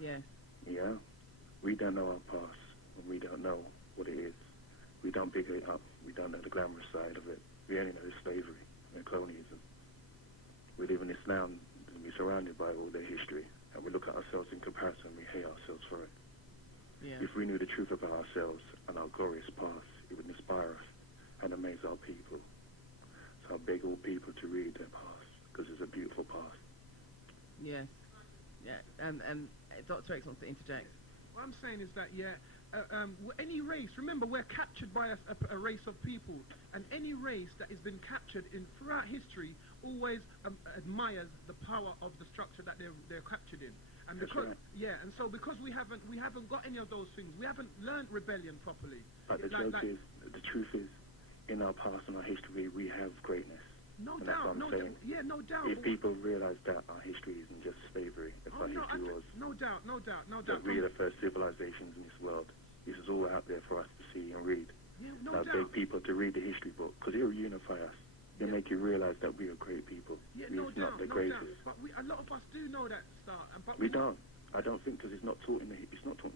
Yes. Yeah? We don't know our past, and we don't know what it is. We don't big it up. We don't know the glamorous side of it. We only know slavery and colonialism. We live in this now and we're surrounded by all their history, and we look at ourselves in comparison and we hate ourselves for it. Yeah. If we knew the truth about ourselves and our glorious past, it would inspire us and amaze our people. So I beg all people to read their past, because it's a beautiful past. Yes. Yeah. Doctah X wants to interject. What I'm saying is that, any race, remember, we're captured by a race of people, and any race that has been captured throughout history always admires the power of the structure that they're captured in. And because, and so because we haven't got any of those things, we haven't learned rebellion properly. But the truth is, in our past and our history, we have greatness. No and doubt, that's what I'm saying. no doubt. If people realize that our history isn't just slavery, if our history was no doubt. that we are the first civilizations in this world. This is all out there for us to see and read. Yeah, I beg people to read the history book, because it will unify us. It'll make you realize that we are great people. Yeah, we're not the greatest. But a lot of us do know that, but we don't. I don't think, because it's not taught in the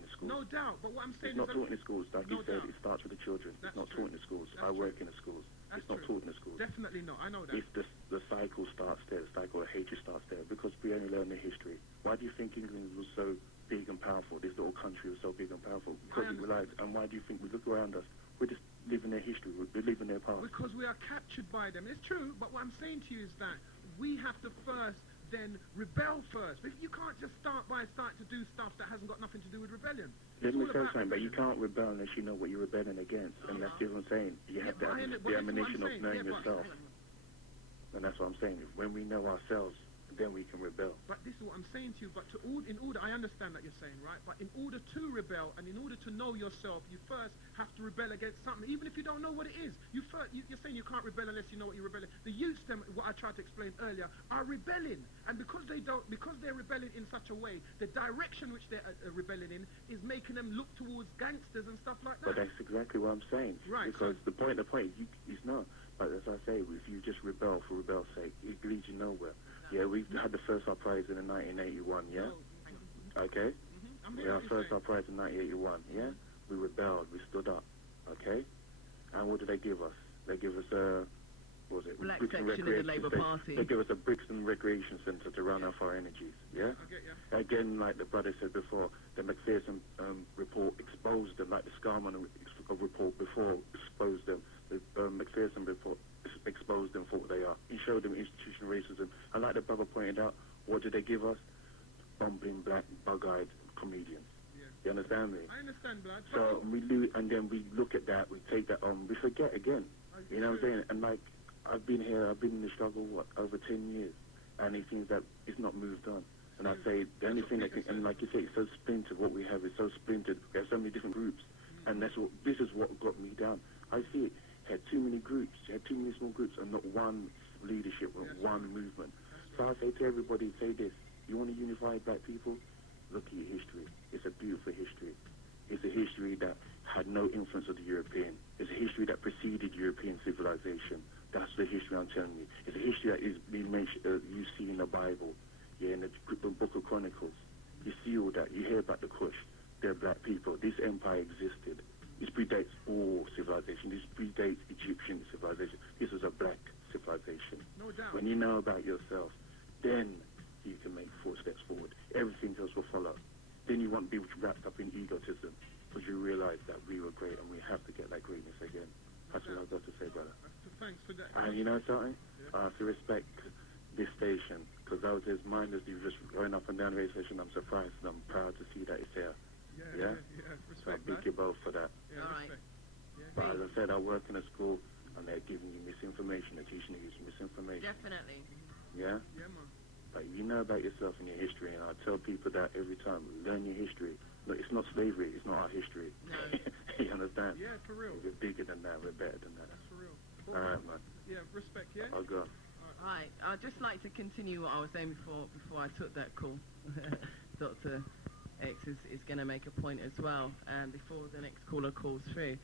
schools. No doubt, but what I'm saying it's not taught in the schools. Like you said, it starts with the children. That's it's not true. taught in the schools. That's I work in the schools. That's it's not true. taught in the schools. Definitely not. I know that. If the cycle starts there, the cycle of hatred starts there, because we only learn the history. Why do you think England was so big and powerful? This little country was so big and powerful because we relied. And why do you think we look around us? We're just living their history. We're living their past. Because we are captured by them. It's true, but what I'm saying to you is that we have to first then rebel first. But you can't just start to do stuff that hasn't got nothing to do with rebellion. Let me say something, but you can't rebel unless you know what you're rebelling against, and that's what I'm saying. You have to have the ammunition of knowing yourself. And that's what I'm saying. When we know ourselves, then we can rebel. But this is what I'm saying to you, but in order, I understand that you're saying, right? But in order to rebel, and in order to know yourself, you first have to rebel against something, even if you don't know what it is. You're saying you can't rebel unless you know what you're rebelling. The youths, what I tried to explain earlier, are rebelling. And because they're rebelling in such a way, the direction which they're rebelling in is making them look towards gangsters and stuff like that. But that's exactly what I'm saying. Right. Because the point is not. But as I say, if you just rebel for rebel's sake, it leads you nowhere. Yeah, we had the first uprising in 1981, yeah? Okay? Yeah, first uprising in 1981, yeah? We rebelled, we stood up, okay? And what did they give us? They give us what was it? Black Brixton section of the Recreation Labour Station. Party. They give us a Brixton Recreation Centre to run off our energies, yeah? Again, like the brother said before, the McPherson report exposed them, like the Scarman report before exposed them. The McPherson report exposed them for what they are. He showed them institutional racism. And like the brother pointed out, what did they give us? Bumbling, black, bug-eyed comedians. You understand me? I understand, blood. So and then we look at that, we take that on, we forget again. You know what I'm saying? And like, I've been in the struggle, over 10 years, and it seems that it's not moved on. And I say, the only thing that can, and like you say, it's so splintered, what we have is so splintered, we have so many different groups, and this is what got me down. I see it, had too many groups, had too many small groups, and not one leadership, or one movement. So I say to everybody, say this, you want to unify black people? Look at your history. It's a beautiful history. It's a history that had no influence of the European. It's a history that preceded European civilization. That's the history I'm telling you. It's a history that is being mentioned, you see in the Bible, in the Book of Chronicles. You see all that. You hear about the Kush. They're black people. This empire existed. This predates all civilization. This predates Egyptian civilization. This is a black civilization. No doubt. When you know about yourself, then you can make 4 steps forward. Everything else will follow. Then you won't be wrapped up in egotism, because you realize that we were great and we have to get that greatness again. That's what I've got to say, brother. Thanks for that. And you know something? I have to respect this station, because I was as mindless, you just going up and down the radio station. I'm surprised and I'm proud to see that it's here. Yeah? So I Respect thank you both for that. But as I said, I work in a school and they're giving you misinformation. They're teaching you misinformation. Definitely. Yeah? Yeah, man. Like, you know about yourself and your history, and I tell people that every time. Learn your history. Look, it's not slavery. It's not our history. No. You understand? Yeah, for real. We're bigger than that. We're better than that. That's for real. All right, man. Yeah, respect, yeah? I'll go. Right, I'd just like to continue what I was saying before I took that call. Doctah X is going to make a point as well, before the next caller calls through,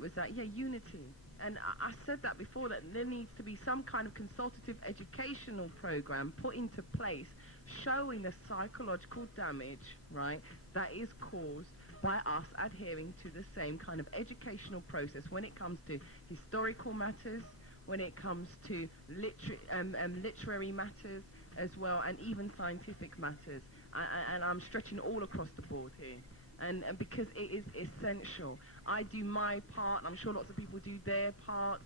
was that, unity. And I said that before, that there needs to be some kind of consultative educational program put into place showing the psychological damage, right, that is caused by us adhering to the same kind of educational process when it comes to historical matters, when it comes to literary matters as well, and even scientific matters. And I'm stretching all across the board here. And because it is essential. I do my part, and I'm sure lots of people do their parts,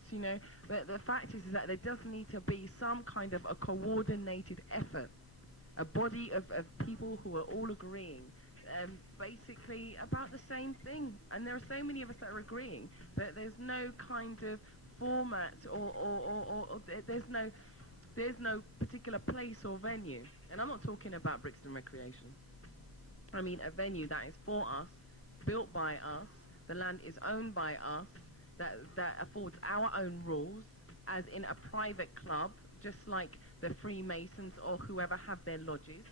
but the fact is that there does need to be some kind of a coordinated effort, a body of people who are all agreeing basically about the same thing. And there are so many of us that are agreeing, but there's no kind of format or there's no particular place or venue. And I'm not talking about Brixton Recreation. I mean a venue that is for us, built by us, the land is owned by us, that affords our own rules, as in a private club, just like the Freemasons or whoever have their lodges.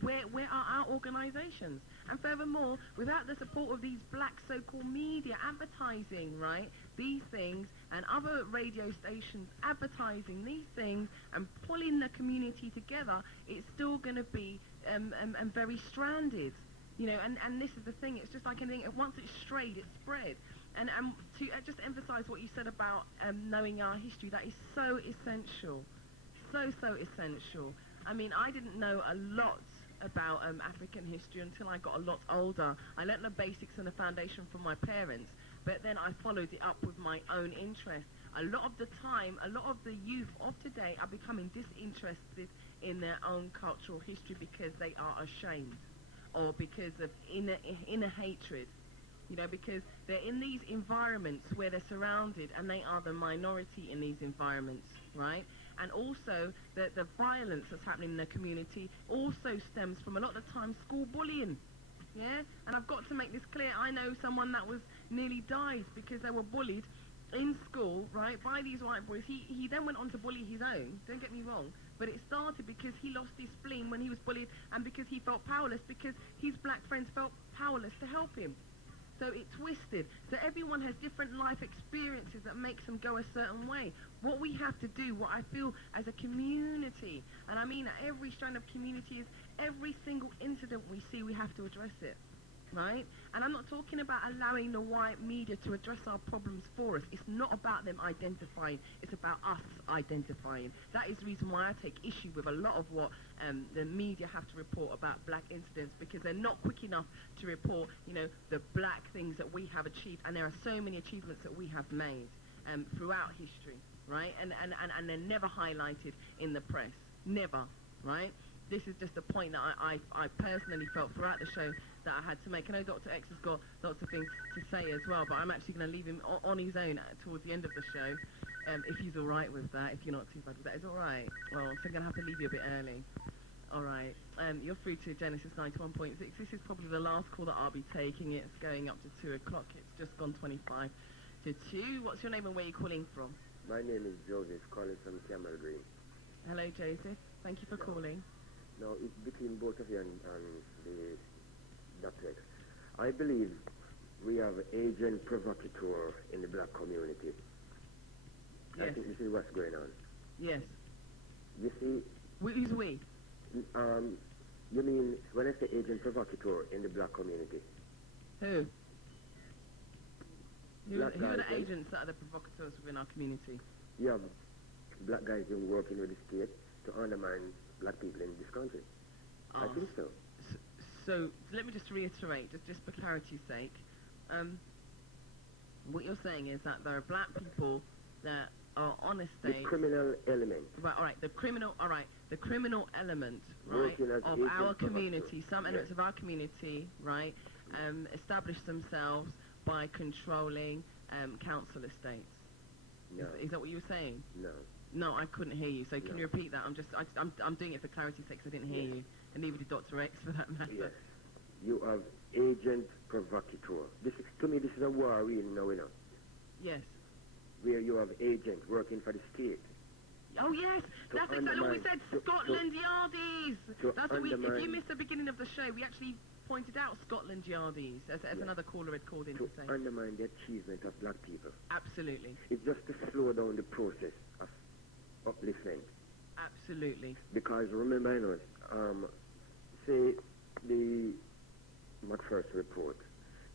Where are our organisations? And furthermore, without the support of these black so-called media advertising, right, these things, and other radio stations advertising these things and pulling the community together, it's still going to be very stranded. And this is the thing, it's just like anything, once it's strayed, it's spread. And to just emphasise what you said about knowing our history, that is so essential. So essential. I mean, I didn't know a lot about African history until I got a lot older. I learnt the basics and the foundation from my parents, but then I followed it up with my own interest. A lot of the time, a lot of the youth of today are becoming disinterested in their own cultural history because they are ashamed, or because of inner hatred, because they're in these environments where they're surrounded and they are the minority in these environments, right? And also the violence that's happening in the community also stems from a lot of the time school bullying. Yeah? And I've got to make this clear. I know someone that was nearly died because they were bullied in school, right, by these white boys. He then went on to bully his own, don't get me wrong, but it started because he lost his spleen when he was bullied, and because he felt powerless, because his black friends felt powerless to help him. So it twisted. So everyone has different life experiences that makes them go a certain way. What we have to do, what I feel as a community, and I mean every strand of community, is every single incident we see, we have to address it. right? And I'm not talking about allowing the white media to address our problems for us. It's not about them identifying, it's about us identifying. That is the reason why I take issue with a lot of what the media have to report about black incidents, because they're not quick enough to report, you know, the black things that we have achieved. And there are so many achievements that we have made throughout history, right? And they're never highlighted in the press. Never, right? This is just a point that I personally felt throughout the show that I had to make. I know Doctah X has got lots of things to say as well, but I'm actually going to leave him on his own towards the end of the show, if he's all right with that, if you're not too bad with that. Is all right? Well, so I'm going to have to leave you a bit early. All right. You're through to Genesis 91.6. This is probably the last call that I'll be taking. It's going up to 2 o'clock. It's just gone 25 to 2. What's your name and where are you calling from? My name is Joseph, calling from Camel Green. Hello, Joseph. Thank you for calling. No, it's between both of you and the Doctah X. I believe we have agent provocateur in the black community. Yes. I think this is what's going on. Yes. You see... Who's we? You mean, when I say agent provocateur in the black community? Who? Who Black are guys, the agents that are the provocateurs within our community? You have black guys who are working with the state to undermine black people in this country. I think so. So let me just reiterate, just for clarity's sake, what you're saying is that there are black people that are on a state... The criminal element. Right, all right, the criminal element, right, Working as of agent our provocateur. community, some elements of our community, right, establish themselves by controlling council estates. No. Is that what you were saying? No. No, I couldn't hear you. So can you repeat that? I'm doing it for clarity's sake, 'cause I didn't hear you, and neither did Doctah X for that matter. Yes. You have agent provocateur. To me, this is a war really now, you know. Yes. Where you have agents working for the state. Oh yes, that's exactly what we said. Scotland Yardies. That's what we. If you missed the beginning of the show, we actually pointed out Scotland Yardies as another caller had called in to say. Undermine the achievement of black people. Absolutely. It's just to slow down the process of upliftment. Absolutely. Because remember, I know, say the McPherson report,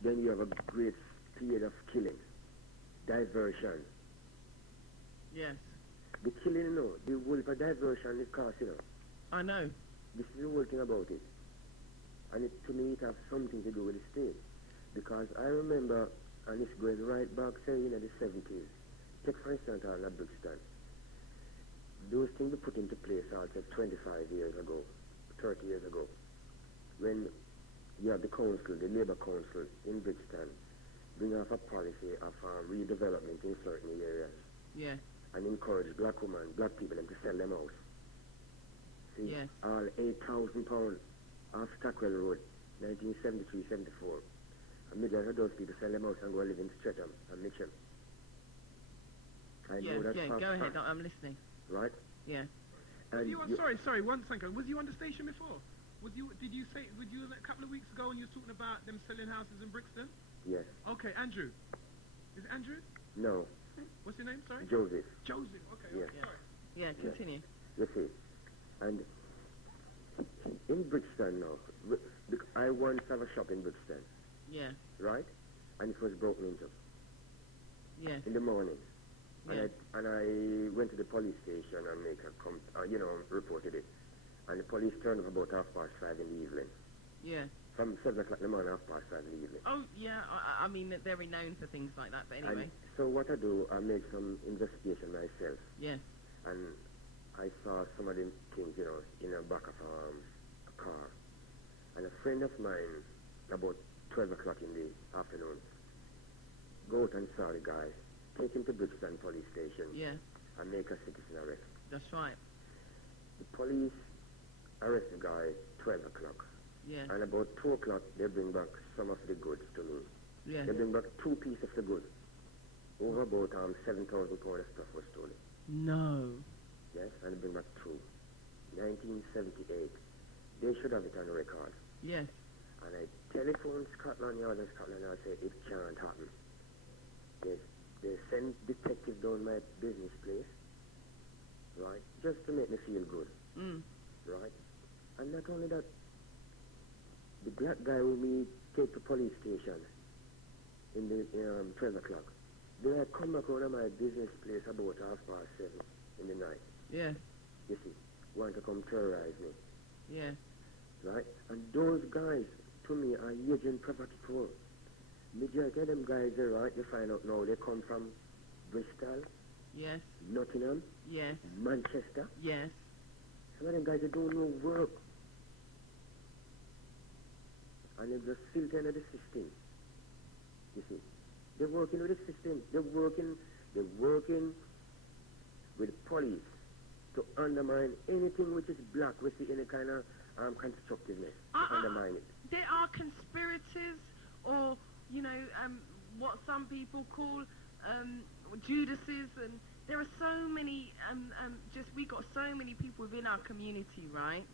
then you have a great period of killing, diversion. Yes. The killing, you know, the whole for diversion is cost, you know. I know. This is the whole thing about it. And to me, it has something to do with the state. Because I remember, and it's going right back, say, in the 70s. Take, for instance, all of Brixton. Those things were put into place also 25 years ago, 30 years ago. When you have the council, the Labour Council in Brixton, bring off a policy of redevelopment in certain areas. Yeah. And encourage black women, black people, them to sell them house. See, yes. All £8,000 off Stockwell Road, 1973-74. And millions of those people sell them house and go live in Streatham and Mitchell. I know that go ahead, I'm listening. Right? Yeah. And sorry, 1 second. Was you on the station before? Did you a couple of weeks ago when you were talking about them selling houses in Brixton? Yes. Okay, Andrew. Is it Andrew? No. What's your name, sorry? Joseph. Joseph, okay. Yes. Sorry. Yeah, continue. You see, and in Brixton now, I once have a shop in Brixton. Yeah. Right? And it was broken into. Yes. In the morning. Yeah. And I went to the police station and reported it. And the police turned up about 5:30 in the evening. Yeah. From 7 o'clock in the morning, 5:30 in the evening. Oh, yeah, I mean, they're renowned for things like that, but anyway. And so what I do, I make some investigation myself. Yes. And I saw some of the things, in the back of a car. And a friend of mine, about 12 o'clock in the afternoon, go out and saw the guy, take him to Brixton police station. Yeah. And make a citizen arrest. That's right. The police arrest the guy 12 o'clock. Yeah. And about 2 o'clock, they bring back some of the goods to me. Yeah. They bring back 2 pieces of the goods. Over about £7,000 of stuff was stolen. No. Yes, and they bring back 2. 1978. They should have it on record. Yes. And I telephoned Scotland Yard and Scotland Yard said it can't happen. They send detectives down my business place, right, just to make me feel good. Mm. Right? And not only that, the black guy who me take to police station in the 12 o'clock. Then I come back out of my business place about 7:30 in the night. Yeah. You see, want to come terrorize me. Yeah. Right? And those guys, to me, are agent provocateur. Majority of them guys, right, you find out now, they come from Bristol, yes, Nottingham, yes, Manchester. Yes. Some of them guys, they don't know work. And they're just filter into the system. You see, they're working with the system. They're working with the police to undermine anything which is black, we see any kind of constructiveness, to undermine it. There are conspirators, or, you know, what some people call Judases, and there are so many, we got so many people within our community, right?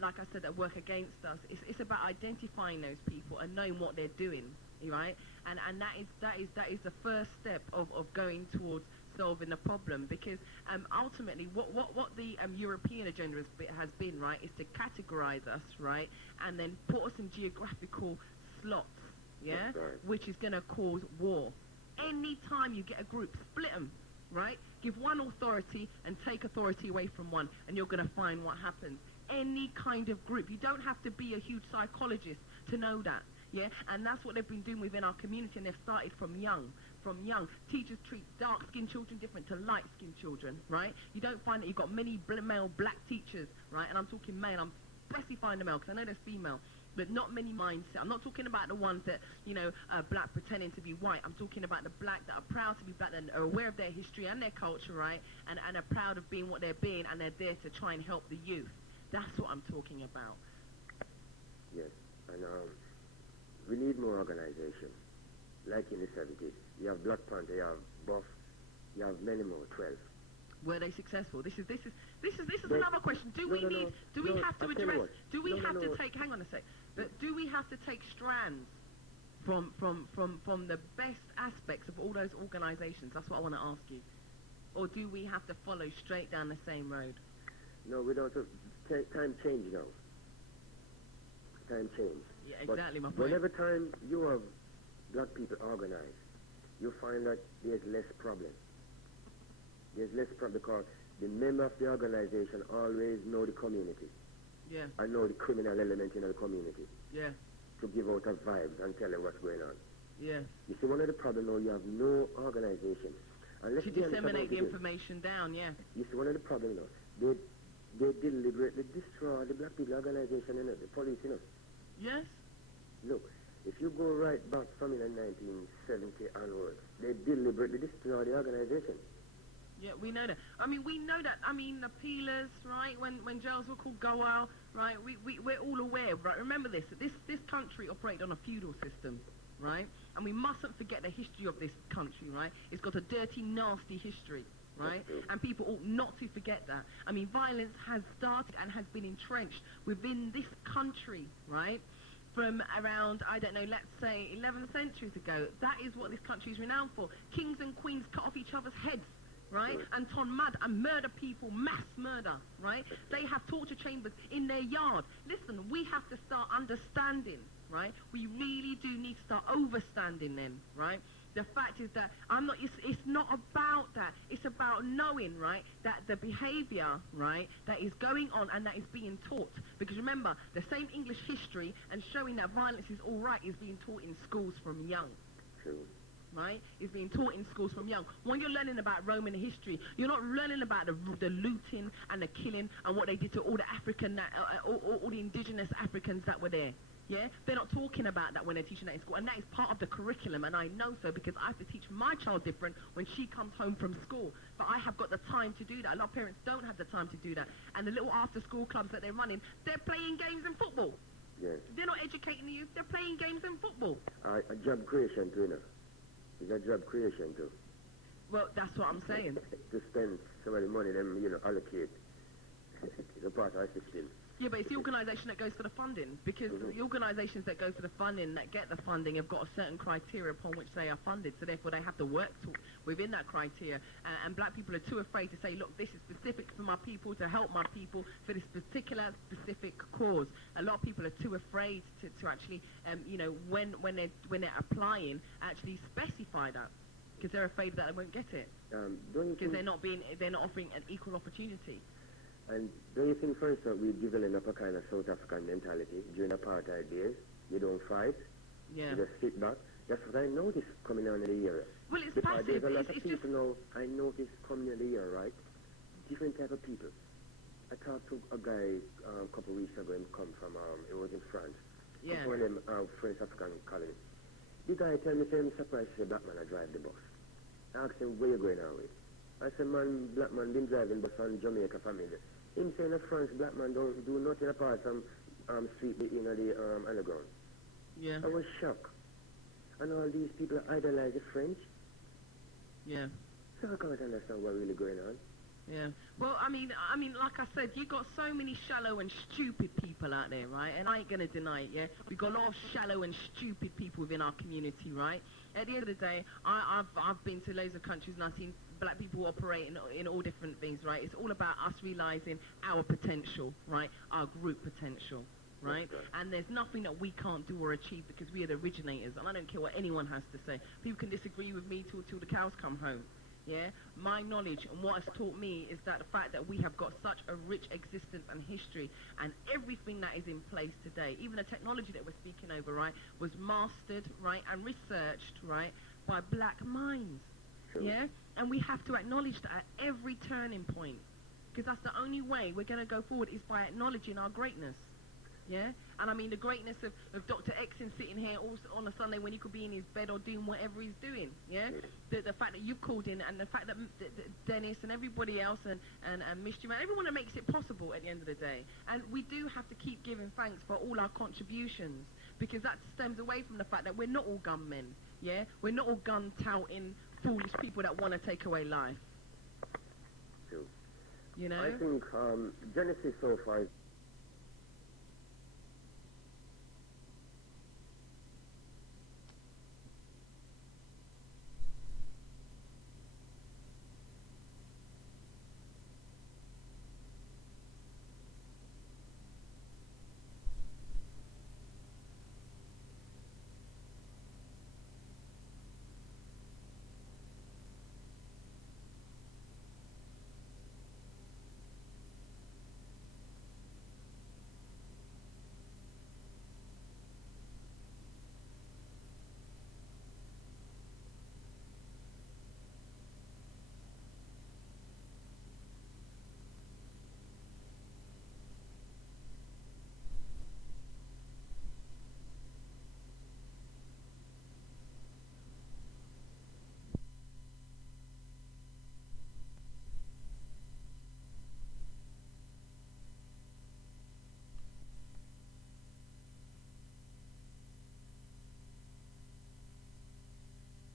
Like I said, that work against us. It's about identifying those people and knowing what they're doing, right? And that is the first step of going towards solving the problem, because ultimately what the European agenda has been, right, is to categorize us, right, and then put us in geographical slots, yeah, which is going to cause war. Any time you get a group, split them, right, give one authority and take authority away from one, and you're going to find what happens. Any kind of group. You don't have to be a huge psychologist to know that, yeah, and that's what they've been doing within our community, and they've started from young. Teachers treat dark-skinned children different to light-skinned children, right? You don't find that you've got many male black teachers, right? And I'm talking male, I'm specifying the male, because I know there's female, but not many mindset. I'm not talking about the ones that, you know, are black pretending to be white. I'm talking about the black that are proud to be black, and are aware of their history and their culture, right? And are proud of being what they're being, and they're there to try and help the youth. That's what I'm talking about. Yes, and we need more organization. Like in the 70s, you have Black Panther, you have Buff, you have many more, 12. Were they successful? This is another question. Do we have to take strands from the best aspects of all those organizations? That's what I want to ask you. Or do we have to follow straight down the same road? No, we don't. Time change now. Time change. Yeah, exactly, my point. Whenever time you have black people organized, you find that there's less problem. There's less problem because the member of the organization always know the community. Yeah. And know the criminal element in the community. Yeah. To give out a vibes and tell them what's going on. Yeah. You see, one of the problems now, you have no organization. To disseminate the information down, yeah. You see, one of the problems now, they deliberately destroy the black people organization, you know, the police, you know. Yes. Look, if you go right back from 1970 onwards, they deliberately destroy the organization. Yeah, we know that. I mean, the peelers, right, when jails were called Goal, right, we're all aware, right? Remember this country operated on a feudal system, right? And we mustn't forget the history of this country, right? It's got a dirty, nasty history, right? And people ought not to forget that. I mean, violence has started and has been entrenched within this country, right? From around, I don't know, let's say 11 centuries ago. That is what this country is renowned for. Kings and queens cut off each other's heads, right? And turn mad and murder people, mass murder, right? They have torture chambers in their yard. Listen, we have to start understanding, right? We really do need to start overstanding them, right? The fact is that it's not about that. It's about knowing, right, that the behavior, right, that is going on and that is being taught. Because remember, the same English history and showing that violence is all right is being taught in schools from young. True. Right? It's being taught in schools from young. When you're learning about Roman history, you're not learning about the looting and the killing and what they did to all the African, all the indigenous Africans that were there. Yeah, they're not talking about that when they're teaching that in school, and that is part of the curriculum, and I know so because I have to teach my child different when she comes home from school. But I have got the time to do that. A lot of parents don't have the time to do that, and the little after-school clubs that they're running, they're playing games in football. Yes. They're not educating the youth. They're playing games in football. A job creation too, you know. It's a job creation too. Well, that's what I'm saying. To spend some of the money them, allocate. It's a part of our system. Yeah, but it's the organisation that goes for the funding, because the organisations that go for the funding, that get the funding, have got a certain criteria upon which they are funded, so therefore they have to work within that criteria. And black people are too afraid to say, look, this is specific for my people, to help my people, for this particular specific cause. A lot of people are too afraid to actually, you know, when they're applying, actually specify that, because they're afraid that they won't get it, because they're not offering an equal opportunity. And do you think, for instance, we're developing a kind of South African mentality during apartheid days? You don't fight, you just sit back. That's what I noticed coming on in the year. Well, it's because passive. There's a lot of people now, I noticed coming in the year, right? Different type of people. I talked to a guy a couple of weeks ago, he come from, he was in France. Yeah. One of them French African colony. The guy tell me, I'm surprised to see a black man I drive the bus. I asked him, where you going now with? I said, man, black man been driving bus on Jamaica family. Him saying a French black man don't do nothing apart from sweep the underground. Yeah. I was shocked. And all these people idolize the French. Yeah. So I can't understand what's really going on. Yeah. Well, I mean, like I said, you got so many shallow and stupid people out there, right? And I ain't gonna deny it, yeah. We got a lot of shallow and stupid people within our community, right? At the end of the day, I've been to loads of countries and I've seen black people operate in all different things, right? It's all about us realizing our potential, right? Our group potential, right? And there's nothing that we can't do or achieve because we are the originators. And I don't care what anyone has to say. People can disagree with me till the cows come home. Yeah, my knowledge and what has taught me is that the fact that we have got such a rich existence and history, and everything that is in place today, even the technology that we're speaking over, right, was mastered, right, and researched, right, by black minds. Yeah, and we have to acknowledge that at every turning point, because that's the only way we're going to go forward, is by acknowledging our greatness. Yeah, and I mean the greatness of Doctah X in sitting here also on a Sunday when he could be in his bed or doing whatever he's doing. Yeah, the fact that you've called in, and the fact that Dennis and everybody else and Mystery Man, everyone that makes it possible at the end of the day. And we do have to keep giving thanks for all our contributions, because that stems away from the fact that we're not all gunmen. Yeah, we're not all gun-touting foolish people that want to take away life. True. You know, I think Genesis so far.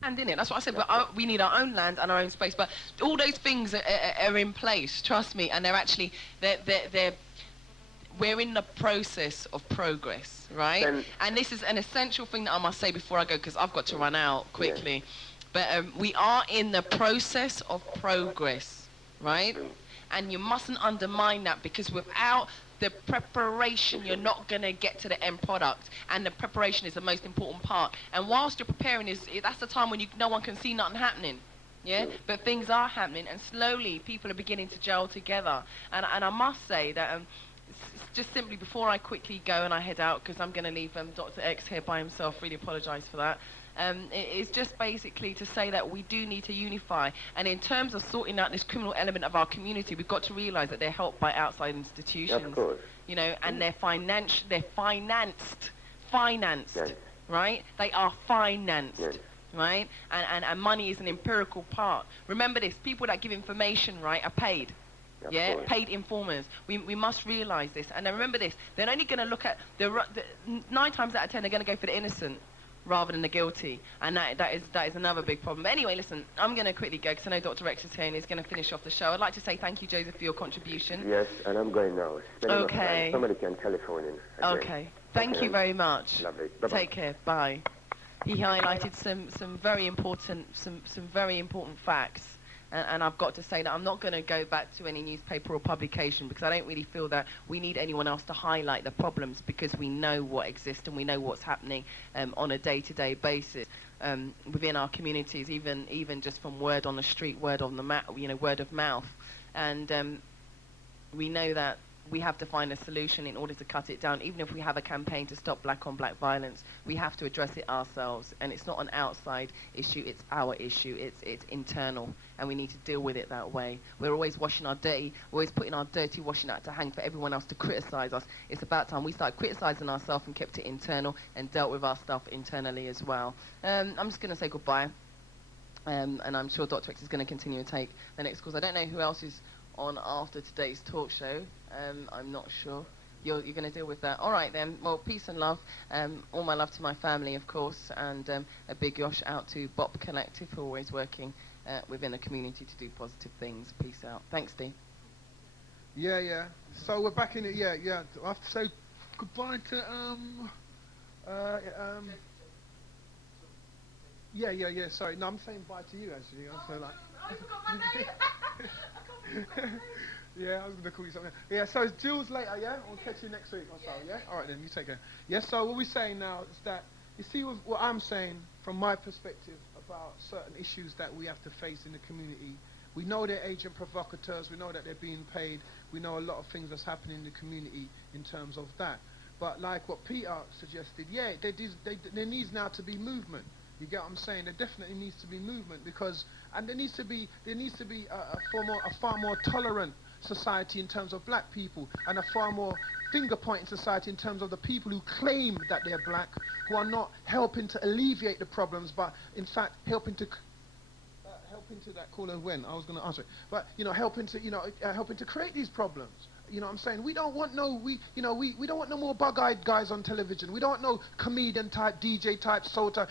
In it. That's what I said. We need our own land and our own space. But all those things are in place. Trust me. And they're actually we're in the process of progress, right? And this is an essential thing that I must say before I go, because I've got to run out quickly. But we are in the process of progress, right? And you mustn't undermine that, because without the preparation, you're not going to get to the end product, and the preparation is the most important part. And whilst you're preparing, that's the time when no one can see nothing happening, yeah? But things are happening, and slowly people are beginning to gel together. And I must say that just simply before I quickly go and I head out, because I'm going to leave Doctah X here by himself, really apologise for that. It's just basically to say that we do need to unify, and in terms of sorting out this criminal element of our community, we've got to realise that they're helped by outside institutions, of course. You know, and they're financed, right? They are financed, right? And money is an empirical part. Remember this: people that give information, right, are paid. Yeah, paid informers. We must realise this, and then remember this: they're only going to look at 9 times out of 10 they're going to go for the innocent. rather than the guilty, and that is another big problem. But anyway, listen, I'm going to quickly go because I know Dr. X is here and he's going to finish off the show. I'd like to say thank you, Joseph, for your contribution. Yes, and I'm going now. Okay. Somebody can telephone in. Okay. Thank you very much. Lovely. Bye-bye. Take care. Bye. He highlighted some very important facts. And I've got to say that I'm not going to go back to any newspaper or publication because I don't really feel that we need anyone else to highlight the problems because we know what exists and we know what's happening on a day-to-day basis within our communities, even just from word on the street, word of mouth. And we know that we have to find a solution in order to cut it down. Even if we have a campaign to stop black-on-black violence, we have to address it ourselves. And it's not an outside issue, it's our issue, it's internal, and we need to deal with it that way. We're always we're always putting our dirty washing out to hang for everyone else to criticize us. It's about time we started criticizing ourselves and kept it internal and dealt with our stuff internally as well. I'm just going to say goodbye, and I'm sure Dr. X is going to continue to take the next calls. I don't know who else is on after today's talk show. I'm not sure. You're going to deal with that. All right then. Well, peace and love. All my love to my family, of course, and a big yosh out to Bop Collective, who are always working within the community to do positive things. Peace out. Thanks, Steve. Yeah. So we're back in it. Yeah. I have to say goodbye to Yeah. Sorry, no, I'm saying bye to you actually. I forgot my name. Yeah, I was going to call you something. Yeah, so it's Jools later, yeah? I'll catch you next week or so, yeah? All right then, you take care. Yeah, so what we're saying now is that, you see what I'm saying from my perspective about certain issues that we have to face in the community. We know they're agent provocateurs, we know that they're being paid, we know a lot of things that's happening in the community in terms of that. But like what Peter suggested, yeah, there needs now to be movement. You get what I'm saying? There definitely needs to be movement because, and there needs to be a far more tolerant society in terms of black people and a far more finger-pointing society in terms of the people who claim that they're black, who are not helping to alleviate the problems, but in fact helping to that caller when I was going to answer it, but helping to create these problems. You know what I'm saying? We don't want we don't want no more bug-eyed guys on television. We don't want no comedian type, DJ type, sota.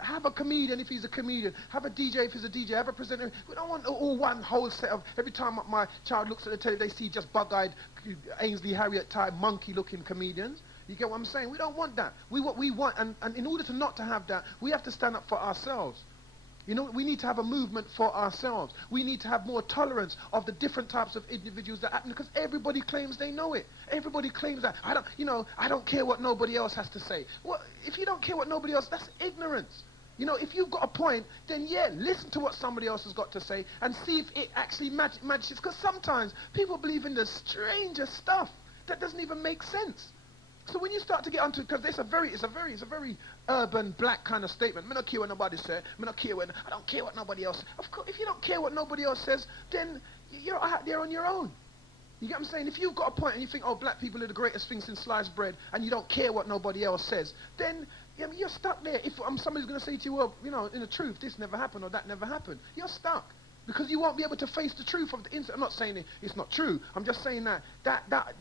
Have a comedian if he's a comedian. Have a DJ if he's a DJ. Have a presenter. We don't want all one whole set of, every time my child looks at the telly, they see just bug-eyed, Ainsley Harriott type, monkey-looking comedians. You get what I'm saying? We don't want that. We want, and in order to not to have that, we have to stand up for ourselves. We need to have a movement for ourselves. We need to have more tolerance of the different types of individuals that happen because everybody claims they know it. Everybody claims that. I don't care what nobody else has to say. Well, if you don't care what nobody else, that's ignorance. If you've got a point, then yeah, listen to what somebody else has got to say and see if it actually matches. Because sometimes people believe in the strangest stuff that doesn't even make sense. So when you start to get onto, because it's a very urban black kind of statement. I don't care what nobody says. I don't care what nobody else says. Of course, if you don't care what nobody else says, then you're out there on your own. You get what I'm saying? If you've got a point and you think, oh, black people are the greatest thing since sliced bread, and you don't care what nobody else says, then you're stuck there. If somebody's going to say to you, well, in the truth, this never happened or that never happened, you're stuck. Because you won't be able to face the truth of the incident. I'm not saying it's not true. I'm just saying that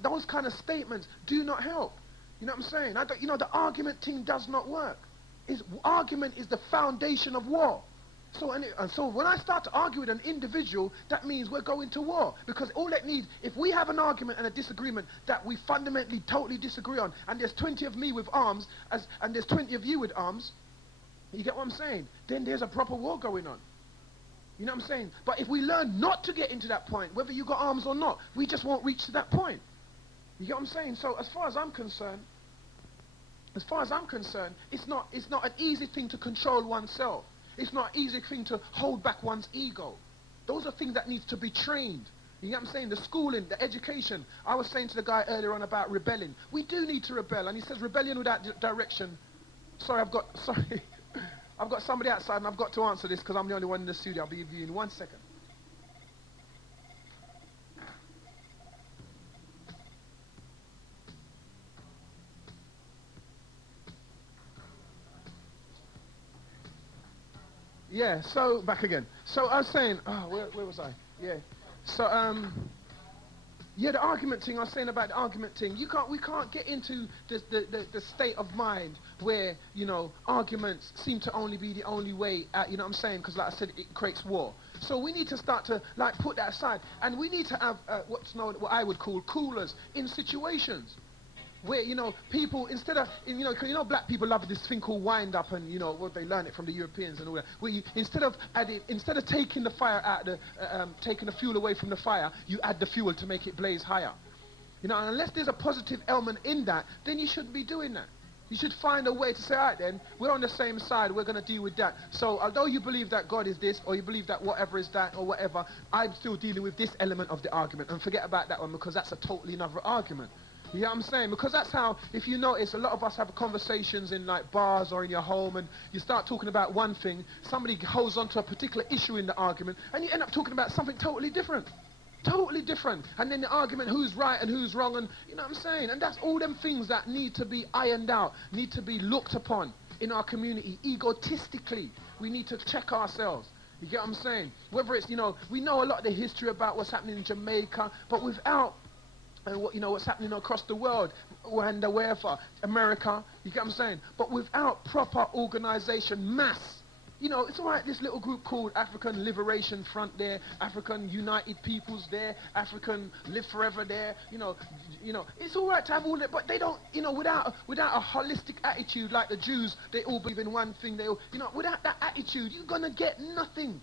those kind of statements do not help. You know what I'm saying? The argument thing does not work. Argument is the foundation of war. So when I start to argue with an individual, that means we're going to war. Because all it needs, if we have an argument and a disagreement that we fundamentally totally disagree on, and there's 20 of me with arms, and there's 20 of you with arms, you get what I'm saying? Then there's a proper war going on. You know what I'm saying? But if we learn not to get into that point, whether you got arms or not, we just won't reach to that point. You get what I'm saying? So as far as I'm concerned, it's not an easy thing to control oneself. It's not an easy thing to hold back one's ego. Those are things that need to be trained. You know what I'm saying? The schooling, the education. I was saying to the guy earlier on about rebelling. We do need to rebel. And he says rebellion without direction. Sorry, I've got somebody outside and I've got to answer this because I'm the only one in the studio. I'll be with you in 1 second. Yeah, so back again. So I was saying, where was I? Yeah. So Yeah, the argument thing, I was saying about the argument thing, we can't get into the state of mind where, you know, arguments seem to only be the only way out, you know what I'm saying? Because like I said, it creates war. So we need to start to, like, put that aside. And we need to have what I would call coolers in situations where, you know, people, instead of, you know, 'cause you know black people love this thing called wind up, and, you know, well, they learn it from the Europeans and all that, where you, instead of taking the fire out of taking the fuel away from the fire, you add the fuel to make it blaze higher. You know, and unless there's a positive element in that, then you shouldn't be doing that. You should find a way to say, all right then, we're on the same side, we're going to deal with that. So although you believe that God is this, or you believe that whatever is that, or whatever, I'm still dealing with this element of the argument, and forget about that one, because that's a totally another argument. You know what I'm saying? Because that's how, if you notice, a lot of us have conversations in like bars or in your home, and you start talking about one thing, somebody holds on to a particular issue in the argument, and you end up talking about something totally different. Totally different. And then the argument, who's right and who's wrong, and you know what I'm saying? And that's all them things that need to be ironed out, need to be looked upon in our community egotistically. We need to check ourselves. You get what I'm saying? Whether it's, you know, we know a lot of the history about what's happening in Jamaica, but without and what, you know, what's happening across the world, and wherever, America, you get what I'm saying? But without proper organization, mass, you know, it's all right, this little group called African Liberation Front there, African United Peoples there, African Live Forever there, you know, it's all right to have all that, but they don't, you know, without a holistic attitude like the Jews, they all believe in one thing, they all, you know, without that attitude, you're gonna get nothing.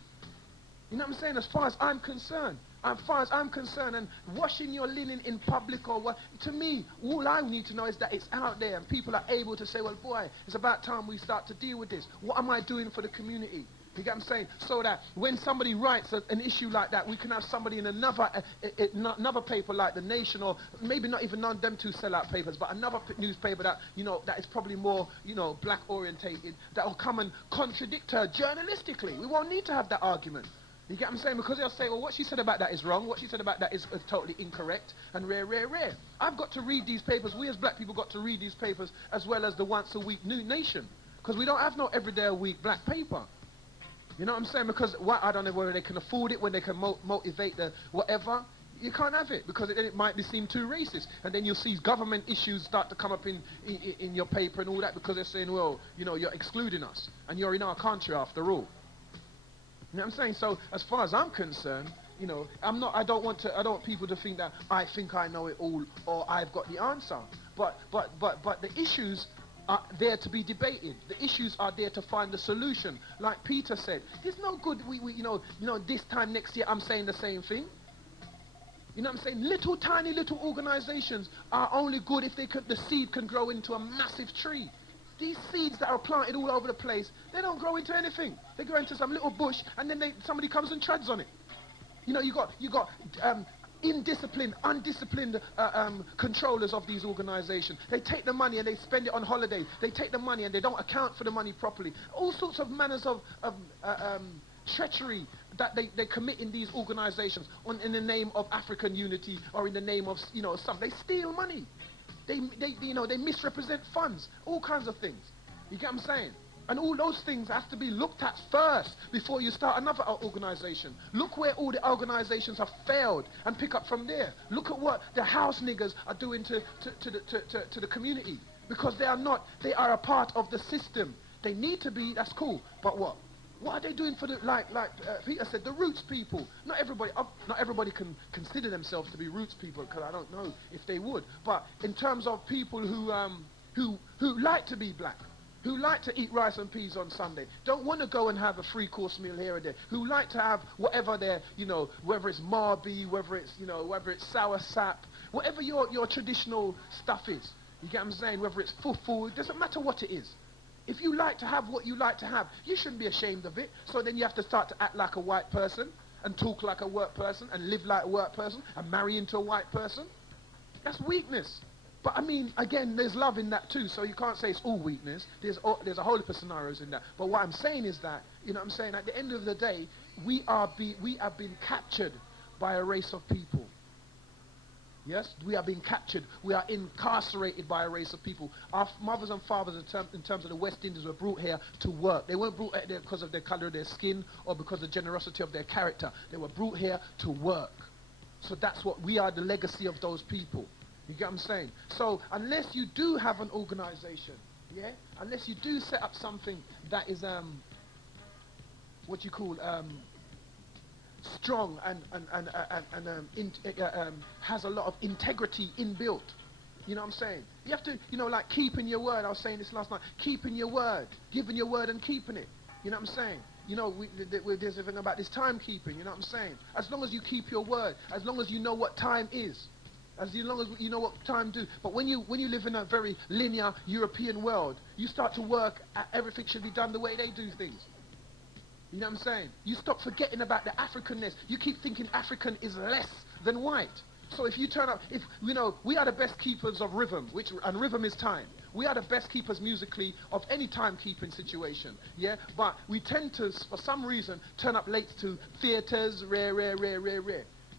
You know what I'm saying? As far as I'm concerned, and washing your linen in public or what, to me, all I need to know is that it's out there and people are able to say, well, boy, it's about time we start to deal with this. What am I doing for the community? You get what I'm saying? So that when somebody writes an issue like that, we can have somebody in another paper like The Nation, or maybe not even them two sellout papers, but another newspaper that, you know, that is probably more, you know, black orientated, that will come and contradict her journalistically. We won't need to have that argument. You get what I'm saying? Because they'll say, well, what she said about that is wrong, what she said about that is totally incorrect, and rare. I've got to read these papers, we as black people got to read these papers, as well as the once a week New Nation, because we don't have no everyday a week black paper. You know what I'm saying? Because I don't know whether they can afford it, when they can motivate the whatever. You can't have it, because then it might seem too racist, and then you'll see government issues start to come up in your paper and all that, because they're saying, well, you know, you're excluding us, and you're in our country after all. You know what I'm saying? So as far as I'm concerned, you know, I don't want people to think that I think I know it all or I've got the answer. But the issues are there to be debated. The issues are there to find the solution. Like Peter said, there's no good you know this time next year I'm saying the same thing. You know what I'm saying? Little tiny little organizations are only good if the seed can grow into a massive tree. These seeds that are planted all over the place, they don't grow into anything. They grow into some little bush, and then somebody comes and treads on it. You know, you got undisciplined controllers of these organizations. They take the money and they spend it on holiday. They take the money and they don't account for the money properly. All sorts of manners of treachery that they commit in these organizations in the name of African unity, or in the name of, you know, they steal money. They misrepresent funds, all kinds of things. You get what I'm saying? And all those things have to be looked at first before you start another organization. Look where all the organizations have failed and pick up from there. Look at what the house niggers are doing to the community, because they are a part of the system. They need to be, that's cool, but what? What are they doing for the, like Peter said, the roots people? Not everybody can consider themselves to be roots people, because I don't know if they would. But in terms of people who like to be black, who like to eat rice and peas on Sunday, don't want to go and have a 3-course meal here or there, who like to have whatever their, you know, whether it's marby, whether it's sour sap, whatever your traditional stuff is. You get what I'm saying? Whether it's fufu, it doesn't matter what it is. If you like to have what you like to have, you shouldn't be ashamed of it. So then you have to start to act like a white person, and talk like a work person, and live like a work person, and marry into a white person. That's weakness. But I mean, again, there's love in that too, so you can't say it's all weakness. There's a whole heap of scenarios in that. But what I'm saying is that, you know what I'm saying, at the end of the day, we have been captured by a race of people. Yes, we are being captured. We are incarcerated by a race of people. Our mothers and fathers, in terms of the West Indies, were brought here to work. They weren't brought here because of the color of their skin or because of the generosity of their character. They were brought here to work. So that's what we are, the legacy of those people. You get what I'm saying? So unless you do have an organization, yeah, unless you do set up something that is what you call strong and has a lot of integrity inbuilt. You know what I'm saying? You have to, you know, like keeping your word. I was saying this last night. Keeping your word, giving your word and keeping it. You know what I'm saying? You know, there's a thing about this timekeeping. You know what I'm saying? As long as you keep your word, as long as you know what time is, as long as you know what time do. But when you live in a very linear European world, you start to work at everything should be done the way they do things. You know what I'm saying? You stop forgetting about the Africanness. You keep thinking African is less than white. So if you turn up, if you know, we are the best keepers of rhythm, and rhythm is time. We are the best keepers musically of any time-keeping situation, yeah? But we tend to, for some reason, turn up late to theatres, rare.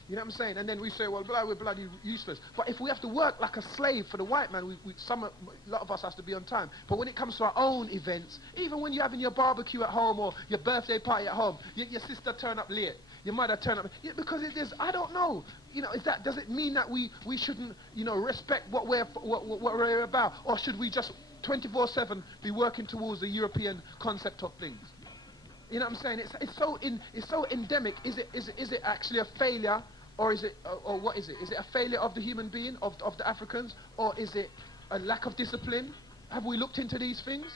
You know what I'm saying? And then we say, well, we're bloody useless. But if we have to work like a slave for the white man, a lot of us has to be on time. But when it comes to our own events, even when you're having your barbecue at home or your birthday party at home, your sister turn up late, your mother turn up, yeah, because it is, I don't know. You know, does it mean that we shouldn't, you know, respect what we're about? Or should we just 24/7 be working towards the European concept of things? You know what I'm saying? It's so endemic. Is it actually a failure, or is it, or what is it? Is it a failure of the human being, of the Africans, or is it a lack of discipline? Have we looked into these things?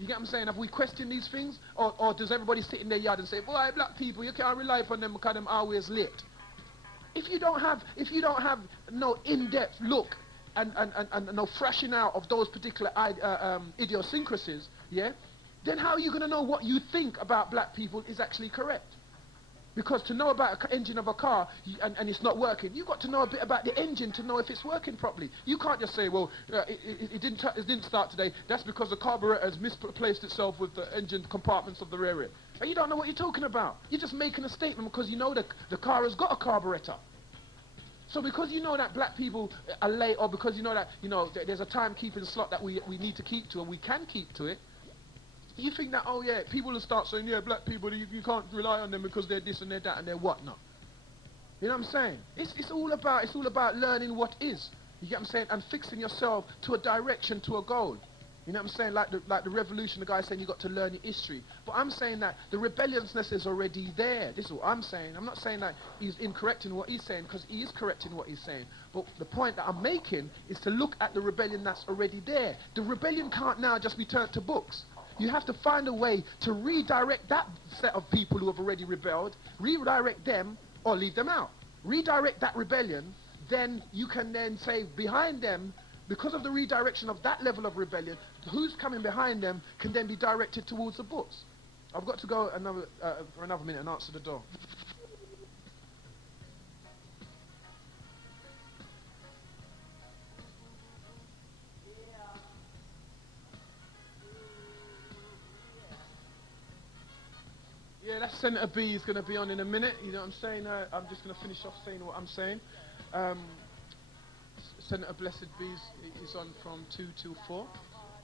You get what I'm saying? Have we questioned these things, or does everybody sit in their yard and say, "Boy, black people, you can't rely upon them because them always late"? If you don't have no in-depth look and no thrashing out of those particular idiosyncrasies, yeah, then how are you going to know what you think about black people is actually correct? Because to know about an engine of a car and it's not working, you've got to know a bit about the engine to know if it's working properly. You can't just say, well, it didn't start today. That's because the carburetor has misplaced itself with the engine compartments of the rear end. And you don't know what you're talking about. You're just making a statement because you know the car has got a carburetor. So because you know that black people are late, or because you know that there's a timekeeping slot that we need to keep to and we can keep to it, you think that, oh yeah, people will start saying, yeah, black people, you can't rely on them because they're this and they're that and they're whatnot. You know what I'm saying? It's all about learning what is. You get what I'm saying? And fixing yourself to a direction, to a goal. You know what I'm saying? Like the revolution, the guy saying you got to learn your history. But I'm saying that the rebelliousness is already there. This is what I'm saying. I'm not saying that he's incorrect in what he's saying, because he is correct in what he's saying. But the point that I'm making is to look at the rebellion that's already there. The rebellion can't now just be turned to books. You have to find a way to redirect that set of people who have already rebelled, redirect them or leave them out. Redirect that rebellion, then you can then say behind them, because of the redirection of that level of rebellion, who's coming behind them can then be directed towards the books. I've got to go for another minute and answer the door. Yeah, that Senator B is going to be on in a minute. You know what I'm saying? I'm just going to finish off saying what I'm saying. Senator Blessed B is on from 2 till 4.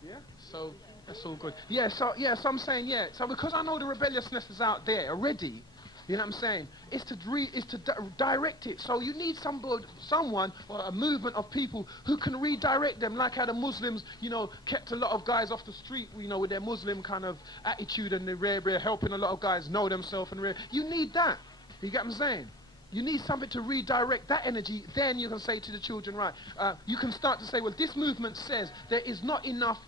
Yeah, so that's all good. Yeah, so I'm saying, yeah. So because I know the rebelliousness is out there already, you know what I'm saying? It's to direct it. So you need someone or a movement of people who can redirect them, like how the Muslims, kept a lot of guys off the street, with their Muslim kind of attitude and the rare helping a lot of guys know themselves and rare. You need that. You get what I'm saying? You need something to redirect that energy. Then you can say to the children, right, you can start to say, well, this movement says there is not enough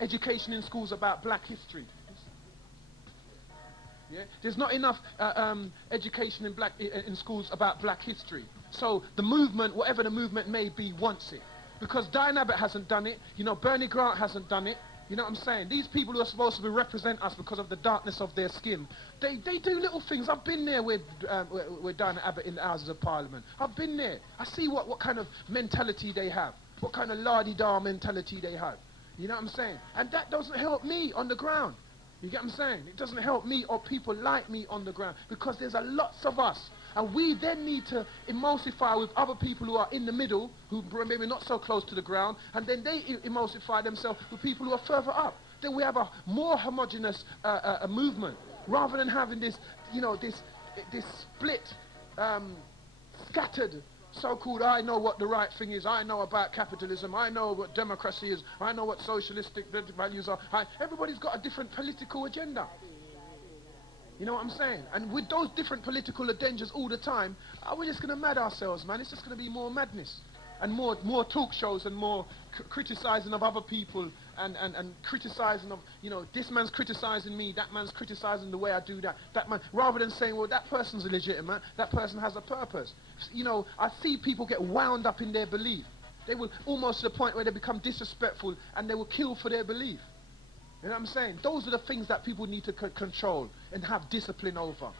education in schools about black history. Yeah? There's not enough education in schools about black history. So the movement, whatever the movement may be, wants it. Because Diane Abbott hasn't done it. Bernie Grant hasn't done it. You know what I'm saying? These people who are supposed to represent us because of the darkness of their skin, they do little things. I've been there with Diana Abbott in the Houses of Parliament. I've been there. I see what kind of mentality they have, what kind of la-di-da mentality they have. You know what I'm saying? And that doesn't help me on the ground. You get what I'm saying? It doesn't help me or people like me on the ground, because there's lots of us. And we then need to emulsify with other people who are in the middle, who maybe not so close to the ground, and then they emulsify themselves with people who are further up. Then we have a more homogeneous movement, rather than having this, this split scattered so-called, I know what the right thing is, I know about capitalism, I know what democracy is, I know what socialistic values are. Everybody's got a different political agenda. You know what I'm saying? And with those different political agendas all the time, we're just going to mad ourselves, man. It's just going to be more madness. And more talk shows and more criticizing of other people and criticizing of, you know, this man's criticizing me, that man's criticizing the way I do that man, rather than saying, well, that person's legitimate, that person has a purpose. You know, I see people get wound up in their belief. They will almost to the point where they become disrespectful and they will kill for their belief. You know what I'm saying? Those are the things that people need to control and have discipline over.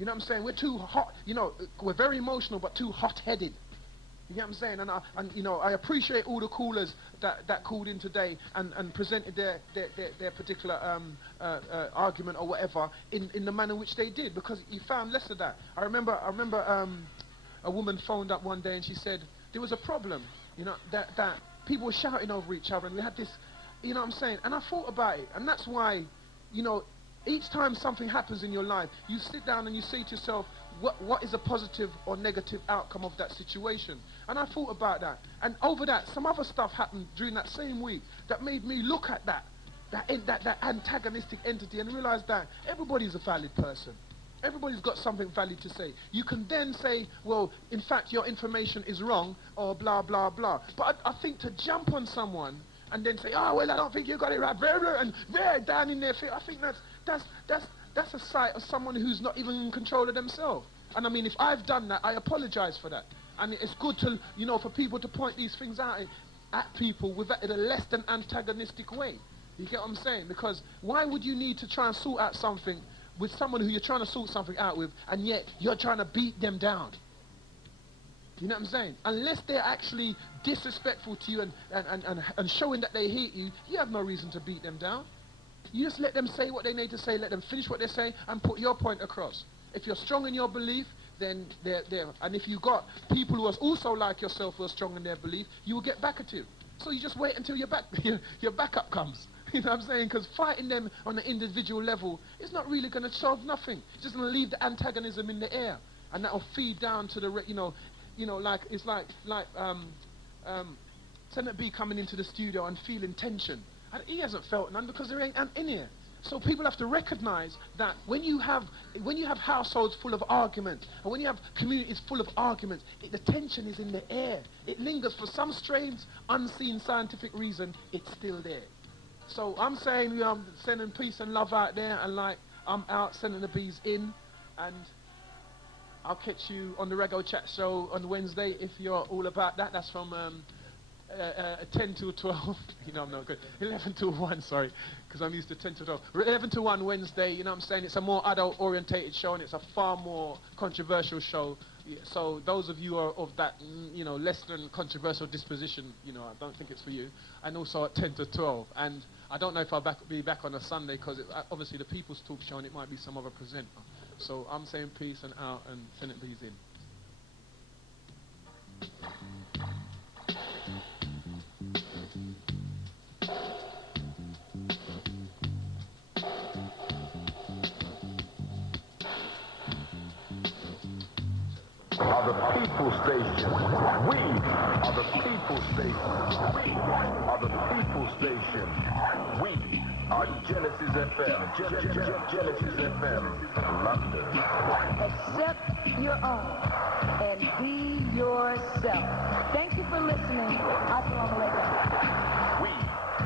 You know what I'm saying? We're too hot, you know, we're very emotional but too hot-headed. You know what I'm saying? And you know, I appreciate all the callers that called in today and presented their particular argument or whatever in the manner which they did, because you found less of that. I remember a woman phoned up one day and she said there was a problem, you know, that people were shouting over each other and we had this, you know what I'm saying? And I thought about it, and that's why, you know, each time something happens in your life, you sit down and you say to yourself, what is a positive or negative outcome of that situation? And I thought about that. And over that, some other stuff happened during that same week that made me look at that antagonistic entity and realize that everybody's a valid person. Everybody's got something valid to say. You can then say, well, in fact, your information is wrong, or blah, blah, blah. But I think to jump on someone and then say, oh, well, I don't think you got it right, and down in their face, I think that's a sight of someone who's not even in control of themselves. And I mean, if I've done that, I apologize for that. And it's good to, you know, for people to point these things out at people in a less than antagonistic way. You get what I'm saying? Because why would you need to try and sort out something with someone who you're trying to sort something out with, and yet you're trying to beat them down? You know what I'm saying? Unless they're actually disrespectful to you and showing that they hate you, you have no reason to beat them down. You just let them say what they need to say, let them finish what they say, and put your point across. If you're strong in your belief, then they're there. And if you got people who are also like yourself who are strong in their belief, you will get back at you. So you just wait until your backup comes. You know what I'm saying? Because fighting them on an individual level is not really going to solve nothing. It's just going to leave the antagonism in the air, and that will feed down to the, you know, like it's like Senator B coming into the studio and feeling tension. And he hasn't felt none because there ain't in here. So people have to recognize that when you have households full of arguments, and when you have communities full of arguments, the tension is in the air. It lingers for some strange, unseen scientific reason. It's still there. So I'm saying, I'm sending peace and love out there, and like I'm out sending the bees in, and I'll catch you on the Rego Chat Show on Wednesday if you're all about that. That's from 10 till 12, you know I'm not good, 11 till 1, sorry, because I'm used to 10 till 12, 11 till 1 Wednesday, you know what I'm saying, it's a more adult orientated show and it's a far more controversial show, so those of you who are of that, you know, less than controversial disposition, you know, I don't think it's for you, and also at 10 to 12, and I don't know if I'll be back on a Sunday, because obviously the People's Talk Show and it might be some other presenter, so I'm saying peace and out and send it these in. Are the people station. We are the people station. We are the people station. We are Genesis FM. Genesis FM. London. Accept your own and be yourself. Thank you for listening. Assalamu alaikum. We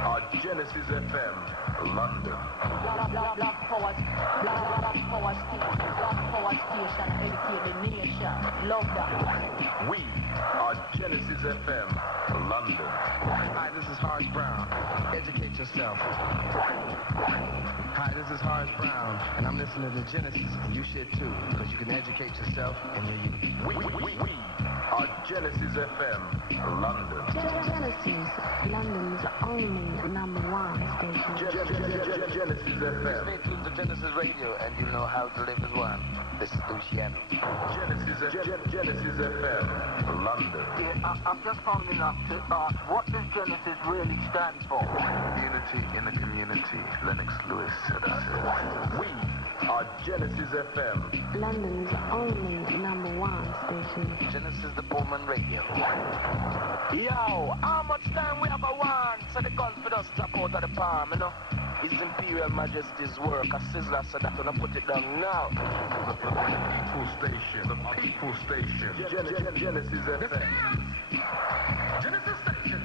are Genesis FM. London. Black power station, educate the nation. Love that. We are Genesis FM, London. Hi, this is Horace Brown. Educate yourself. Hi, this is Horace Brown, and I'm listening to Genesis. You should too, because you can educate yourself and you're unique. We are Genesis FM, London. Genesis, London's only #1 station. Genesis FM. Stay tuned to Genesis Radio, and you'll know how to live as one. This is Luciano. Genesis FM, London. Yeah, I'm just phoning up to ask, what does Genesis really stand for? Unity in the community, Lennox Lewis said. We are Genesis FM. London's only #1 station. Genesis the Pullman Radio. Yo, how much time we have a want? So the confidence drop out of the palm, you know? His Imperial Majesty's work, a sizzler, so that gonna put it down now. The people station. The people station. Genesis FM. Genesis station.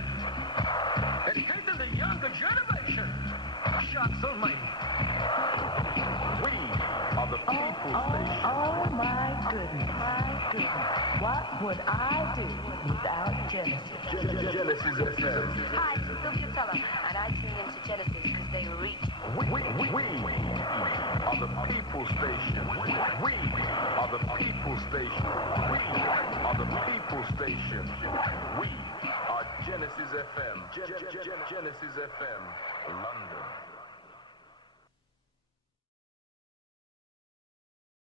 Educating the younger generation. Sharks almighty. We are the people station. Oh my goodness, What would I do without Genesis? Genesis FM. Hi, it's Sugaful, and I tune into Genesis because they reach. We are the people station. We are the people station. We are the people station. We are Genesis FM. Genesis FM, London.